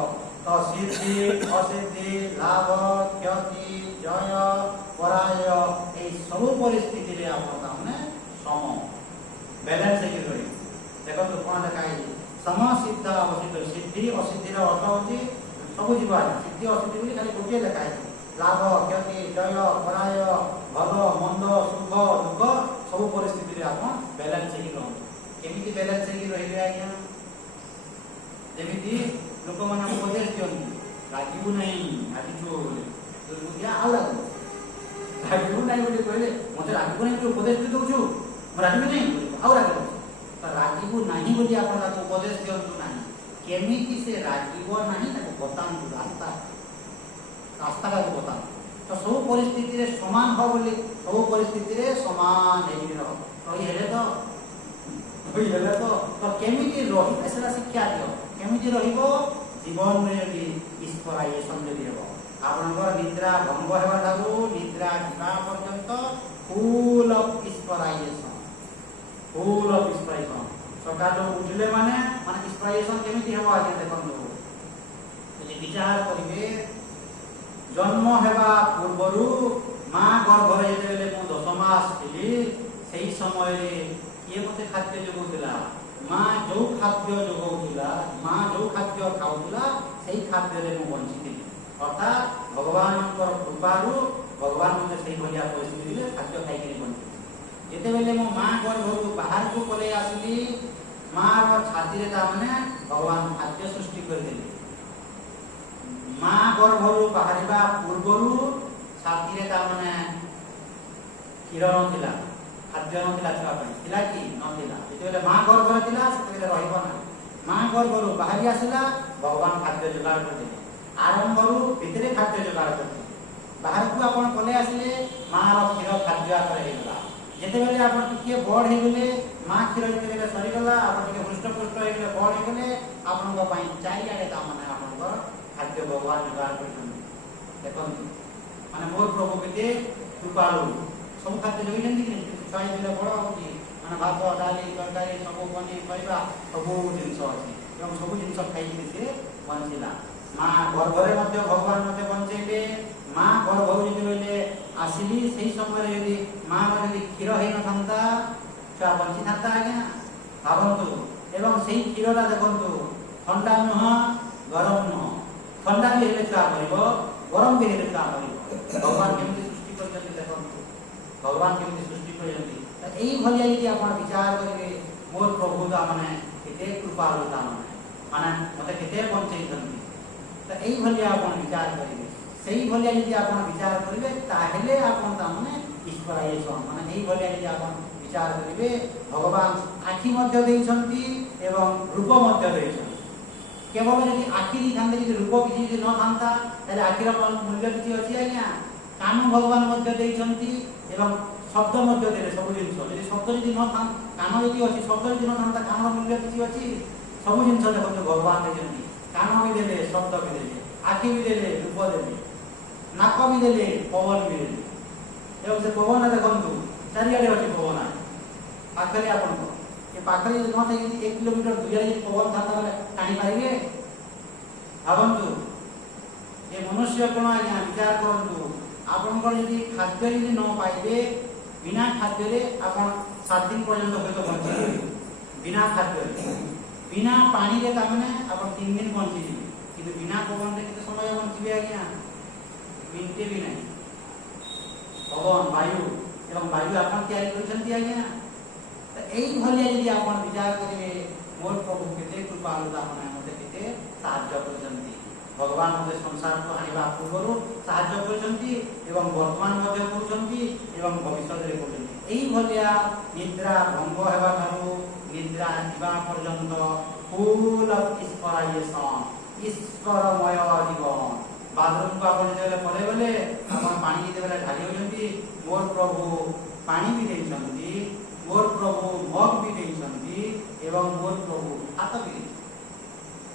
तो सिद्धि असिद्धि लाभ क्षति जय पराजय ए सब परिस्थिति रे आपण तामने सम बैलेंस हे करी देखो तो कोन देखाई समसिद्धा असिद्ध सिद्धि असिद्धि रो अर्थ होची सब जीवा सिद्धि असिद्धि बोली खाली गोटे देखाई लाभ क्षति जय पराजय भल मंद सुख दुख सब परिस्थिति रे आपण बैलेंस हे रहो केमिति बैलेंस हे रहिबे आज्ञा जेमिति लोक माने उपदेश दियंती रागिबु नहीं रागिछु तो बुझिया आ लागो रागिबु नहीं बोली कहले मते रागिबु नहीं उपदेश दे दउछु म रागिबु नहीं आ रागिबु तो रागिबु नहीं बोली आपण ताको उपदेश दियंतु नहीं केमिति से रागिबो नहीं ताको बतांतु रास्ता रास्ता का बता तो सब परिस्थिति रे समान हो बोली सब परिस्थिति रे समान हेई रहो तो हेले तो केमिति रही ऐसा शिक्षा दियो केमिति रहिबो जीवन में भी ईश्वरायसन जदि हेबो आपनकर निद्रा भंग हेबा दारू निद्रा जीवा पर्यंत फुल ऑफ ईश्वरायसन सकाळ उठले माने ईश्वरायसन केमिति हेबो आज देखंतु यदि विचार करिवे जन्म हेबा पूर्वरु मां गर्भ रे जेले मु 10 मास थिली सेही समय रे ये मते खाद्य जोगौतिला मां जो खाद्य जोगौतिला मां जो खाद्य खाउतिला सेही खाद्य रे मु बंचिति अर्थात भगवानकर कृपारु भगवान मते सेही भलिया परिस्थिति रे खाद्य खाइ के बंचिति जेते बेले मो मां गर्भरु बाहर को पले आसली मां रो छाती रे ता माने भगवान खाद्य सृष्टि कर देले मां गर्भरु बाहरिबा पूर्वरु छाती रे ता माने क्षीर नथिला खाद्य नथिला छुआ ପାଇଁ थिला कि नथिला जेतेबेले मां गर्भरे थिला सेतेबेले रहिबो ना मां गर्भरु बाहरी आसिला भगवान खाद्य जुगाड़ करथिले आरंभरु भितरे खाद्य जुगाड़ करथिले बाहर को आपण पले आसिले मां रो क्षीर खाद्य आकर हेला जेतेबेले आपण टिके बड़ हे गेले मां क्षीर जेतेबेले सरी गला आपण टिके हृष्ट पुष्ट हे गेले बड़ हे गेले आपण को ପାଇଁ चारि आडे ता माने आपण को खाद्य भगवान जुगाड़ करथिले देखंतु माने मोर प्रभु केते कृपालु सब खाद्य जोई जंती कि छाई दिले बड़ होची माने भात डाली तरकारी सब बनी परिबा सब जिंस अछि एवं सब जिंस खाइ कि से बंचिला मां गर्भरे मध्य भगवान मते बंचेबे मां गर्भरु जेतेबेले आसिली सेही समय रे यदि मां रे यदि क्षीर हे न थांता छुआ बंची थांता आज्ञा भाबंतु एवं सेही क्षीरटा देखंतु ठंडा नह गरम नह ठंडा भी हेले छुआ परिबो गरम भी हेले छुआ परिबो भगवान केमिति सृष्टि करछथि देखंतु भगवान केमिति सृष्टि करछथि त एई भलिया यदि आपण विचार करिवे मोर प्रभु ता माने केते कृपालु ता माने मते केते बंचै छथि त एई भलिया आपण विचार करिवे सेही भलिया यदि आपण विचार करिवे ताहेले आपण ता माने ईश्वरायसन माने एई भलिया यदि आपण विचार करिवे भगवान आखि मध्य देइछन्ति एवं रूप मध्य देइछन्ति केवल यदि आखि दी थांते यदि रूप किछि न थांता ताले आखिर मूल्य किछि अछि आज्ञा कान भगवान मध्य देइछन्ति एवं शब्द मध्य देले सब जिंस यदि शब्द यदि न थां कान यदि अछि शब्द यदि न थांता कान मूल्य किछि अछि सब जिंस देखो भगवान देइछन्ति कान भी देले शब्द भी देले आखि भी देले रूप देले नाक भी देले पवन भी देले एवं से पवन देखंतु चारियाडे अछि पवन पाखरे आपण को ये पाखरे न थाई 1 किलोमीटर दूर यदि पवन थांता बेले टाणी पारिबे भाबंतु ये मनुष्य कोन आज्ञा विचार करंतु आपनकर यदि खाद्य यदि न पाइबे बिना खाद्य रे आपण 7 दिन पर्यंत होइतो बंचिबे बिना खाद्य बिना पानी रे तामने आपण 3 दिन बंचिबे किंतु बिना पवन रे केते समय बंचिबे आज्ञा मिनटे भी नहीं पवन वायु एवं वायु आपण तयारी करछन्ती आज्ञा त एई भलिया यदि आपण विचार करिवे मोर प्रभु केते कृपालु आपण मते केते साहाय्य करछन्ती भगवान मते संसार को आनिबा पूर्वरु साहाय्य करछन्ती एवं वर्तमान मध्ये करछन्ती एवं भविष्य रे करछन्ती एई भलिया निद्रा भंग हेबा थारु निद्रा जीवा पर्यंत फुल ऑफ ईश्वरायसन ईश्वरमय जीवन बाथरूम को आपण जेले पले बेले आपण पानी देबे ढाली होजंती मोर प्रभु पानी भी देइछन्ती मोर प्रभु मग भी देइछन्ती एवं मोर प्रभु हाथ भी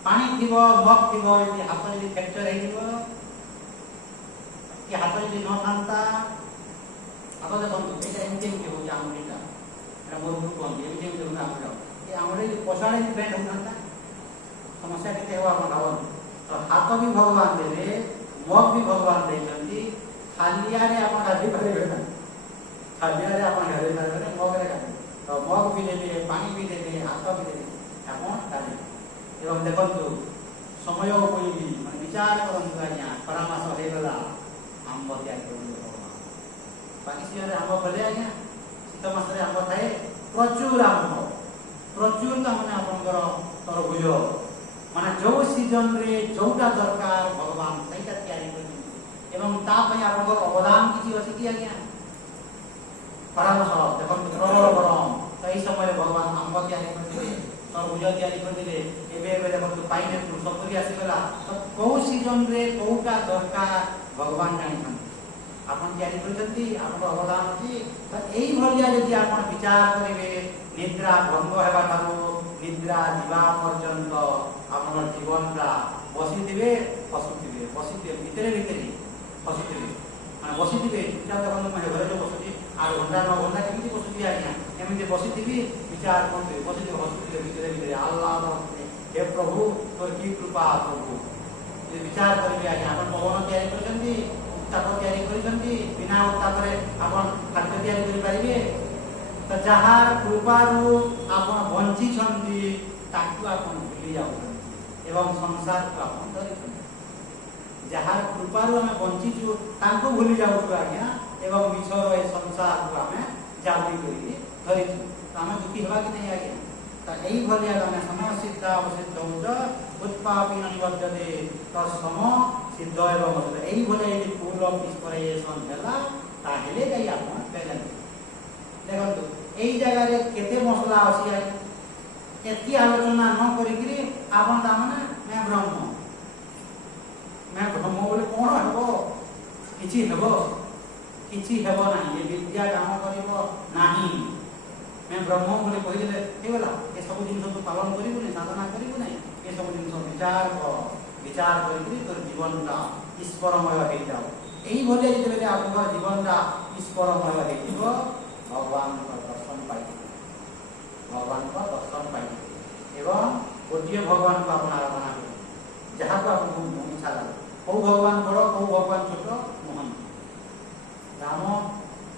पानी थिबो मग थिबो यदि हाथ यदि फ्रैक्चर हे दिबो कि हाथ यदि न थांता आप देखो एटा एमती के हो जामुटा এটা মোর গুরু কহନ୍ତି এମିତି ଏମିତି ଗୁଣ ଆମେ ଯାଉ ଏ ଆମର ଏଇ ପଛାଡ଼େ ଯଦି ବେଣ୍ଡ ହୁଅନ୍ତା ସମସ୍ୟା କେତେ ହେବ ଆପଣ ଭାବନ୍ତୁ। ତ ହାତ ବି ଭଗବାନ ଦେଲେ, ମଗ ବି ଭଗବାନ ଦେଇଛନ୍ତି, ଖାଲିଆରେ ଆପଣ ଗାଧେଇ ପାରିବେ ନା, ଖାଲିଆରେ ଆପଣ ଗାଧେଇ ପାରିବେ, ମଗରେ ଗାଧେଇ ତ ମଗ ବି ଦେଲେ, ପାଣି ବି ଦେଲେ, ହାତ ବି ଦେଲେ, ଆପଣ ଗାଧେଇବେ। ଏବଂ ଦେଖନ୍ତୁ ସମୟ ଉପଯୋଗୀ ମାନେ ବିଚାର କରନ୍ତୁ ଆଜ୍ଞା, ଖରା ମାସ ହେଇଗଲା ଆମ୍ବ ତିଆରି କରନ୍ତୁ ଭଗବାନ। ବାକି ସମୟରେ ଆମ୍ବ ଫଳେ ଆଜ୍ଞା, ଶୀତ ମାସରେ ଆମ୍ବ ଥାଏ, ପ୍ରଚୁର ଆମ୍ବ, ପ୍ରଚୁର ତାମାନେ ଆପଣଙ୍କର ତରଭୁଜ, ମାନେ ଯୋଉ ସିଜନରେ ଯୋଉଟା ଦରକାର ଭଗବାନ ସେଇଟା ତିଆରି କରିଛନ୍ତି। ଏବଂ ତା ପାଇଁ ଆପଣଙ୍କର ଅବଦାନ କିଛି ଅଛି କି ଆଜ୍ଞା? ଖରା ମାସ ଦେଖନ୍ତୁ ପ୍ରବଳ ଗରମ, ତ ଏଇ ସମୟରେ ଭଗବାନ ଆମ୍ବ ତିଆରି କରିଥିଲେ, ତରଭୁଜ ତିଆରି କରିଥିଲେ। ଏବେ ଏବେ ଦେଖନ୍ତୁ ପାଇନାପଲ୍ ସପୁରୀ ଆସିଗଲା, ତ କୋଉ ସିଜନରେ କୋଉଟା ଦରକାର ଭଗବାନ ଜାଣିଛନ୍ତି, ଆପଣ ତିଆରି କରିଛନ୍ତି, ଆପଣଙ୍କର ଅବଦାନ ଅଛି। ତ ଏଇଭଳିଆ ଯଦି ଆପଣ ବିଚାର କରିବେ, ନିଦ୍ରା ଭଙ୍ଗ ହେବା ଠାରୁ ନିଦ୍ରା ଯିବା ପର୍ଯ୍ୟନ୍ତ ଆପଣଙ୍କ ଜୀବନଟା ବସିଥିବେ ହସୁଥିବେ, ବସିଥିବେ ଭିତରେ ଭିତରେ ହସୁଥିବେ, ମାନେ ବସିଥିବେ ଚୁପଚାପ ଦେଖନ୍ତୁ ମାନେ ଘରେ ଯୋଉ ବସୁଛି 8 ଘଣ୍ଟା 9 ଘଣ୍ଟା କେମିତି ବସୁଛି ଆଜ୍ଞା, ଏମିତି ବସିଥିବି ବିଚାର କରୁଥିବେ, ବସିଥିବେ ହସୁଥିବେ ଭିତରେ ଭିତରେ ଆହ୍ଲାଦ ହସୁଥିବେ, ହେ ପ୍ରଭୁ ତୋର କି କୃପା ପ୍ରଭୁ। ଯଦି ବିଚାର କରିବେ ଆଜ୍ଞା, ଆପଣ ପବନ ତିଆରି କରିଛନ୍ତି, ଉତ୍ତାପ ତିଆରି କରିଛନ୍ତି, ବିନା ଉତ୍ତାପରେ ଆପଣ ଖାଦ୍ୟ ତିଆରି କରିପାରିବେ। ତ ଯାହା କୃପାରୁ ଆପଣ ବଞ୍ଚିଛନ୍ତି ତାକୁ ଆପଣ ଭୁଲି ଯାଉଛନ୍ତି ଏବଂ ସଂସାରକୁ ଆପଣ ଧରିଛନ୍ତି। ଯାହାର କୃପାରୁ ଆମେ ବଞ୍ଚିଛୁ ତାଙ୍କୁ ଭୁଲି ଯାଉଛୁ ଆଜ୍ଞା, ଏବଂ ମିଛର ଏ ସଂସାରକୁ ଆମେ ଜାବୁଡ଼ି କରିକି ଧରିଛୁ। ତ ଆମେ ଦୁଃଖୀ ହେବା କି ନାହିଁ ଆଜ୍ଞା? ତ এইভଳିଆ ଆମେ ସମୟ ସିଦ୍ଧ ଅବସିଦ୍ଧ ଉଚ୍ଚ ଉତ୍ପାପି ନିବଦ୍ଧତେ ତ ସମ ସିଦ୍ଧ ଏବଂ ଅସିଦ୍ଧ। এইভଳିଆ ଯଦି ফুল অফ ইন্সপিরেশন ହେଲା ତାହେଲେ ଯାଇ ଆପଣ ବେଲେନ୍ସ। ଦେଖନ୍ତୁ ଏଇ ଜାଗାରେ କେତେ ମସଲା ଅଛି ଆଜ୍ଞା, ଏତିକି ଆଲୋଚନା ନ କରିକିରି ଆପଣ ତାମାନେ ମେ ବ୍ରହ୍ମ ବୋଲେ କଣ ହେବ? କିଛି ହେବ? କିଛି ହେବ ନାହିଁ। ଏ ବିଦ୍ୟା କାମ କରିବ ନାହିଁ। मैं ब्रह्म बोले कहीदेले ହେଇଗଲା। ଏସବୁ ଜିନିଷକୁ ପାଳନ କରିବୁ ନାହିଁ, ସାଧନା କରିବୁ ନାହିଁ, ଏସବୁ ଜିନିଷ ବିଚାର କରିକି ତୋର ଜୀବନଟା ଈଶ୍ୱରମୟ ହେଇଯାଉ। এইଭଳିଆ ଯେତେବେଳେ ଆପଣଙ୍କର ଜୀବନଟା ଈଶ୍ୱରମୟ ହେଇଯିବ, ଭଗବାନଙ୍କ ଦର୍ଶନ ପାଇଯିବେ, ଭଗବାନଙ୍କ ଦର୍ଶନ ପାଇଯିବେ ଏବଂ ଗୋଟିଏ ଭଗବାନଙ୍କୁ ଆପଣ ଆରାଧନା କରିବେ, ଯାହାକୁ ଆପଣଙ୍କୁ ଇଚ୍ଛା ଲାଗେ। କୋଉ ଭଗବାନ ବଡ଼, କୋଉ ଭଗବାନ ଛୋଟ ନୁହନ୍ତି। ରାମ,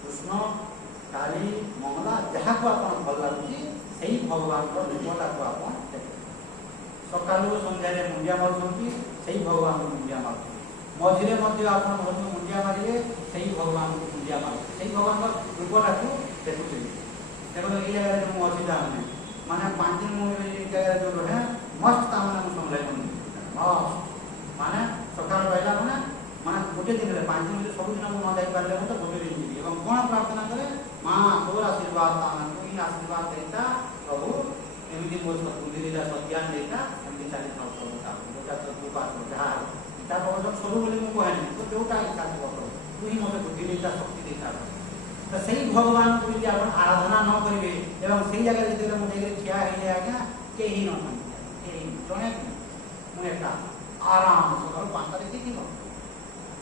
କୃଷ୍ଣ, କାଳୀ, ମଙ୍ଗଳା, ଯାହାକୁ ଆପଣ ଭଲ ଲାଗୁଛି ସେଇ ଭଗବାନଙ୍କ ରୂପଟାକୁ ଆପଣ ଦେଖେ। ସକାଳୁ ସନ୍ଧ୍ୟାରେ ମୁଣ୍ଡିଆ ମାରୁଛନ୍ତି, ସେଇ ଭଗବାନଙ୍କୁ ମୁଣ୍ଡିଆ ମାରୁଛନ୍ତି। ମଝିରେ ମଧ୍ୟ ଆପଣ ଘରକୁ ମୁଣ୍ଡିଆ ମାରିବେ, ସେଇ ଭଗବାନଙ୍କୁ ମୁଣ୍ଡିଆ ମାରୁଛନ୍ତି, ସେଇ ଭଗବାନଙ୍କ ରୂପଟାକୁ ଦେଖୁଛନ୍ତି। ଦେଖନ୍ତୁ ଏଇ ଜାଗାରେ ମୁଁ ଅଛି ତାମାନେ ମାନେ 5 ଦିନ ମୁଁ ଏଇ ଜାଗାରେ ଯୋଉ ରହେ ମସ୍ତ ତାମାନେ ମୁଁ ସମଲେଇ ମନ୍ଦିର ମସ୍ତ ମାନେ ସକାଳ ରହିଲା ମାନେ ଗୋଟେ ଦିନରେ 5 ଦିନ ଭିତରେ ସବୁଦିନ ମୁଁ ନ ଯାଇପାରିଲେ ମଧ୍ୟ ଗୋଟେ ଦିନ ଯିବି ଏବଂ କ'ଣ ପ୍ରାର୍ଥନା କରେ, ମା ତୋର ଆଶୀର୍ବାଦ ଆମକୁ ହିଁ ଆଶୀର୍ବାଦ ଦେଇତା ପ୍ରଭୁ, ଏମିତି ମୋ ବୁଦ୍ଧି ଦେଇତା, ସତ୍ୟାନ ଦେଇତା, ଏମିତି ଚାଲିଥାଉ ପ୍ରଭୁ ଯୋଉଟା ତୋ କୃପା ଯାହା ତା ପ୍ରବଚନ ସବୁ ବୋଲି ମୁଁ କହେନି, ତୁ ଯୋଉଟା ଇଚ୍ଛା ଥିବ ପ୍ରଭୁ, ତୁ ହିଁ ମୋତେ ବୁଦ୍ଧି ଦେଇତା, ଶକ୍ତି ଦେଇତା। ତ ସେଇ ଭଗବାନଙ୍କୁ ଯଦି ଆପଣ ଆରାଧନା ନ କରିବେ ଏବଂ ସେଇ ଜାଗାରେ ଯେତେବେଳେ ମୁଁ ଯାଇକରି ଠିଆ ହେଇଯାଏ ଆଜ୍ଞା, କେହି ନଥାନ୍ତି, କେହି ଜଣେ ମୁଁ ଏକା ଆରାମ ସକାଳୁ 5ଟାରେ କିଏ ଥିବ,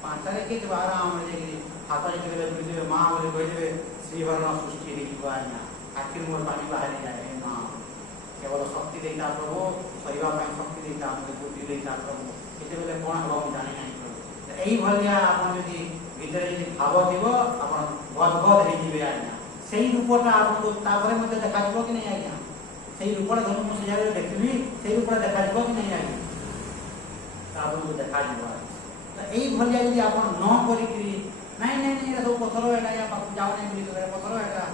5ଟାରେ କିଏ ଥିବ ଆରାମରେ ଯାଇକରି ହାତ ଯେତେବେଳେ ଧୋଇଦେବେ, ମା ବୋଲି କହିଦେବେ, ଶ୍ରୀହରଣ ସୃଷ୍ଟି ହେଇଯିବ ଆଜ୍ଞା, ଆଖିରୁ ମୋର ପାଣି ବାହାରିଯାଏ। ମା କେବଳ ଶକ୍ତି ଦେଇତା ପ୍ରଭୁ, ଶରୀର ପାଇଁ ଶକ୍ତି ଦେଇତା, ମୋତେ ବୁଦ୍ଧି ଦେଇତା ପ୍ରଭୁ, କେତେବେଳେ କ'ଣ ହେବ ମୁଁ ଜାଣି ନାହିଁ ପ୍ରଭୁ। এইଭଳିଆ ଆପଣ ଯଦି ଭିତରେ ଯଦି ଭାବ ଥିବ ଆପଣ ଗଦଗଦ ହେଇଯିବେ ଆଜ୍ଞା। ସେଇ ରୂପଟା ଆପଣଙ୍କୁ ତାପରେ ମଧ୍ୟ ଦେଖାଯିବ କି ନାହିଁ ଆଜ୍ଞା? ସେଇ ରୂପଟା ଧରନ୍ତୁ ମୁଁ ସେ ଜାଗାରେ ଦେଖିବି, ସେଇ ରୂପଟା ଦେଖାଯିବ କି ନାହିଁ ଆଜ୍ଞା? ଆପଣଙ୍କୁ ଦେଖାଯିବ ଆଜ୍ଞା। ତ এইଭଳିଆ ଯଦି ଆପଣ ନ କରିକିରି ନାଇଁ ନାଇଁ ନାଇଁ ଏଟା ସବୁ ପଥର, ଏଟା ୟା ପାଖକୁ ଯାଉ ନାହିଁ ବୋଲି କହିବେ ପଥର, ଏଟା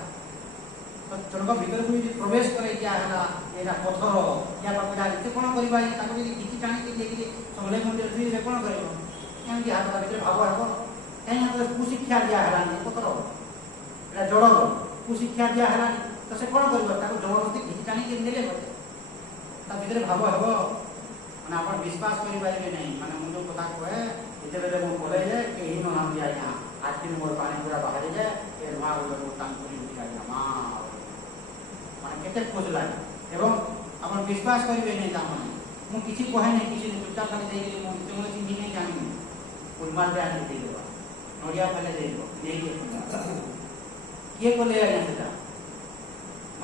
ଜଣଙ୍କ ଭିତରକୁ ଯଦି ପ୍ରବେଶ କରେ ଯା ହେଲା ଏଇଟା ପଥର, ୟା ପାଖକୁ ଯାଏ ସେ କ'ଣ କରିବା ଆଜ୍ଞା? ତାକୁ ଯଦି କିଛି ଟାଣିକି ଦେଇକିରି ସମଲେଇ ମନ୍ଦିର ସେ କ'ଣ କରିବ? ଏମିତି ହାତ ଭିତରେ ଭାବ ହେବ, କାହିଁକି ନା କୁଶିକ୍ଷା ଦିଆ ହେଲାନି, ପଥର ଏଟା ଜଡ଼ କୁଶିକ୍ଷା ଦିଆ ହେଲାନି, ତ ସେ କ'ଣ କରିବ? ତାକୁ ଜବରଦସ୍ତି କିଛି ଟାଣିକି ନେଲେ ତା ଭିତରେ ଭାବ ହେବ, ମାନେ ଆପଣ ବିଶ୍ୱାସ କରିପାରିବେ ନାହିଁ। ମାନେ ମୁଁ ଯେଉଁ କଥା କହେ ଯେତେବେଳେ ମୁଁ ପଳେଇଯାଏ କେହି ନହାନ୍ତି ଆଜ୍ଞା, ଆଖିରୁ ମୋର ପାଣି ପୁରା ବାହାରିଯାଏ, ଏ ନୂଆ ଗୋଟେ ମୁଁ ତାଙ୍କୁ ଉଠି ଆଜ୍ଞା ମା ମାନେ କେତେ ଖୁସି ଲାଗେ ଏବଂ ଆପଣ ବିଶ୍ୱାସ କରିବେ ନାହିଁ। ତାମାନେ ମୁଁ କିଛି କହେ ନାହିଁ, କିଛି ଚୁପଚାପ ଖାଲି ଦେଇକିରି ମୁଁ ଯେତେବେଳେ ଚିହ୍ନି ନାହିଁ ଜାଣିନି ଫୁଲମାଲରେ ଆଣିକି ଦେଇଦେବା, ନଡ଼ିଆ ଫେଲେ ଦେଇଦେବ, ନେଇକି କିଏ କଲେ ଆଜ୍ଞା ସେଟା?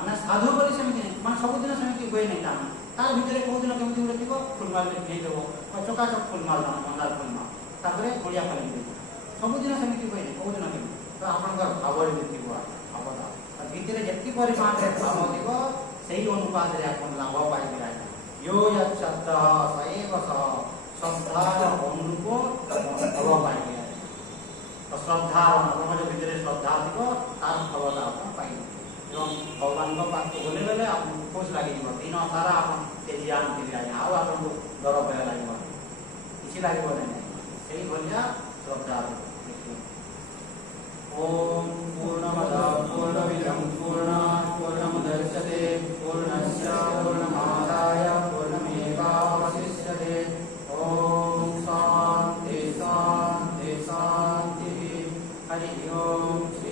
ମାନେ ସାଧୁ ବୋଲି ସେମିତି ନାହିଁ, ମାନେ ସବୁଦିନ ସେମିତି ହୁଏ ନାହିଁ ତା ତା ଭିତରେ କୋଉ ଦିନ କେମିତି ଗୋଟେ ଥିବ ଫୁଲମାଳ ନେଇଦେବ, ଚକାଚକ ଫୁଲମାଳ ମନ୍ଦାର ଫୁଲମାଳ, ତାପରେ ଖୋଳିଆ ପାଣି ଦେଇଦେବ। ସବୁଦିନ ସେମିତି ହୁଏନି, କୋଉ ଦିନ କେମିତି। ତ ଆପଣଙ୍କର ଭାବରେ ବି ଥିବ, ଭାବଟା ଭିତରେ ଯେତିକି ପରିମାଣରେ ଭାବ ଥିବ ସେଇ ଅନୁପାତରେ ଆପଣ ଲାଭ ପାଇବେ ଆଜ୍ଞା। यो यच्छब्द सएव सः श्रद्धार अनुरूप फल पाइबे। तो श्रद्धार आपन जो भितर श्रद्धा थिबो तार फलटा आपन पाइबे। एवं भगवान को पाख बोले बेले आपन खुश लागि दिबो, दिन सारा आपन तेजियान थिबे आज्ञा, आ आपन डर भय लागिबो, किछि लागिबो नै। सेही भलिया श्रद्धा देखियो। ओम पूर्णमद पूर्णमिदं पूर्णात् पूर्णमुदच्यते पूर्णस्य पूर्णमादाय पूर्णमेवावशिष्यते। ओम शांति शांति शांति। हरि ओम।